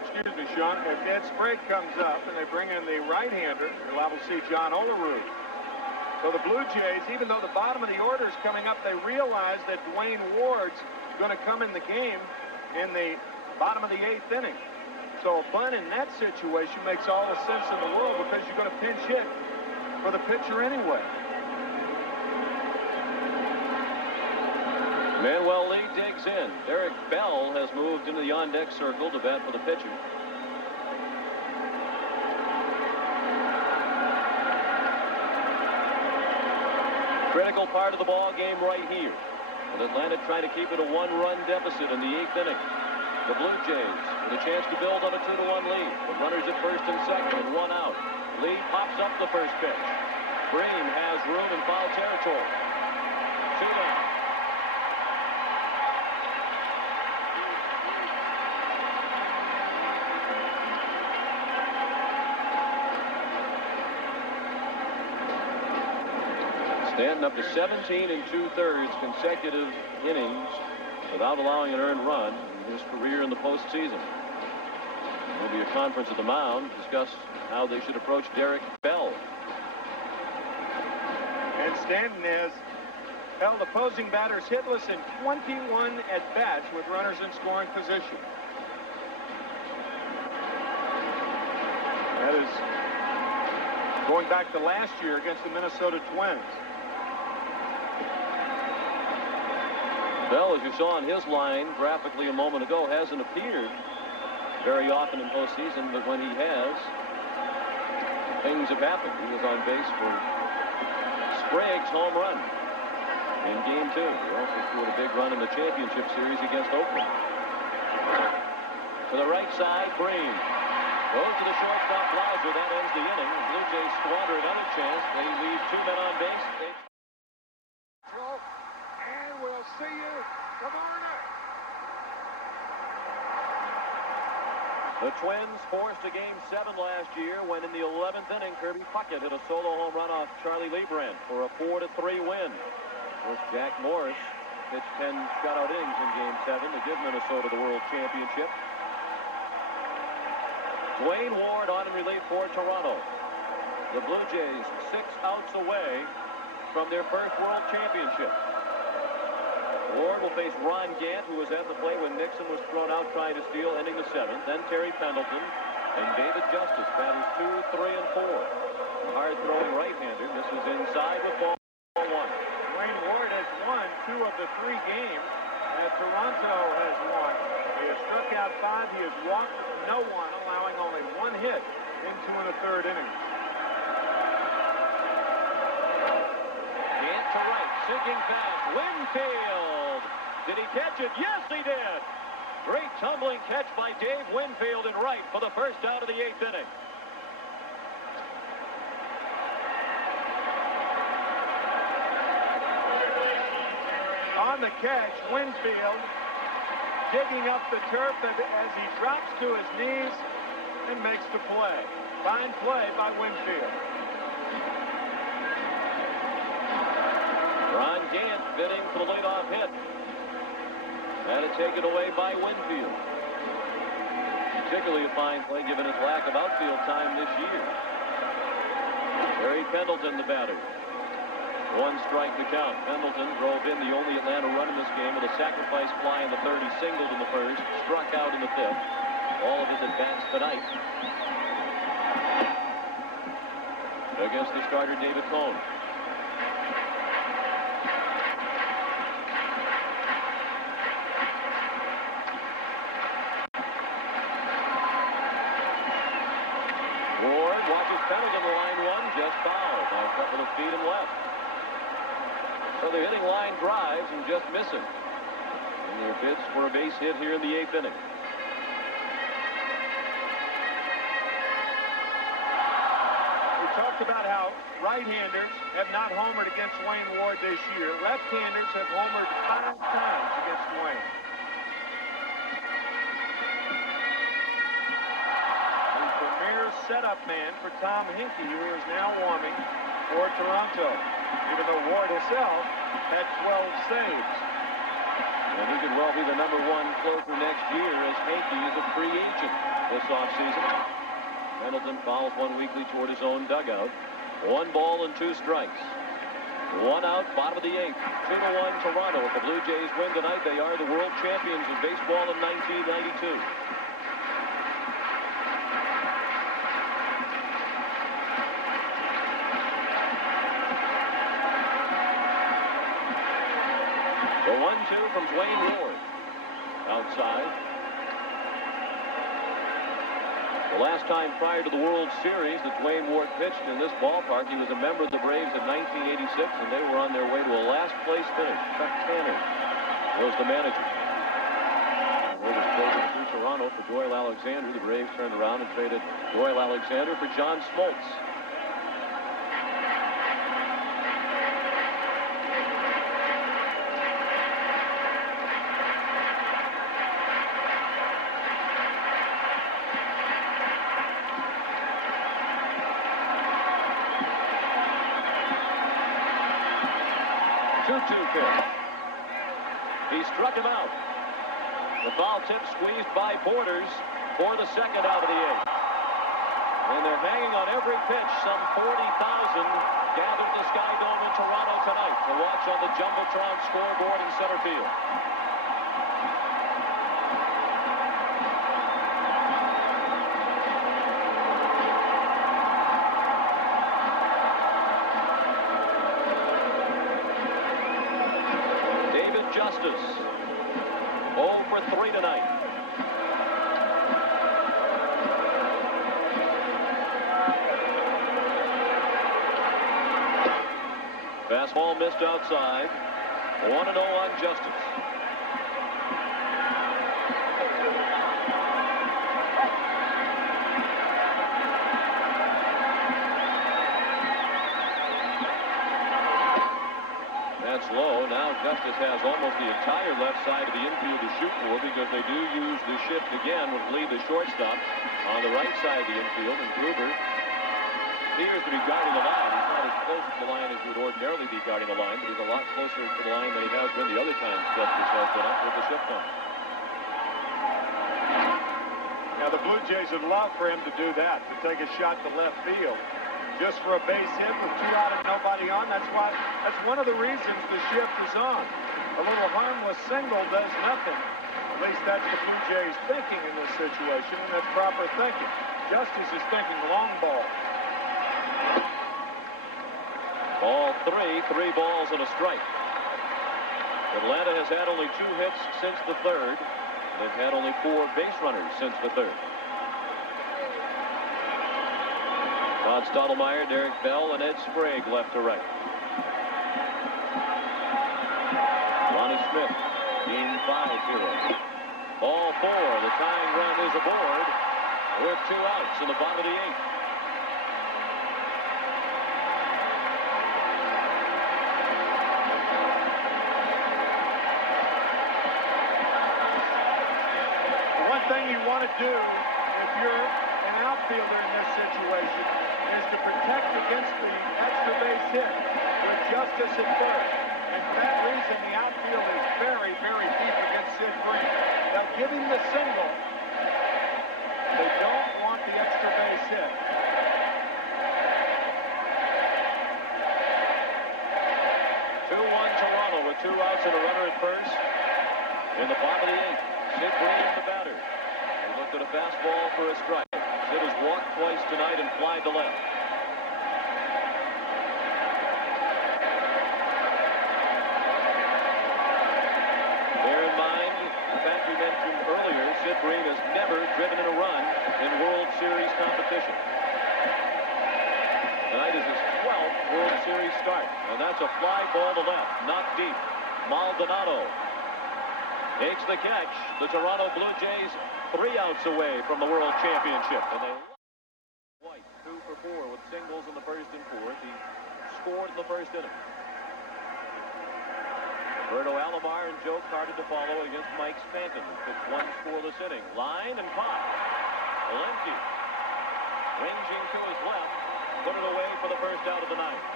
Excuse me, Sean. If Ed Sprague comes up and they bring in the right-hander, you'll liable to see John Olerud. So the Blue Jays, even though the bottom of the order is coming up, they realize that Dwayne Ward's going to come in the game in the bottom of the 8th inning. So a bunt in that situation makes all the sense in the world because you're going to pinch hit for the pitcher anyway. Manuel Lee digs in. Derek Bell has moved into the on-deck circle to bat for the pitcher. Critical part of the ball game right here. With Atlanta trying to keep it a 1-run deficit in the 8th inning. The Blue Jays with a chance to build on a 2-1 lead. The runners at first and second and 1 out. Lee pops up the first pitch. Bream has room in foul territory. 2 down. Stanton up to 17 2/3 consecutive innings without allowing an earned run in his career in the postseason. There will be a conference at the mound to discuss how they should approach Derek Bell. And Stanton has held opposing batters hitless in 21 at-bats with runners in scoring position. That is going back to last year against the Minnesota Twins. Bell, as you saw on his line graphically a moment ago, hasn't appeared very often in postseason, but when he has, things have happened. He was on base for Sprague's home run in Game 2. He also scored a big run in the championship series against Oakland. To the right side, Green. Goes to the shortstop, Blauser. That ends the inning. The Blue Jays squander another chance. They leave 2 men on base. And we'll see you tomorrow night. The Twins forced a Game 7 last year when in the 11th inning, Kirby Puckett hit a solo home run off Charlie Leibrandt for a 4-3 win. Of course, Jack Morris pitched 10 shutout innings in Game 7 to give Minnesota the World Championship. Dwayne Ward on in relief for Toronto. The Blue Jays 6 outs away from their first World Championship. Ward will face Ron Gant, who was at the plate when Nixon was thrown out trying to steal, ending the 7th. Then Terry Pendleton and David Justice, batters 2, 3, and 4. The hard-throwing right-hander misses inside with ball 1. Dwayne Ward has won 2 of the 3 games that Toronto has won. He has struck out 5. He has walked no one, allowing only 1 hit in 2 1/3 innings. Gant to right, sinking fast. Winfield. Did he catch it? Yes, he did. Great tumbling catch by Dave Winfield in right for the first out of the 8th inning. On the catch, Winfield digging up the turf as he drops to his knees and makes the play. Fine play by Winfield. Ron Gant bidding for the leadoff hit. Had it taken away by Winfield. Particularly a fine play given his lack of outfield time this year. Terry Pendleton, the batter. 1 strike to count. Pendleton drove in the only Atlanta run in this game with a sacrifice fly in the 3rd. He singled in the 1st, struck out in the 5th. All of his at-bats tonight against the starter David Cone. Ward watches Pendleton to line 1, just fouled by a couple of feet and left. So they're hitting line drives and just missing. And their bids for a base hit here in the 8th inning. We talked about how right-handers have not homered against Wayne Ward this year. Left-handers have homered 5 times against Wayne. The premier setup man for Tom Hinkie, who is now warming for Toronto, even though Ward himself had 12 saves. And he could well be the #1 closer next year as Hinkie is a free agent this offseason. Pendleton fouls one weekly toward his own dugout. 1 ball and 2 strikes. 1 out, bottom of the 8th. 2-1 Toronto. If the Blue Jays win tonight, they are the world champions of baseball in 1992. The 1-2 from Dwayne Ward. Outside. The last time prior to the World Series that Dwayne Ward pitched in this ballpark, he was a member of the Braves in 1986, and they were on their way to a last-place finish. Chuck Tanner was the manager. Ward was traded to Toronto for Doyle Alexander. The Braves turned around and traded Doyle Alexander for John Smoltz. He struck him out. The foul tip squeezed by Borders for the 2nd out of the 8th. And they're hanging on every pitch. Some 40,000 gathered at the Sky Dome in Toronto tonight to watch on the Jumbotron scoreboard in center field. Justice 0 for 3 tonight. Fastball missed outside. 1-0 on Justice. Justice has almost the entire left side of the infield to shoot for because they do use the shift again with Lee, the shortstop, on the right side of the infield, and Gruber appears to be guarding the line. He's not as close to the line as you would ordinarily be guarding the line, but he's a lot closer to the line than he has been the other times Justice has been up with the shift on. Now, the Blue Jays would love for him to do that, to take a shot to left field. Just for a base hit with 2 out and nobody on. That's one of the reasons the shift is on. A little harmless single does nothing. At least that's the Blue Jays thinking in this situation, and that's proper thinking. Justice is thinking long ball. Ball 3, 3 balls and a strike. Atlanta has had only 2 hits since the third. They've had only 4 base runners since the third. Todd Stottlemyre, Derek Bell, and Ed Sprague left to right. Lonnie Smith, Game 5 hero. Ball 4, the tying run is aboard with 2 outs in the bottom of the 8th. One thing you want to do if you're an outfielder in this situation is to protect against the extra base hit with Justice at first. And for that reason, the outfield is very, very deep against Sid Green. They'll give him the single. They don't want the extra base hit. Toronto with 2 outs and a runner at first. In the bottom of the 8th, Sid Green, the batter. He looked at a fastball for a strike. Sid has walked twice tonight and flied to left. Bear in mind the fact we mentioned earlier, Sid Green has never driven in a run in World Series competition. Tonight is his 12th World Series start, and that's a fly ball to left, not deep. Maldonado takes the catch. The Toronto Blue Jays 3 outs away from the World Championship, and they White 2 for 4 with singles in the first and fourth. He scored in the first inning. Roberto Alomar and Joe Carter to follow against Mike Stanton, who pitched 1 scoreless inning. Line and caught. Valenti ranging to his left, put it away for the first out of the ninth.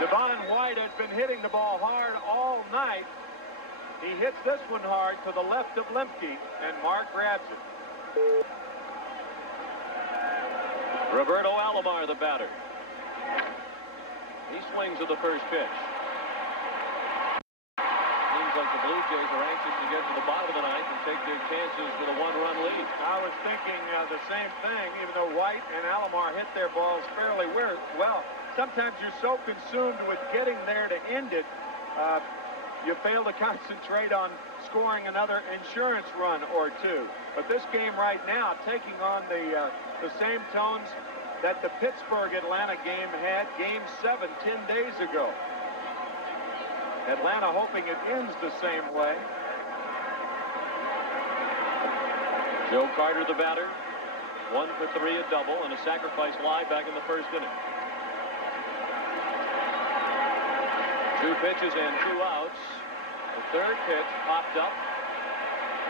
Devon White has been hitting the ball hard all night. He hits this one hard to the left of Lemke, and Mark grabs it. Roberto Alomar, the batter. He swings at the first pitch. Seems like the Blue Jays are anxious to get to the bottom of the ninth and take their chances with a 1-run lead. I was thinking the same thing, even though White and Alomar hit their balls fairly well. Sometimes you're so consumed with getting there to end it, you fail to concentrate on scoring another insurance run or 2. But this game right now, taking on the same tones that the Pittsburgh-Atlanta game had, Game 7, 10 days ago. Atlanta hoping it ends the same way. Joe Carter, the batter. 1 for 3, a double, and a sacrifice fly back in the first inning. 2 pitches and 2 outs. The third pitch popped up.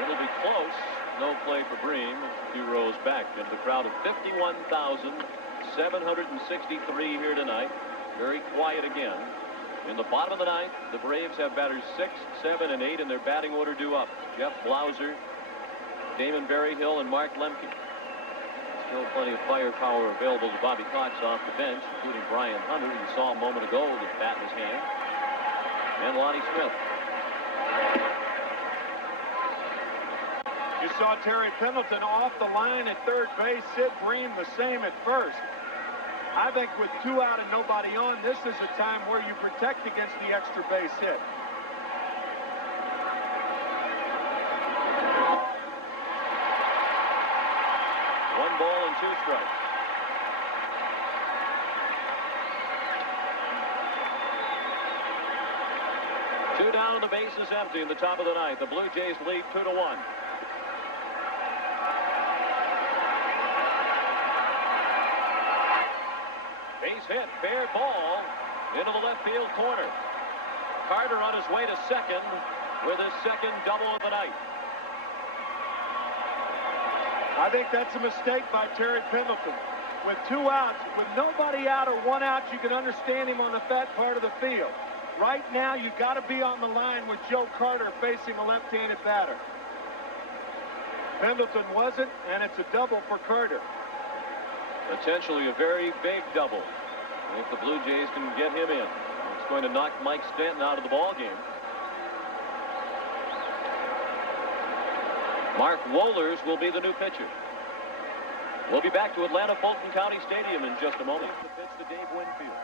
It'll be close. No play for Bream. He rose back into the crowd of 51,763 here tonight. Very quiet again. In the bottom of the ninth, the Braves have batters 6, 7, and 8 in their batting order due up. Jeff Blauser, Damon Berryhill, and Mark Lemke. Still plenty of firepower available to Bobby Cox off the bench, including Brian Hunter, who you saw a moment ago with his bat in his hand, and Lonnie Smith. You saw Terry Pendleton off the line at third base. Sid Bream the same at first. I think with 2 out and nobody on, this is a time where you protect against the extra base hit. One ball and 2 strikes. Two down, the base is empty in the top of the ninth. The Blue Jays lead 2-1. base hit. Fair ball into the left field corner. Carter on his way to second with his second double of the night. I think that's a mistake by Terry Pendleton. With 2 outs, with nobody out or 1 out, you can understand him on the fat part of the field. Right now, you got to be on the line with Joe Carter facing a left-handed batter. Pendleton wasn't, and it's a double for Carter. Potentially a very big double if the Blue Jays can get him in. It's going to knock Mike Stanton out of the ball game. Mark Wohlers will be the new pitcher. We'll be back to Atlanta Fulton County Stadium in just a moment. The pitch to Dave Winfield.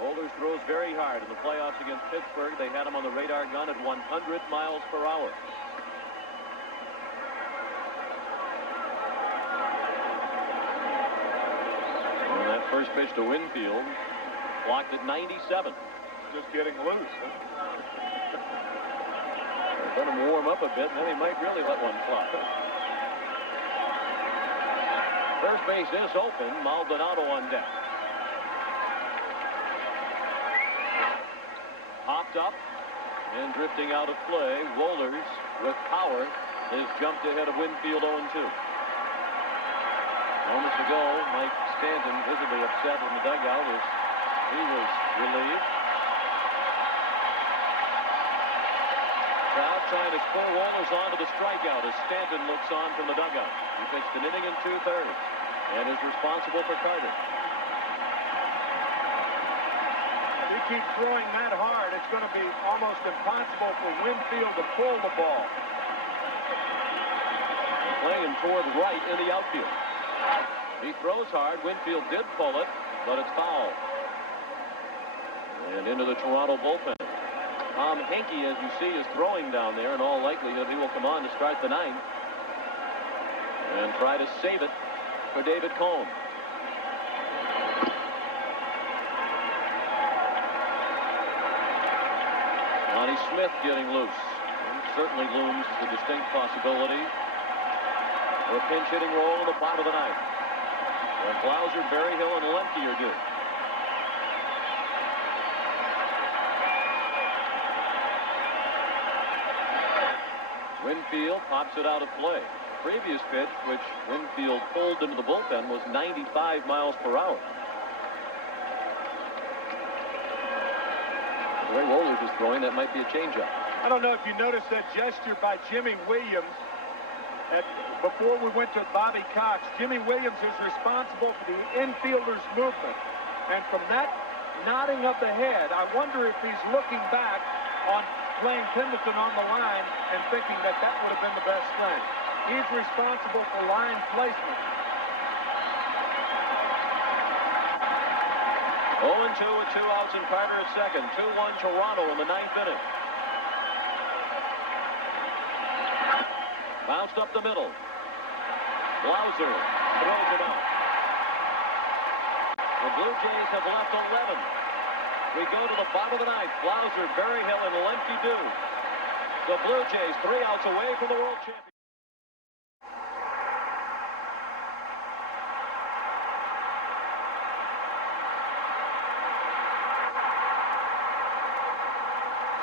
Wohlers throws very hard in the playoffs against Pittsburgh. They had him on the radar gun at 100 miles per hour. And that first pitch to Winfield blocked at 97. Just getting loose, huh? Let him warm up a bit, and then he might really let one fly. First base is open. Maldonado on deck. Popped up and drifting out of play. Wohlers with power has jumped ahead of Winfield 0-2. Moments ago, Mike Stanton visibly upset in the dugout as he was relieved. Crowd trying to spur Wohlers on to the strikeout as Stanton looks on from the dugout. He pitched an inning and 2/3 and is responsible for Carter. If he keeps throwing that hard, it's going to be almost impossible for Winfield to pull the ball. Playing toward right in the outfield. He throws hard. Winfield did pull it, but it's foul. And into the Toronto bullpen. Tom Henke, as you see, is throwing down there. In all likelihood, he will come on to start the ninth and try to save it for David Cone. Lonnie Smith getting loose. And certainly looms as a distinct possibility for a pinch hitting role in the bottom of the ninth. And Blauser, Berryhill, and Lemke are due. Winfield pops it out of play. Previous pitch, which Winfield pulled into the bullpen, was 95 miles per hour. The way Wohlers is throwing, that might be a changeup. I don't know if you noticed that gesture by Jimmy Williams before we went to Bobby Cox. Jimmy Williams is responsible for the infielder's movement. And from that nodding of the head, I wonder if he's looking back on playing Pendleton on the line and thinking that that would have been the best thing. He's responsible for line placement. 0-2 with 2 outs and Carter at second. 2-1 Toronto in the ninth inning. Bounced up the middle. Blauser throws it out. The Blue Jays have left 11. We go to the bottom of the ninth. Blauser, Berryhill, and Lemke do. The Blue Jays 3 outs away from the World Championship.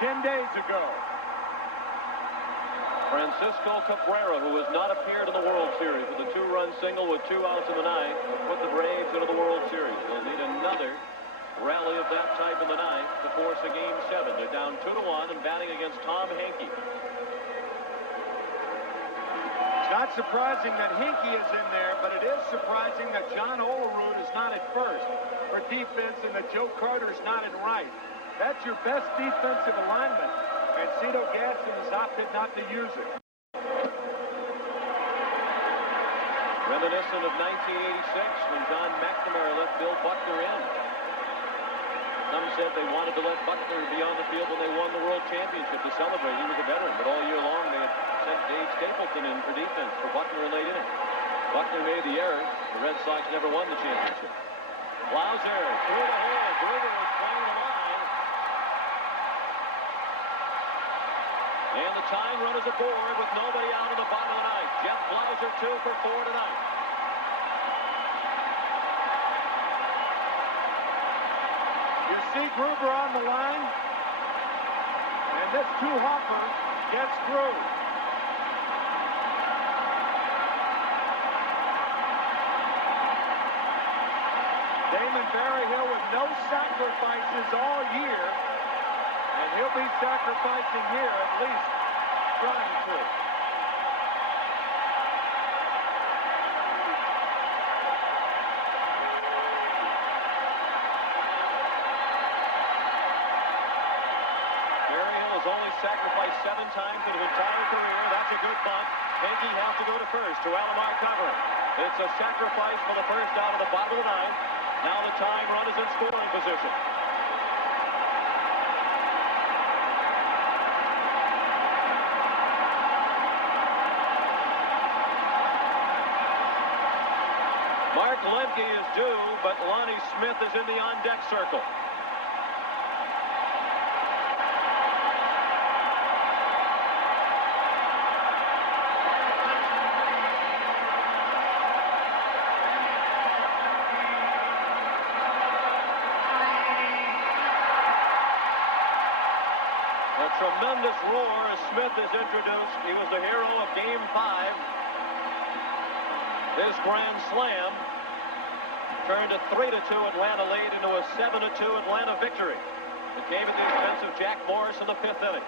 10 days ago. Francisco Cabrera, who has not appeared in the World Series with a 2-run single with 2 outs in the ninth, put the Braves into the World Series. They'll need another rally of that type in the ninth to force a Game 7. They're down 2-1 and batting against Tom Henke. It's not surprising that Henke is in there, but it is surprising that John Olerud is not at first for defense and that Joe Carter is not in right. That's your best defensive alignment, and Cito Gaston has opted not to use it. Reminiscent of 1986 when John McNamara left Bill Buckner in. Some said they wanted to let Buckner be on the field when they won the World Championship to celebrate. He was a veteran, but all year long they had sent Dave Stapleton in for defense for Buckner in late inning. Buckner made the error. The Red Sox never won the championship. Blauser through the hole. Gruber was playing the line. And the tying run is aboard with nobody out in the bottom of the ninth. Jeff Blauser 2 for 4 tonight. Gruber on the line. And this two-hopper gets through. Damon Berryhill with no sacrifices all year. And he'll be sacrificing here, at least trying to. Berryhill has only sacrificed 7 times in his entire career. That's a good bunt. Henke has to go to first. To Alomar covering. It's a sacrifice for the first out of the bottom of the 9th. Now the tying run is in scoring position. Mark Lemke is due, but Lonnie Smith is in the on-deck circle. A tremendous roar as Smith is introduced. He was the hero of Game 5. His grand slam turned a 3-2 Atlanta lead into a 7-2 Atlanta victory. It came at the expense of Jack Morris in the 5th inning.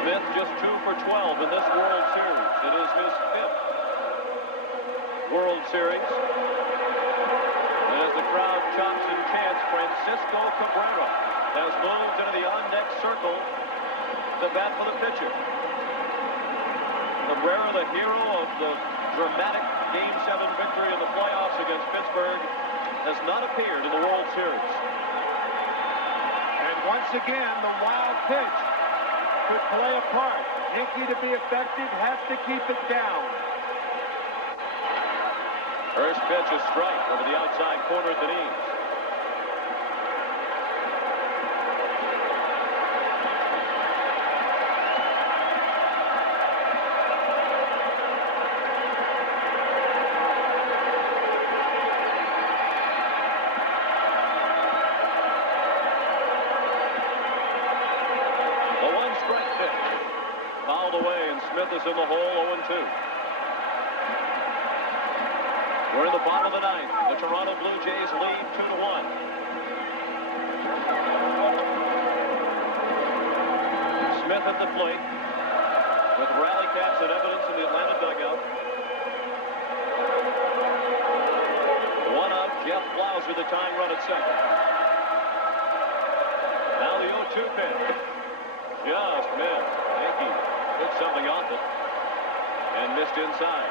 Smith just 2 for 12 in this World Series. It is his 5th World Series. As the crowd chops and chants, Francisco Cabrera has moved into the on-deck circle to bat for the pitcher. Cabrera, the hero of the dramatic Game 7 victory in the playoffs against Pittsburgh, has not appeared in the World Series. And once again, the wild pitch could play a part. Henke, to be effective, has to keep it down. First pitch is strike over the outside corner at the knees. The 1-strike pitch. Fouled away, and Smith is in the hole 0-2. We're in the bottom of the 9th. The Toronto Blue Jays lead 2-1. Smith at the plate with rally caps and evidence in the Atlanta dugout. One up. Jeff Blauser, the tying run at second. Now the 0-2 pitch. Just missed. Henke hit something off it and missed inside.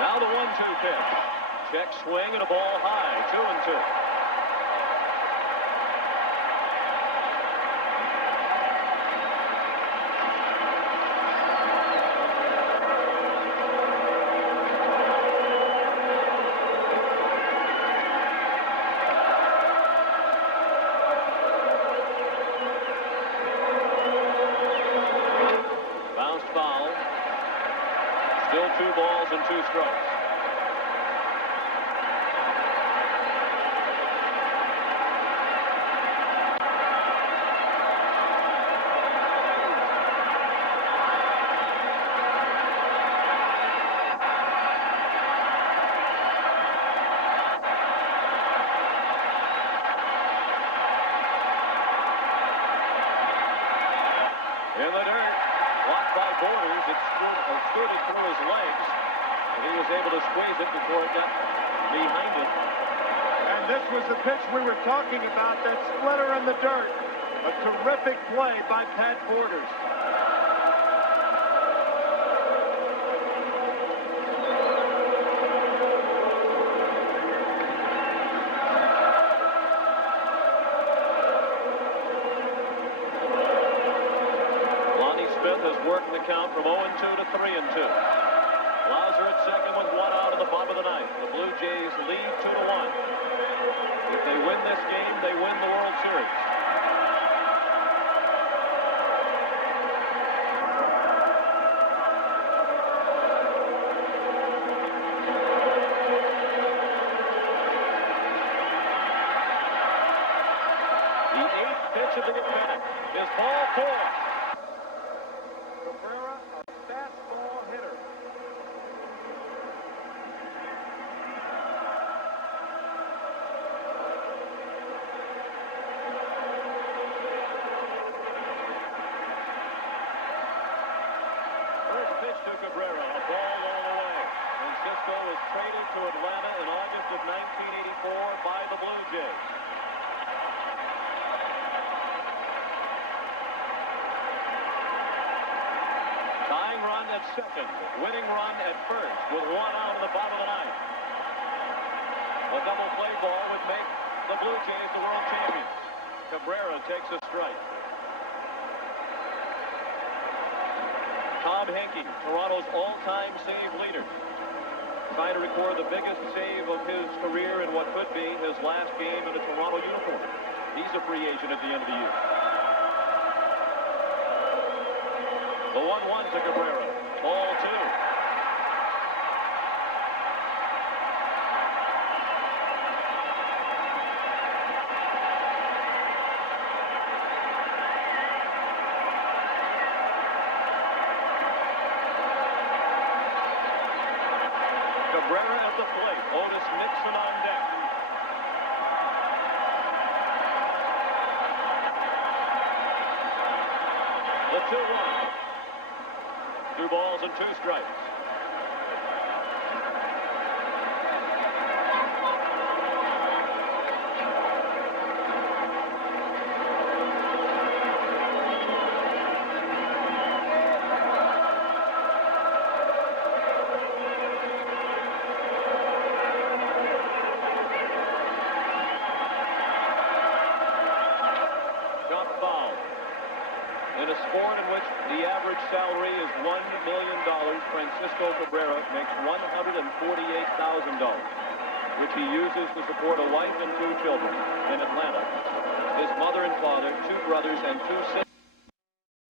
Now the 1-2 pitch. Check swing and a ball high. 2-2. Bounced foul. Still 2 balls and 2 strikes. In the dirt, blocked by Borders. It scooted through his legs, and he was able to squeeze it before it got behind him. And this was the pitch we were talking about, that splitter in the dirt. A terrific play by Pat Borders. Smith has worked the count from 0-2 to 3-2. Lauser at second with one out in the bottom of the ninth. The Blue Jays lead 2-1. If they win this game, they win the World Series. The eighth pitch of the at-bat is ball 4. Cabrera, a fastball hitter. First pitch to Cabrera, a ball all the way. Francisco was traded to Atlanta in August of 1984 by the Blue Jays. Tying run at second, winning run at first with one out in the bottom of the ninth. A double play ball would make the Blue Jays the world champions. Cabrera takes a strike. Tom Henke, Toronto's all-time save leader, trying to record the biggest save of his career in what could be his last game in a Toronto uniform. He's a free agent at the end of the year. The 1-1 to Cabrera. Ball 2. Cabrera at the plate. Otis Nixon on deck. The 2-1. 2 balls and 2 strikes. Jump foul. In a sport in which the average salary is $1 million, Francisco Cabrera makes $148,000, which he uses to support a wife and 2 children in Atlanta. His mother and father, 2 brothers, and 2 sisters.